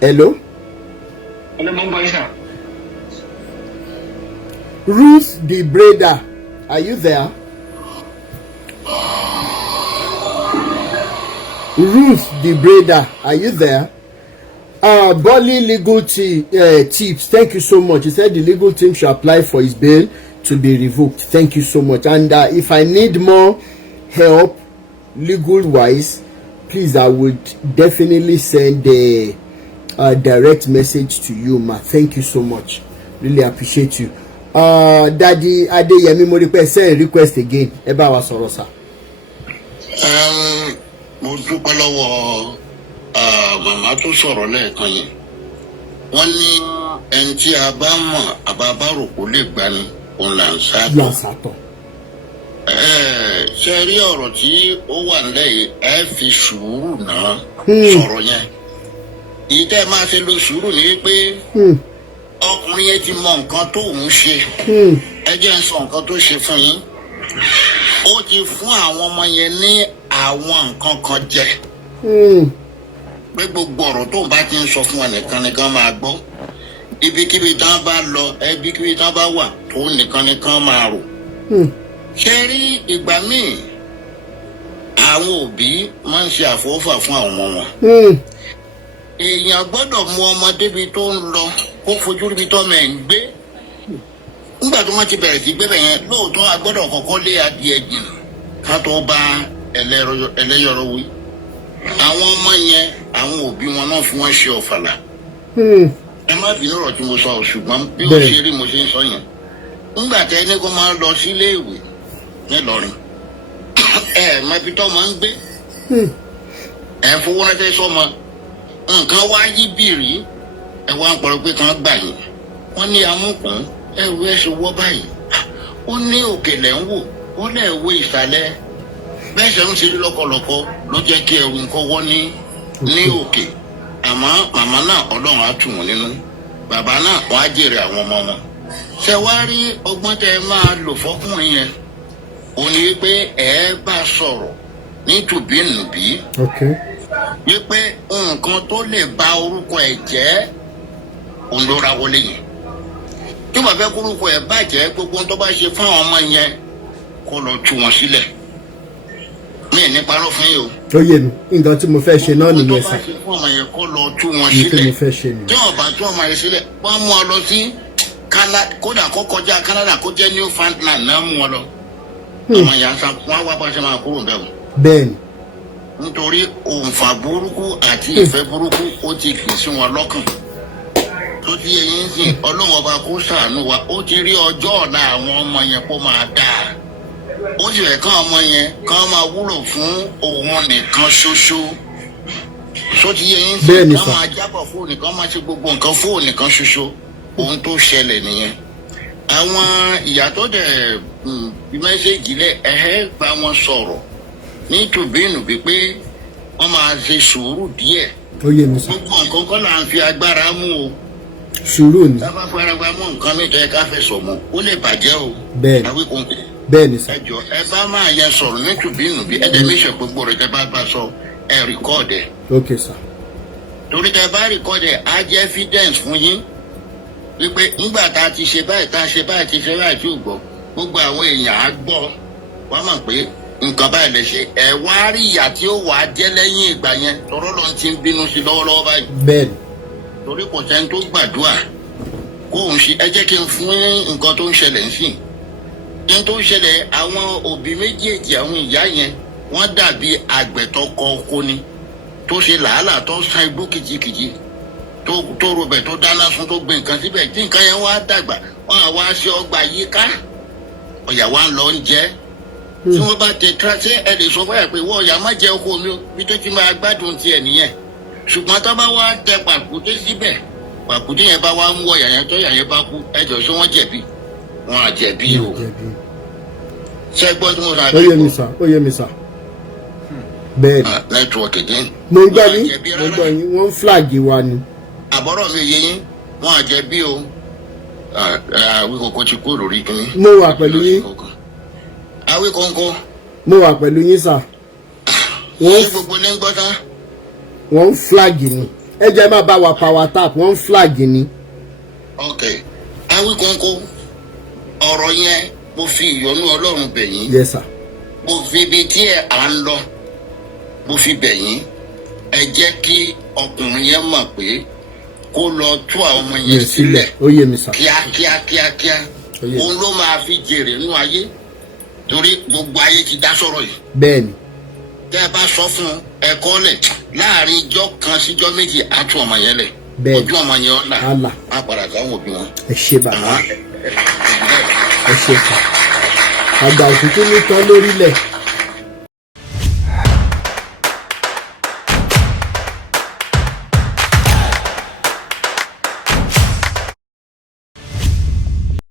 Hello? Ruth the Braider, are you there? Ruth the Braider, are you there? Bolly legal tips, thank you so much. He said the legal team should apply for his bail to be revoked. Thank you so much. And if I need more help legal wise, please, I would definitely send a direct message to you, ma. Thank you so much. Really appreciate you. Daddy Adeyemi mo rí pé send request again. Ẹ bá wa sọ̀rọ̀ sà. Mo dúpẹ́ lọ́wọ́ màmá tó sọ̀rọ̀ lẹ́ẹ̀kan yẹn. Wọ́n ní ẹni tí a bá mọ̀ àbábárò kò lè gbani òun là ń sátọ̀. Ṣé rí ọ̀rọ̀ tí ó wà nílẹ̀ yìí ẹ fi sùúrù náà sọ̀rọ̀ yẹn. Ìdẹ́ máa ṣe lo sùúrù ní pé ọkùnrin yẹn ti mọ nǹkan tó ń ṣe. Ẹ jẹ́ ń sọ nǹkan tó ṣe fún yín. Ó ti fún àwọn ọmọ yẹn ní àwọn nǹkan kan jẹ. Pé gbogbo ọ̀rọ̀ tó ń bá ti ń sọ fún wọn nìkan máa gbọ́. Ibikíbi tán bá lọ, ibikíbi tán bá wà tó nìkan máa rò. Ṣé rí ìgbà míì àwọn òbí máa ń ṣe àfọwọ́fà fún àwọn ọmọ wọn. Èèyàn gbọ́dọ̀ mú ọmọ débi tó ń lọ kó fojú ríbi tó mẹ́ ń gbé. Nígbà tó wọ́n ti bẹ̀rẹ̀ sí gbé bẹ̀ yẹn lóòótọ́ a gbọ́dọ̀ kọ́kọ́ lé adìẹ jìnnà ká tó bá ẹlẹ́yọrọ wí. Àwọn ọmọ yẹn àwọn òbí wọn náà fi wọ́n ṣe ọ̀fàlà. Ẹ má bínú ọ̀rọ̀ tí mo sọ ṣùgbọ́n bí ó ṣe rí mo ṣe ń sọ yẹn. Nígbà tẹ́ ní kó máa lọ sílé ìwé nílọrin mọbi tó máa ń gbé fowó ránṣẹ́ sọ́mọ nǹkan wá yí bìrì wá ń pọ̀rọ̀ pé kan gbà yín wọ́n ní amúkùn ẹrù ṣe wọ́ báyìí ó ní òkèlè ń wò ó lẹ̀ wo ìsàlẹ̀ bẹ́ẹ̀ ṣe ń ṣe lọ́kọ̀lọ́kọ̀ ló jẹ́ kí ẹrù nǹkan wọ́ ní òkè àmọ́ màmá náà Ọlọ́run á tù wọ́n nínú bàbá náà wọ́n á jèrè àwọn ọmọ wọn. Ṣé wá rí ọgbọ́n tẹ máa lò fọ́kùnrin yẹn ó ní wípé ẹ bá sọ̀rọ̀ nítùbínùbí wípé nǹkan tó lè ba orúkọ ẹ̀ jẹ́ òun ló ra wọlé yẹn tí wọ́n fẹ́ kórúkọ ẹ̀ bàjẹ́ gbogbo tó bá ṣe fún àwọn ọmọ yẹn kó lọ tú wọn sílẹ̀ mí ní parọ́ fún yìí o. Ó yé mi nǹkan tí mo fẹ́ ṣe náà nìyẹn sá. gbogbo tó bá ṣe fún ọmọ yẹn kó lọ tú wọn sílẹ̀ tí wọ́n bá tú ọmọ yẹn sílẹ̀ wọ́n mú ọ lọ sí kódà kó kọjá Canada kó jẹ́ Newfoundland náà mú ọ lọ. Ọmọ yẹn sá wọn wá bá ṣe máa kúrò bẹ́ẹ̀ o. Bẹ́ẹ̀ni. Nítorí òǹfà burúkú àti ìfẹ́ burúkú ó ti kì í sí wọn lọ́kàn. tó ti yẹ yín sìn ọlọ́run ọba kó ṣàánú wa ó ti rí ọjọ́ ọ̀la àwọn ọmọ yẹn kó máa dáa ó sì rẹ̀ kán ọmọ yẹn kán máa wúlò fún òun nìkan ṣoṣo tó ti yẹ yín sìn kán máa jábọ̀ fóònù kán máa ṣe gbogbo nǹkan fóònù nìkan ṣoṣo ohun tó ṣẹlẹ̀ nìyẹn àwọn ìyá tó dẹ̀ bí mẹ́sẹ̀gì lẹ̀ bá wọn sọ̀rọ̀ ní tùbínú wípé wọ́n máa ṣe sùúrù díẹ̀ gbogbo nǹkan kọ́ là ń fi agbára mú o sùúrù ni tábà fara gba mú nǹkan mẹ́tọ́ ẹ ká fẹsọ̀ mọ́ ó lè bàjẹ́ o bẹ́ẹ̀ ni sà ẹ jọ ẹ bá máa yẹ sọ̀rọ̀ ní tùbínú bí ẹ dẹ̀ méṣẹ̀ gbogbo rẹ̀ tẹ bá sọ ẹ rìkọ́ọ̀dẹ̀ ok sà torí tẹ bá rìkọ́ọ̀dẹ̀ á jẹ́ evidence fún yín wípé nígbà tá a ti ṣe báyìí tá a ṣe báyìí ti ṣe báyìí tí ò gbọ́ gbogbo àwọn èèyàn á gbọ́ wọ́n mọ̀ pé nǹkan báyìí lè ṣe ẹ wá rí ìyà tí ó wà á jẹ́ lẹ́yìn ìgbà yẹn tọrọ lọ́n ti ń bínú sí lọ́wọ́lọ́wọ́ báyìí. bẹ́ẹ̀ni. torí kò sẹ́ni tó gbàdúrà kó òun ṣe ẹ jẹ́ kí n fún nǹkan tó ń ṣẹlẹ̀ ń sìn ní tó ń ṣẹlẹ̀ àwọn òbí méjèèjì àwọn ìyá yẹn wọ́n dàbí àgbẹ̀tọ́ kọ oko ni tó ṣe làálàá tó san igbó kìjikìji tó robẹ̀ tó dáná sun tó gbé nǹkan síbẹ̀ tí nǹkan yẹn wá dàgbà wọ́n á wá ṣe ọgbà yíká ọ̀yà wa ń lọ ń jẹ́ tí wọ́n bá tẹ ṣé ẹ lè sọ fún ẹ pé wọ́n ọ̀yà má jẹ́ oko mi bí tó ti máa gbádùn tiẹ̀ nìyẹn ṣùgbọ́n tó bá wá tẹ pàkúté síbẹ̀ pàkúté yẹn bá wá ń wọ ọ̀yà yẹn tó ọ̀yà yẹn bá kú ẹjọ́ ṣé wọ́n jẹ̀bi wọn à jẹ̀bi o ṣé gbọ́ tí mo rà ó yé mi sà ó yé mi sà bẹ́ẹ̀ ni nẹ́tíwọ̀kì dín. mo gbọ́ yín wọ́n ń flag wa ni. àbọ̀rọ̀ mi yé yín wọn à jẹ̀bi o Awíkóńkó ti kú lórí kínní. mo wà pẹ̀lú yín. Awíkóńkó. mo wà pẹ̀lú yín sà. ṣé gbogbo ní gbọ́ tán. wọ́n ń flag ni ẹ jẹ́ má bá wa power tap wọ́n ń flag ni. ok Awíkóńkó ọ̀rọ̀ yẹn mo fi ìyọ́nú Ọlọ́run bẹ̀ yín. yes sir. mo fi ibi tí à ń lọ mo fi bẹ̀ yín ẹ jẹ́ kí ọkùnrin yẹn mọ̀ pé kó lọ tú àwọn ọmọ yẹn sílẹ̀ kíákíá òun ló máa fi jèrè nínú ayé torí gbogbo ayé ti dá sọ̀rọ̀ yìí. bẹ́ẹ̀ni. tẹ́ ẹ bá sọ fún ẹ̀kọ́ lẹ̀ láàrin ijọ́ kan síjọ́ méjì á tú ọmọ yẹn lẹ̀ ojú ọmọ yẹn ọ̀la á padà sáwọn òbí wọn. ẹ ṣe bàbá ẹ ṣe kà àgbà òkùnkùn ní tán lórílẹ̀.